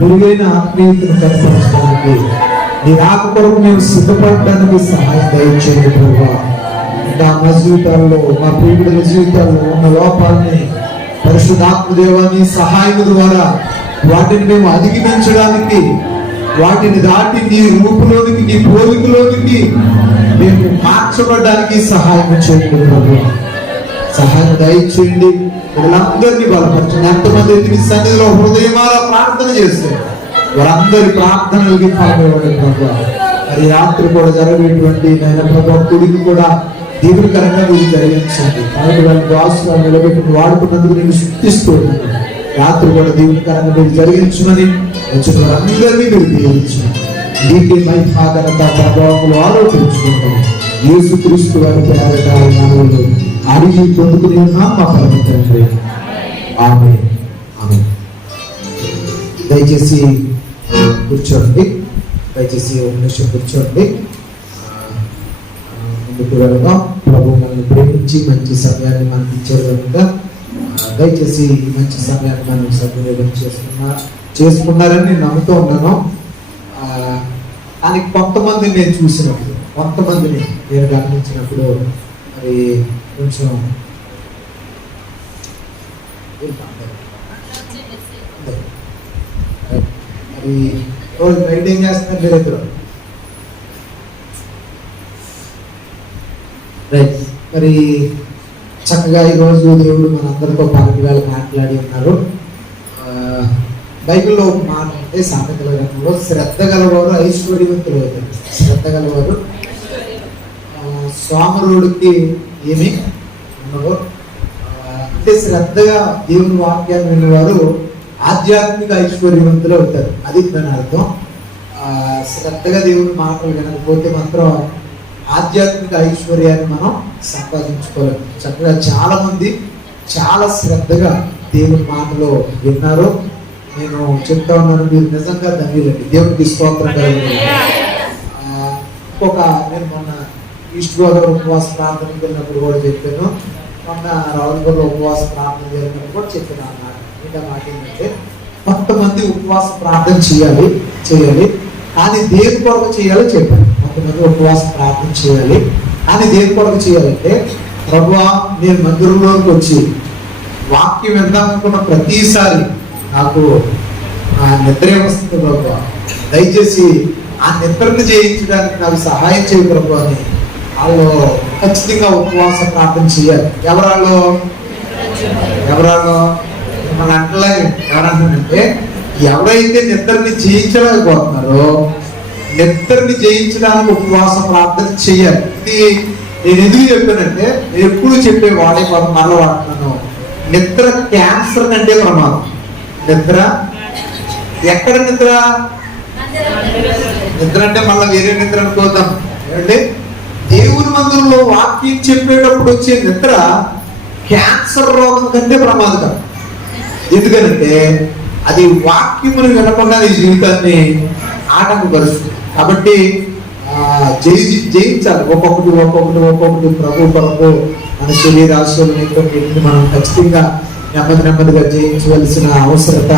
మెరుగైన ఆత్మీయతను కనపరచడానికి నీ రాక కొరకు మేము సిద్ధపడడానికి సహాయం దయచేయండి ప్రభువా. ఇంకా మా జీవితాల్లో, మా ప్రియుల జీవితాల్లో ఉన్న లోపాలని పరిశుద్ధాత్మ దేవాన్ని సహాయం ద్వారా వాటిని మేము అధిగమించడానికి, వాటిని దాటి నీ రూపులోనికి, నీ పోలికలోనికి మేము మార్చబడడానికి సహాయం చేయండి ప్రభువా. సహాయం దయచేయండి. వీళ్ళందరినీ బలపరచండి. ఎంతమంది అయితే మీ సన్నిధిలో హృదయమారా ప్రార్థన చేస్తే వారందరి ప్రార్థనలకి ఫలమివ్వండి ప్రభువా. మరి రాత్రి కూడా జరిగేటువంటి నాయన ప్రభువా కుడికి కూడా దీవుకరంగా మీరు జరిగించండి. కాబట్టి వాళ్ళ దాసులు నిలబెట్టి వాడుకున్నందుకు నేను శుద్ధిస్తూ రాత్రి కూడా దీవుకరంగా మీరు జరిగించమని వచ్చిన వారందరినీ మీరు దీవించండి. నీకే మహిమాఘనత ప్రభావములు ఆరోపించుకుంటాం. యేసుక్రీస్తు వారి పేరిట అడిగి పొందుకుని ఉన్నాం మా పరమ తండ్రి. ఆమేన్, ఆమేన్. దయచేసి కూర్చోండి. దయచేసి ఒక నిమిషం కూర్చోండి. ముందుకు వెళదాం. ప్రభు మనల్ని ప్రేమించి మంచి సమయాన్ని మనకి ఇచ్చారు కనుక దయచేసి ఈ మంచి సమయాన్ని మనం సద్వినియోగం చేసుకున్నారని నేను నమ్ముతూ ఉన్నాను. కానీ కొంతమందిని నేను చూసినప్పుడు, కొంతమందిని నేను గమనించినప్పుడు మరి కొంచెం మరి రోజు నైట్ ఏం చేస్తున్నారు మీరిద్దరు? రైట్, మరి చక్కగా ఈరోజు దేవుడు మనందరితో పాటు మాట్లాడి ఉన్నారు. బైబిల్లో ఒక మాట అంటే సామెతల గ్రంథంలో శ్రద్ధ గలవారు ఐశ్వర్యవంతులు అవుతారు. శ్రద్ధ గలవారు సోమరుడికి ఏమి ఉండవు. అంటే శ్రద్ధగా దేవుని వాక్యాన్ని వినేవారు ఆధ్యాత్మిక ఐశ్వర్యవంతులు అవుతారు. అది దాని అర్థం. శ్రద్ధగా దేవుని మాటలు వినకపోతే మాత్రం ఆధ్యాత్మిక ఐశ్వర్యాన్ని మనం సంపాదించుకోలేము. చక్కగా చాలా మంది చాలా శ్రద్ధగా దేవుని మాటలు విన్నారు. నేను చెప్తా ఉన్నాను, మీరు నిజంగా ధన్యులండి. దేవునికి స్తోత్రం కలుగును. ఇంకొక నేను మొన్న ఈస్ట్ గోదావరి ఉపవాస ప్రార్థనకి వెళ్ళినప్పుడు కూడా చెప్పాను. మొన్న రావులగూడలో ఉపవాస ప్రార్థన జరిగినప్పుడు కూడా చెప్పాను అన్నమాట. ఇంకా మాట ఏంటంటే కొంతమంది ఉపవాస ప్రార్థన చేయాలి కానీ దేని కొరకు చేయాలో చెప్పాను. కొంతమంది ఉపవాస ప్రార్థన చేయాలి కానీ దేని కొరకు చేయాలంటే, ప్రభువా నేను మందిరంలోకి వచ్చి వాక్యం విందామనుకున్న ప్రతిసారి నాకు నిద్రే వస్తుంది ప్రభువా, దయచేసి ఆ నిద్రను జయించడానికి నాకు సహాయం చేయ ప్రభు అని వాళ్ళు ఖచ్చితంగా ఉపవాస ప్రార్థన చేయాలి. ఎవరాళ్ళు మన అంటలాగే ఎవరంటారంటే, ఎవరైతే నిద్రని జయించలేకపోతున్నారో నిద్రని జయించడానికి ఉపవాస ప్రార్థన చేయాలి. ఇది నేను ఎందుకు చెప్పానంటే, నేను ఎప్పుడు చెప్పే వాడే మరల వాడుతున్నాను. నిద్ర క్యాన్సర్ కంటే ప్రమాదం. నిద్ర ఎక్కడ నిద్ర అంటే మళ్ళీ వేరే నిద్ర అనుకోద్దాం. అంటే దేవుని మందిరంలో వాక్యం చెప్పేటప్పుడు వచ్చే నిద్ర క్యాన్సర్ రోగం కంటే ప్రమాదకరం. ఎందుకంటే అది వాక్యమును వినకుండా నీ జీవితాన్ని ఆటంకపరుస్తుంది. కాబట్టి జయించాలి. ఒక్కొక్కటి ప్రభు కొరకు మన శరీరాశయాన్ని మనం ఖచ్చితంగా నెమ్మదిగా జయించవలసిన అవసరత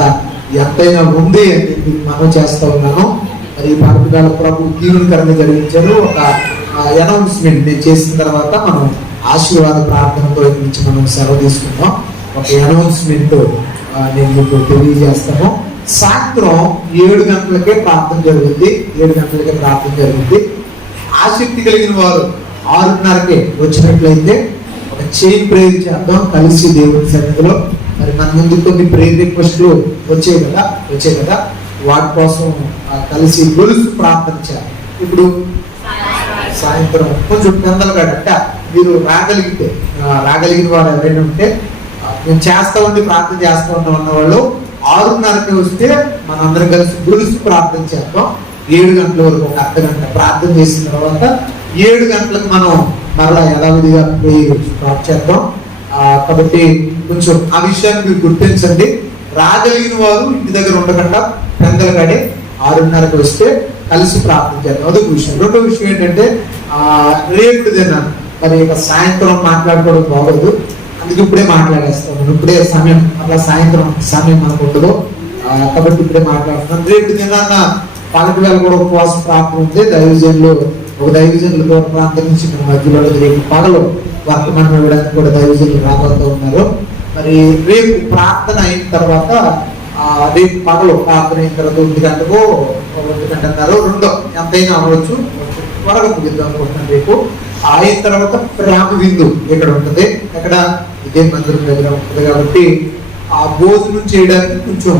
ఎంతైనా ఉంది అని మనం చేస్తా ఉన్నాను. మరి ఈ భారతకాల ప్రభు దీవెనకరంగా జరిగించారు. ఒక అనౌన్స్మెంట్ నేను చేసిన తర్వాత మనం ఆశీర్వాద ప్రార్థనతో నుంచి మనం సెలవు తీసుకుందాం. ఒక అనౌన్స్మెంట్ నేను మీకు తెలియజేస్తాను. సాయంత్రం 7 గంటలకే ప్రార్థన జరుగుతుంది. 7 గంటలకే ప్రార్థన జరుగుతుంది. ఆసక్తి కలిగిన వారు 6:30కే వచ్చినట్లయితే ఒక చైన్ ప్రేయర్ చేద్దాం కలిసి దేవుని సన్నిధిలో. మరి మన ముందు కొన్ని ప్రేయర్ రిక్వెస్ట్లు వచ్చాయి కదా, వాటి కోసం కలిసి గొలుసు ప్రార్థన చేయాలి. ఇప్పుడు సాయంత్రం కొంచెం పెందలుగాడంట మీరు రాగలిగిన వారు ఎవరైనా ఉంటే మేము ప్రార్థన చేస్తా ఉన్న వాళ్ళు 6:30కి వస్తే మనందరం కలిసి గొలుసు ప్రార్థన చేద్దాం. 7 గంటల వరకు ఒక అర్ధగంట ప్రార్థన చేసిన తర్వాత 7 గంటలకు మనం మరలా యథావిధిగా స్టార్ట్ చేద్దాం. కాబట్టి కొంచెం ఆ విషయాన్ని మీరు గుర్తించండి. రాగలిగిన వారు ఇంటి దగ్గర ఉండకుండా పెందలగాడే 6:30కి వస్తే కలిసి ప్రార్థన చేద్దాం. అదొక విషయం. రెండో విషయం ఏంటంటే రేపు దినాన్ని మరి సాయంత్రం మాట్లాడుకోవడం బాగోదు, అందుకే ఇప్పుడే మాట్లాడేస్తాను. ఇప్పుడే సమయం అట్లా సాయంత్రం సమయం మనకు ఉండదు కాబట్టి ఇప్పుడే మాట్లాడుతున్నాను. రేపు దినాన్న పగటివేళ కూడా ఉపవాస ప్రార్థన ఉంది. దైవజనులు దూర ప్రాంతం నుంచి మన మధ్యలో రేపు పగలు వర్తమానం ఇవ్వడానికి కూడా దైవజనులు రాబోతూ ఉన్నారు. మరి రేపు ప్రార్థన అయిన తర్వాత రేపు పగలు ప్రార్థన అయిన తర్వాత 1 గంటకు 1 గంటన్నర రెండో ఎంతైనా అవ్వచ్చు త్వరగా ముగిద్దాం అనుకుంటున్నాను. రేపు అయిన తర్వాత ప్రేమ విందు ఇక్కడ ఉంటుంది. ఎక్కడ ఇదే మందిరం దగ్గర ఉంటుంది. కాబట్టి ఆ భోజనం చేయడానికి కొంచెం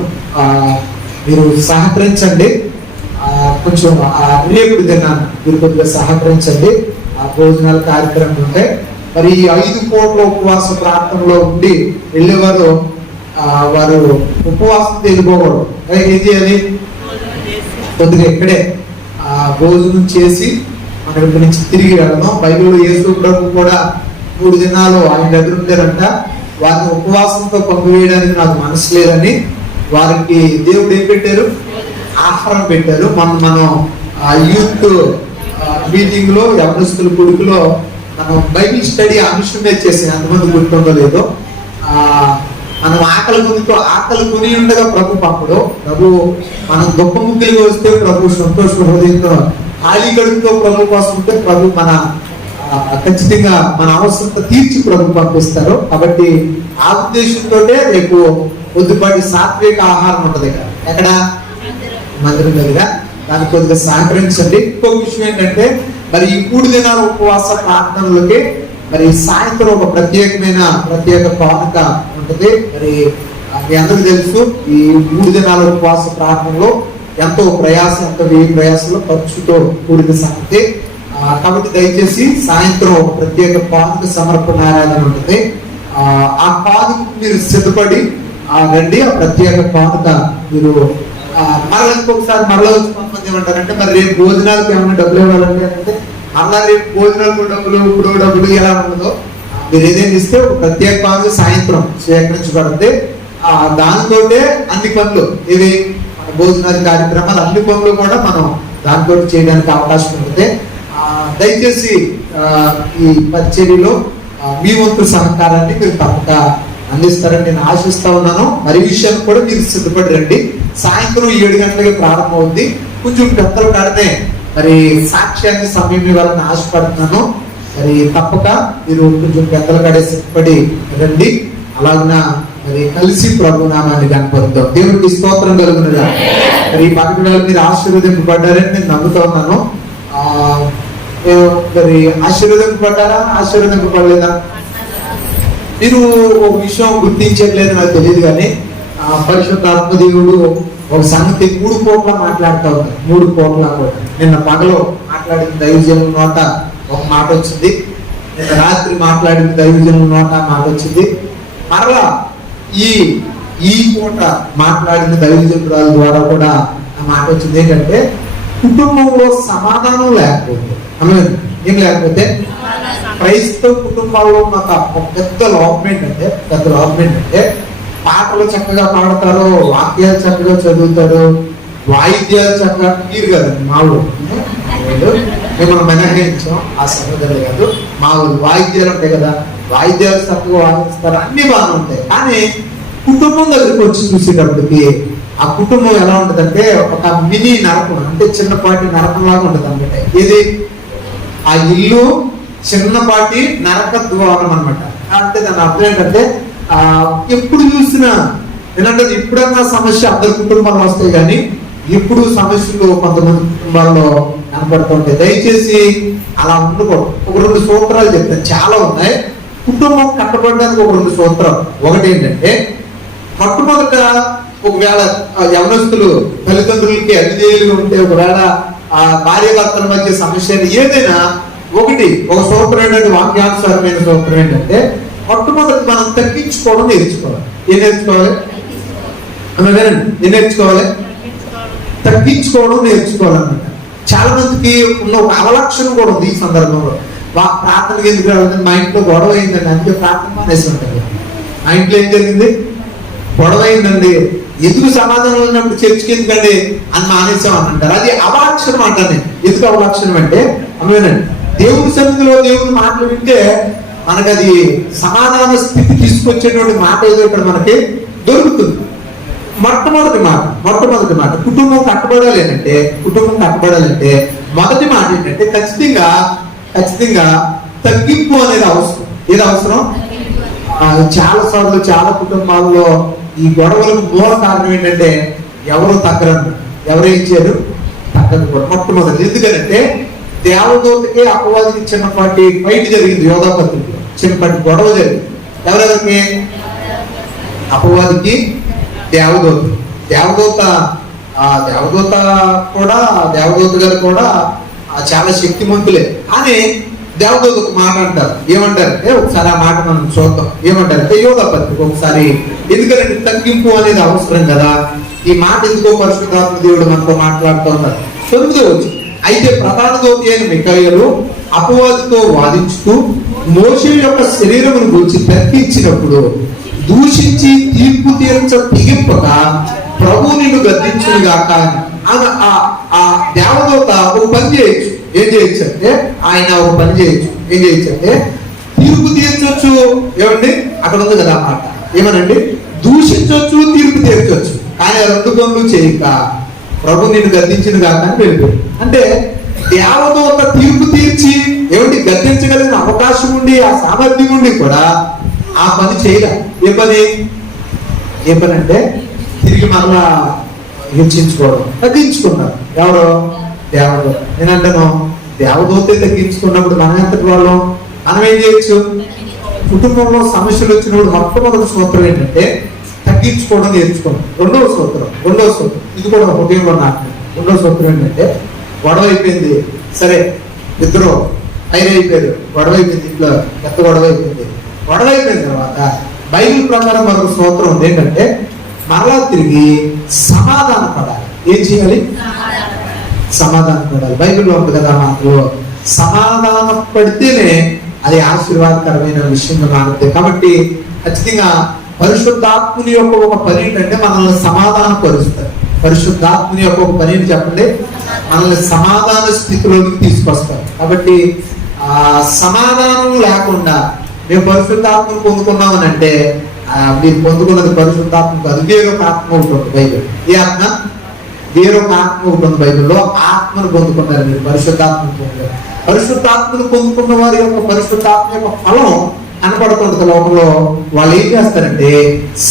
మీరు సహకరించండి. కొంచెం రేపు తిన్నాను మీరు కొద్దిగా సహకరించండి. ఆ భోజనాల కార్యక్రమం ఉంటాయి. మరి ఈ 5 పూట్ల ఉపవాస ప్రాంతంలో ఉండి వెళ్ళేవారు వారు ఉపవాసం తెలుసుకోకూడదు. ఏం చేయాలి? కొద్దిగా ఇక్కడే భోజనం చేసి మన ఇక్కడి నుంచి తిరిగి వెళ్దాం. బైబిల్లో యేసు ప్రభు కూడా 3 దినాలు ఆయన దగ్గర ఉండారంట. వారిని ఉపవాసంతో పంపివేయడానికి నాకు మనసు లేదని వారికి దేవుడు ఏం పెట్టారు? ఆహారం పెట్టారు. మనం యూత్ మీటింగ్ లో యవనస్తుల కొడుకులో మనం బైబిల్ స్టడీ అంశం మీద చేసాం. ఎంతమంది గుర్తుందో లేదో మనం ఆకలి కొని ఉండగా ప్రభు పంపడు. ప్రభు మనం గొప్ప ముగ్గులుగా వస్తే ప్రభు సంతోష హృదయంతో ఖాళీ గడుపుతో ప్రభు కోసం ఉంటే ప్రభు మన ఖచ్చితంగా మన అవసరత తీర్చి ప్రభు పంపిస్తారు. కాబట్టి ఆ ఉద్దేశంతో రేపు కొద్దిపాటి సాత్విక ఆహారం ఉంటుంది. ఎక్కడ? మందిరం దగ్గర. దానికి కొద్దిగా సహకరించండి. ఇంకొక విషయం ఏంటంటే మరి ఈ 3 దినాల ఉపవాస ప్రార్థనలకి మరి సాయంత్రం ఒక ప్రత్యేక కానుక ఉంటుంది. మరి మీ అందరికీ తెలుసు ఈ 3 దినాల ఉపవాస ప్రారంభంలో ఎంతో వ్యయ ప్రయాసంలో ఖర్చుతో కూడిన సంగతి. కాబట్టి దయచేసి సాయంత్రం ఒక ప్రత్యేక కానుక సమర్పణ ఆరాధన ఉంటుంది. ఆ కానుక మీరు సిద్ధపడి రండి. ఆ ప్రత్యేక కానుక మీరు మరలా ఇంకొకసారి వచ్చి కొంతమంది ఏమంటారంటే మరి రేపు భోజనాలకు ఏమైనా డబ్బులు ఇవ్వాలంటే అంటే అలా రేపు భోజనాలకు డబ్బులు ఇప్పుడు డబ్బులు ఎలా ఉండదో మీరు ఏదైనా ఇస్తే ఒక ప్రత్యేక కానుక సాయంత్రం సేకరించబడితే దానితో అన్ని పనులు ఇవి మన భోజనాది కార్యక్రమాలు అన్ని పనులు కూడా మనం దాంతో చేయడానికి అవకాశం ఉంటుంది. దయచేసి ఈ పరిచర్యలో మీ వంతు సహకారాన్ని మీరు తప్పక అందిస్తారని నేను ఆశిస్తా ఉన్నాను. మరి విషయాన్ని కూడా మీరు సిద్ధపడి రండి. సాయంత్రం 7 గంటలకి ప్రారంభం అవుద్ది. కొంచెం పెద్దలు కాడనే మరి సాక్ష్యానికి సమయం ఇవ్వాలని ఆశపడుతున్నాను. మరి తప్పక మీరు కొంచెం పెద్దలు కాడే సిద్ధపడి రండి. అలాగన మరి కలిసి ప్రభు నామాన్ని కనపరుద్దాం. దేవుడికి స్తోత్రం కలుగునగా. మరి ఈ పగటి వేళ మీరు ఆశీర్వదింపబడ్డారని నేను నమ్ముతా ఉన్నాను. మరి ఆశీర్వదింపబడ్డారా, ఆశీర్వదింపబడలేదా? మీరు ఒక విషయం గుర్తించట్లేదు నాకు తెలియదు, కానీ పరిశుద్ధాత్మ దేవుడు ఒక సంగతి 3 పూట్ల మాట్లాడుతూ ఉంటారు. 3 పూట్ల కూడా నిన్న పగలో మాట్లాడిన దైవజనుల నోట ఒక మాట వచ్చింది, నిన్న రాత్రి మాట్లాడిన దైవజనుల నోట మాట వచ్చింది, మరలా ఈ పూట మాట్లాడిన దైవజనుల ద్వారా కూడా ఆ మాట వచ్చింది. ఏంటంటే కుటుంబంలో సమాధానం లేకపోతే, ఏం లేకపోతే క్రైస్తవ కుటుంబాల్లో నాకు ఒక పెద్ద లోపం ఏంటంటే పాటలు చక్కగా పాడతారు, వాక్యాలు చక్కగా చదువుతారు, వాయిద్యాలు చక్కగా మీరు కాదు మా ఊరు మిమ్మల్ని మినహాయించాం ఆ సహోదరులు కాదు, మా ఊరు వాయిద్యాలు ఉంటాయి కదా, వాయిద్యాలు చక్కగా వాయిస్తారు, అన్ని బాగానే ఉంటాయి. కానీ కుటుంబం దగ్గరికి వచ్చి చూసేటప్పటికి ఆ కుటుంబం ఎలా ఉంటదంటే ఒక మినీ నరకం, అంటే చిన్నపాటి నరకం లాగా ఉంటది అనమాట. ఇది ఆ ఇల్లు చిన్నపాటి నరక ద్వారం అనమాట. అంటే దాని అర్థం ఏంటంటే ఎప్పుడు చూసినా ఏంటంటే ఇప్పుడన్నా సమస్య అందరి కుటుంబాలు వస్తాయి, కానీ ఇప్పుడు సమస్యలు కొంతమంది కుటుంబాల్లో కనపడుతుంటాయి. దయచేసి అలా ఉండకూడదు. ఒక 2 సూత్రాలు చెప్తాను, చాలా ఉన్నాయి. కుటుంబం కట్టబడడానికి ఒక 2 సూత్రాలు. ఒకటి ఏంటంటే మొట్టమొదట ఒకవేళ యవనస్తులు తల్లిదండ్రులకి అవిధేయులుగా ఉంటే, ఒకవేళ భార్య భర్తల మధ్య సమస్య ఏదైనా ఒక సూత్రం ఏంటంటే, వాక్యానుసారమైన సూత్రం ఏంటంటే మొట్టమొదటి మనం తగ్గించుకోవడం నేర్చుకోవాలి. ఏం నేర్చుకోవాలి? తగ్గించుకోవడం నేర్చుకోవాలన్నమాట. చాలా మందికి ఉన్న ఒక అవలక్షణం కూడా ఉంది ఈ సందర్భంలో. ప్రార్థనకి ఎందుకు రావాలి? మా ఇంట్లో గొడవ అయిందండి, అందుకే ప్రార్థన మానేసి ఉంటారు. మా ఇంట్లో ఏం జరిగింది? గొడవ అయిందండి, ఎందుకు సమాధానం ఉన్నప్పుడు చర్చికి ఎందుకండి అని మానేసాం అని అంటారు. అది అవలక్షణం అంటాను. ఎందుకు అవలక్షణం అంటే అమ్మేనండి, దేవుడి సన్నిధిలో దేవుడి మాటలు వింటే మనకు అది సమాధాన స్థితి తీసుకొచ్చేటువంటి మాట ఏదో ఇక్కడ మనకి దొరుకుతుంది. మొట్టమొదటి మాట కుటుంబం కట్టబడాలంటే మొదటి మాట ఏంటంటే ఖచ్చితంగా తగ్గింపు అనేది అవసరం. ఏది అవసరం? చాలా సార్లు చాలా కుటుంబాల్లో ఈ గొడవలకు మూల కారణం ఏంటంటే ఎవరు తగ్గరన్న, ఎవరు ఇచ్చారు తగ్గకపోవడం మొట్టమొదటి. ఎందుకంటే దేవదూతకి అపవాదికి చిన్నపాటి ఫైట్ జరిగింది. యోధాపత్రికలో చిన్నపాటి గొడవ జరిగింది. ఎవరెవరికి? అపవాదికి దేవదూత గారు కూడా చాలా శక్తిమంతులే. కానీ దేవదూత ఒక మాట అంటారు. ఏమంటారంటే ఒకసారి ఆ మాట మనం చూద్దాం. ఏమంటారంటే యోధాపత్రిక ఒకసారి, ఎందుకంటే తగ్గింపు అనేది అవసరం కదా. ఈ మాట ఎందుకో పరిశుద్ధాత్మ దేవుడు మనతో మాట్లాడుతూ ఉన్నారు. 9వ వచనం, అయితే ప్రధాన దూత అయిన మిఖాయేలు అపవాదితో వాదించుతూ మోషే యొక్క శరీరమును గురించి తర్కించినప్పుడు దూషించి తీర్పు తెగింపక ప్రభు నిన్ను గద్దించును గాక. ఆ దేవదూత ఒక పని చేయొచ్చు. ఏం చేయొచ్చు అంటే ఆయన ఒక పని చేయొచ్చు. ఏం చేయొచ్చు అంటే తీర్పు తీర్చొచ్చు. ఏమండి అక్కడ ఉంది కదా మాట, ఏమనండి? దూషించవచ్చు, తీర్పు తీర్చొచ్చు. కానీ 2 పనులు చేయక ప్రభు నిన్ను గద్దించిన కాక అని వెళ్ళిపోయాడు. అంటే దేవదూత తీర్పు తీర్చి ఏమిటి గద్దించగలిగిన అవకాశం ఉండి ఆ సామర్థ్యం ఉండి కూడా ఆ పని చేయలే. ఏ పని అంటే తిరిగి మరలా హెచ్చించుకోవడం, తగ్గించుకున్నారు. ఎవరు? దేవదూత. నేను అంటాను దేవదూతే తగ్గించుకున్నప్పుడు మనం ఎంతటి వాళ్ళం? మనం ఏం చేయొచ్చు? కుటుంబంలో సమస్యలు వచ్చినప్పుడు మొట్టమొదటి సూత్రం ఏంటంటే తగ్గించుకోవడం నేర్చుకోవడం. రెండవ సూత్రం ఇది కూడా హృదయంలో నాకు రెండవ సూత్రం ఏంటంటే గొడవ అయిపోయింది, సరే ఇద్దరు ఫైర్ అయిపోయారు, గొడవ అయిపోయింది, ఇంట్లో పెద్ద గొడవ అయిపోయిన తర్వాత బైబిల్ ప్రకారం మరొక సూత్రం ఉంది ఏంటంటే మరలా తిరిగి సమాధాన పడాలి. ఏం చేయాలి? సమాధాన పడాలి. బైబిల్లో ఉంది కదా మాటలో, సమాధాన పడితేనే అది ఆశీర్వాదకరమైన విషయంగా మారుతుంది. కాబట్టి ఖచ్చితంగా పరిశుద్ధాత్ముని యొక్క ఒక పని ఏంటంటే మనల్ని సమాధాన పరుస్తారు. పరిశుద్ధాత్ముని యొక్క ఒక పని ఏంటి చెప్పండి? మనల్ని సమాధాన స్థితిలోకి తీసుకొస్తారు. కాబట్టి ఆ సమాధానం లేకుండా మేము పరిశుద్ధాత్మను పొందుకున్నామని అంటే మీరు పొందుకున్నది పరిశుద్ధాత్మ కాదు, వేరొక ఆత్మ ఉంటుంది బైబిల్. ఏ ఆత్మ? వేరొక ఆత్మ ఉంటుంది బైబిల్లో. ఆత్మను పొందుకున్నారు మీరు, పరిశుద్ధాత్మను పొందుతారు. పరిశుద్ధాత్మను పొందుకున్న వారి యొక్క పరిశుద్ధాత్మ యొక్క ఫలం కనపడుతుంటుంది లోకంలో. వాళ్ళు ఏం చేస్తారంటే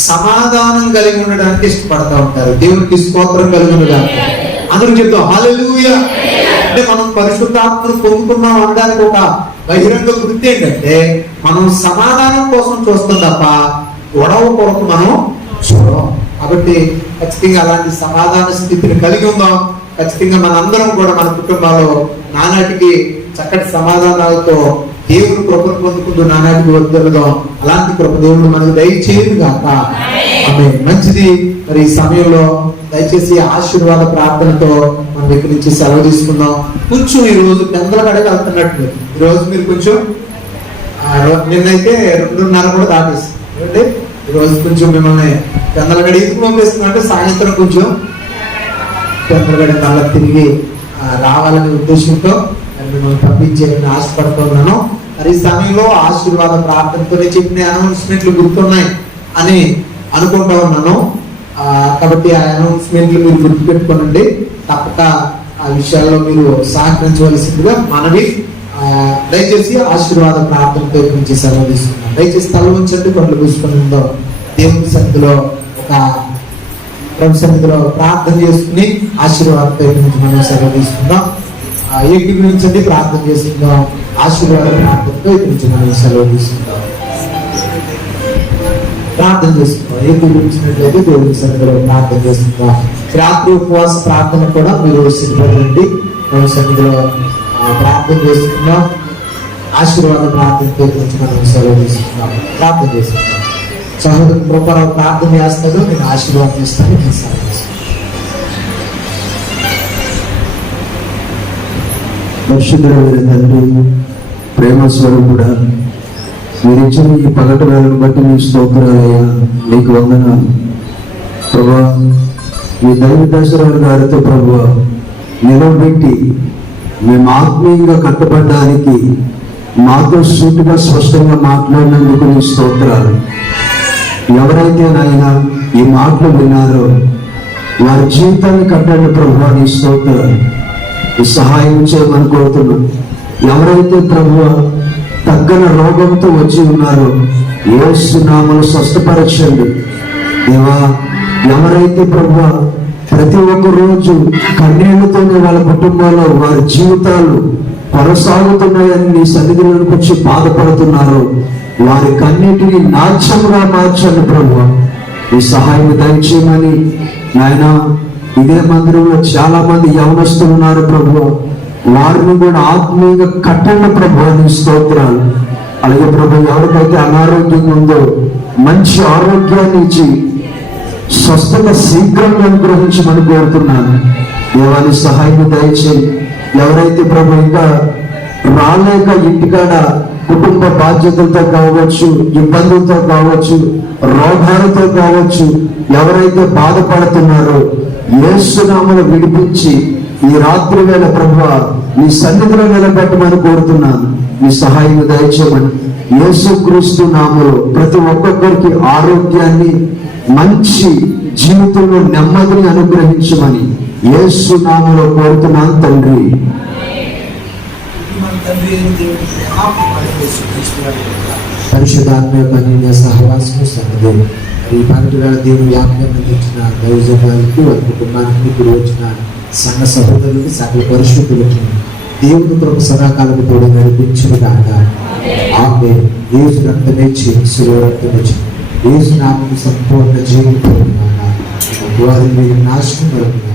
సమాధానం కలిగి ఉండడానికి ఇష్టపడతా ఉంటారు. దేవునికి స్తోత్రం కలిగి ఉండడానికి. అందరూ చెప్తాం హల్లెలూయా. అంటే మనం పరిశుద్ధాత్మను పొందుకున్నాం అనడానికి ఒక బహిరంగ గుర్తు ఏంటంటే మనం సమాధానం కోసం చూస్తాం తప్ప గొడవ కొరకు మనం చూడం. కాబట్టి ఖచ్చితంగా అలాంటి సమాధాన స్థితిని కలిగి ఉందాం. ఖచ్చితంగా మనందరం కూడా మన కుటుంబాల్లో నానాటికి చక్కటి సమాధానాలతో దేవుడు కృపను పొందుకుంటూ నానాటికి వర్ధిల్లుదాం. అలాంటి కృప దేవుడు మనకు దయచేయదు కాక. ఆమె మంచిది. మరి ఈ సమయంలో దయచేసి ఆశీర్వాద ప్రార్థనతో మనం ఇక్కడి నుంచి సెలవు తీసుకుందాం. కొంచెం ఈ రోజు పెందల కడకి వెళ్తున్నట్టు ఈ రోజు మీరు కొంచెం నిన్నైతే 2:30 కూడా దాటేసి ఈ రోజు కొంచెం మిమ్మల్ని పెందల గడి ఎందుకు పంపిస్తున్నా అంటే సాయంత్రం కొంచెం పెందల గడి మళ్ళీ తిరిగి రావాలనే ఉద్దేశంతో మిమ్మల్ని పంపించేయాలని ఆశపడుతున్నాను. మరి ఈ సమయంలో ఆశీర్వాద ప్రార్థనతోనే చెప్పిన అనౌన్స్మెంట్లు గుర్తున్నాయి అని అనుకుంటా ఉన్నాను. కాబట్టి ఆ అనౌన్స్మెంట్లు మీరు గుర్తుపెట్టుకోనండి. తప్పక ఆ విషయాల్లో మీరు సహకరించవలసిందిగా మనవి. దయచేసి ఆశీర్వాద ప్రార్థనతో నుంచి సెలవు తీసుకున్నాం. దయచేసి తల ఉంచండి, పనులు పూసుకొని ఉందో దేవుని సన్నిధిలో ఒక ప్రభు సన్నిధిలో ప్రార్థన చేసుకుని ఆశీర్వాదంతో నుంచి మనం సెలవు తీసుకుందాం. ఏకీభవించండి, ప్రార్థన చేసుకుందాం. ఆశీర్వాద ప్రార్థనతో ఇక్కడి నుంచి మనం సెలవు తీసుకుందాం. ప్రార్థన చేసుకుందాం. ఏకీభవించినట్లయితే దేవుని సన్నిధిలో ప్రార్థన చేసుకుందాం. రాత్రి ఉపవాస ప్రార్థన కూడా మీరు సిద్ధపడండి. ప్రభు సన్నిధిలో ప్రార్థన చేసుకుందాం. ఆశీర్వాద ప్రార్థనతో నుంచి మనం సెలవు తీసుకుందాం. ప్రార్థన చేసుకుందాం. సహోదరు కృపారావు ప్రార్థన చేస్తాడు, నేను ఆశీర్వాదం ఇస్తాను. నేను సెలవు తీసుకుంటాను. పరిశుద్ధుడైన తండ్రి, ప్రేమ స్వరూపుడా, మీరు ఇచ్చిన ఈ పగటి వేళను బట్టి మీ స్తోత్రాలయ్యా, మీకు వందనాలు ప్రభా. మీ దైవదాసరావు గారితో ప్రభా నిలబెట్టి మేము ఆత్మీయంగా కట్టబడ్డానికి మాతో సూటిగా స్పష్టంగా మాట్లాడినందుకు నీ స్తోత్రాలు. ఎవరైతే నాయన ఈ మాటలు విన్నారో వారి జీవితాన్ని కట్టండి ప్రభా, నీ స్తోత్రాలు. సహాయం చేయమని కోరుతున్నాం. ఎవరైతే ప్రభువా తగ్గని రోగంతో వచ్చి ఉన్నారో యేసు నామములో స్వస్థపరచండి దేవా. ఎవరైతే ప్రభువా ప్రతి ఒక్క రోజు కన్నీళ్లతోనే వాళ్ళ కుటుంబాల్లో వారి జీవితాలు కొనసాగుతున్నాయని నీ సన్నిధిలోకి వచ్చి బాధపడుతున్నారో వారి కన్నీటిని నాట్యంగా మార్చండి ప్రభువా. ఈ సహాయం దయచేయమని నాయన. ఇదే మందిరంలో చాలా మంది యవనస్తులు ఉన్నారు ప్రభువా, వారిని కూడా ఆత్మీయంగా కట్టండి ప్రభువా, నీ స్తోత్రాలు. అలాగే ప్రభు ఎవరికైతే అనారోగ్యంగా ఉందో మంచి ఆరోగ్యాన్ని ఇచ్చి స్వస్థత శీఘ్రంగా అనుగ్రహించమని కోరుతున్నాను. దేవాని సహాయం దయచేయి. ఎవరైతే ప్రభు ఇంకా రాలేక ఇంటికాడ కుటుంబ బాధ్యతలతో కావచ్చు, ఇబ్బందులతో కావచ్చు, రోగాలతో కావచ్చు, ఎవరైతే బాధపడుతున్నారో యేసు నామములో విడిపించి ఈ రాత్రి వేళ ప్రభువా నీ సన్నిధిలో నిలబెట్టమని కోరుతున్నాను. నీ సహాయం దయచేయమని యేసుక్రీస్తు నామములో ప్రతి ఒక్కొక్కరికి ఆరోగ్యాన్ని, మంచి జీవితంలో నెమ్మదిని అనుగ్రహించమని యేసు నామములో కోరుతున్నాను తండ్రి. పరిశుద్ధాత్మ యొక్క అన్య సహవాసము సన్నది ఈ పగటి వేళ దేవుని వ్యాప్యం అందించిన దైవజనానికి, వారి కుటుంబానికి, ఇప్పుడు వచ్చిన సంఘ సహోదరులకి, సకల పరిశుద్ధులకి దేవుని కృప సదాకాలం తోడు నడిపించును గాక. ఆమేన్. యేసు రక్తమే శిలువ రక్తమే యేసు నామము సంపూర్ణ జీవితం గాక. వారి మీద నాశనం కలుగును.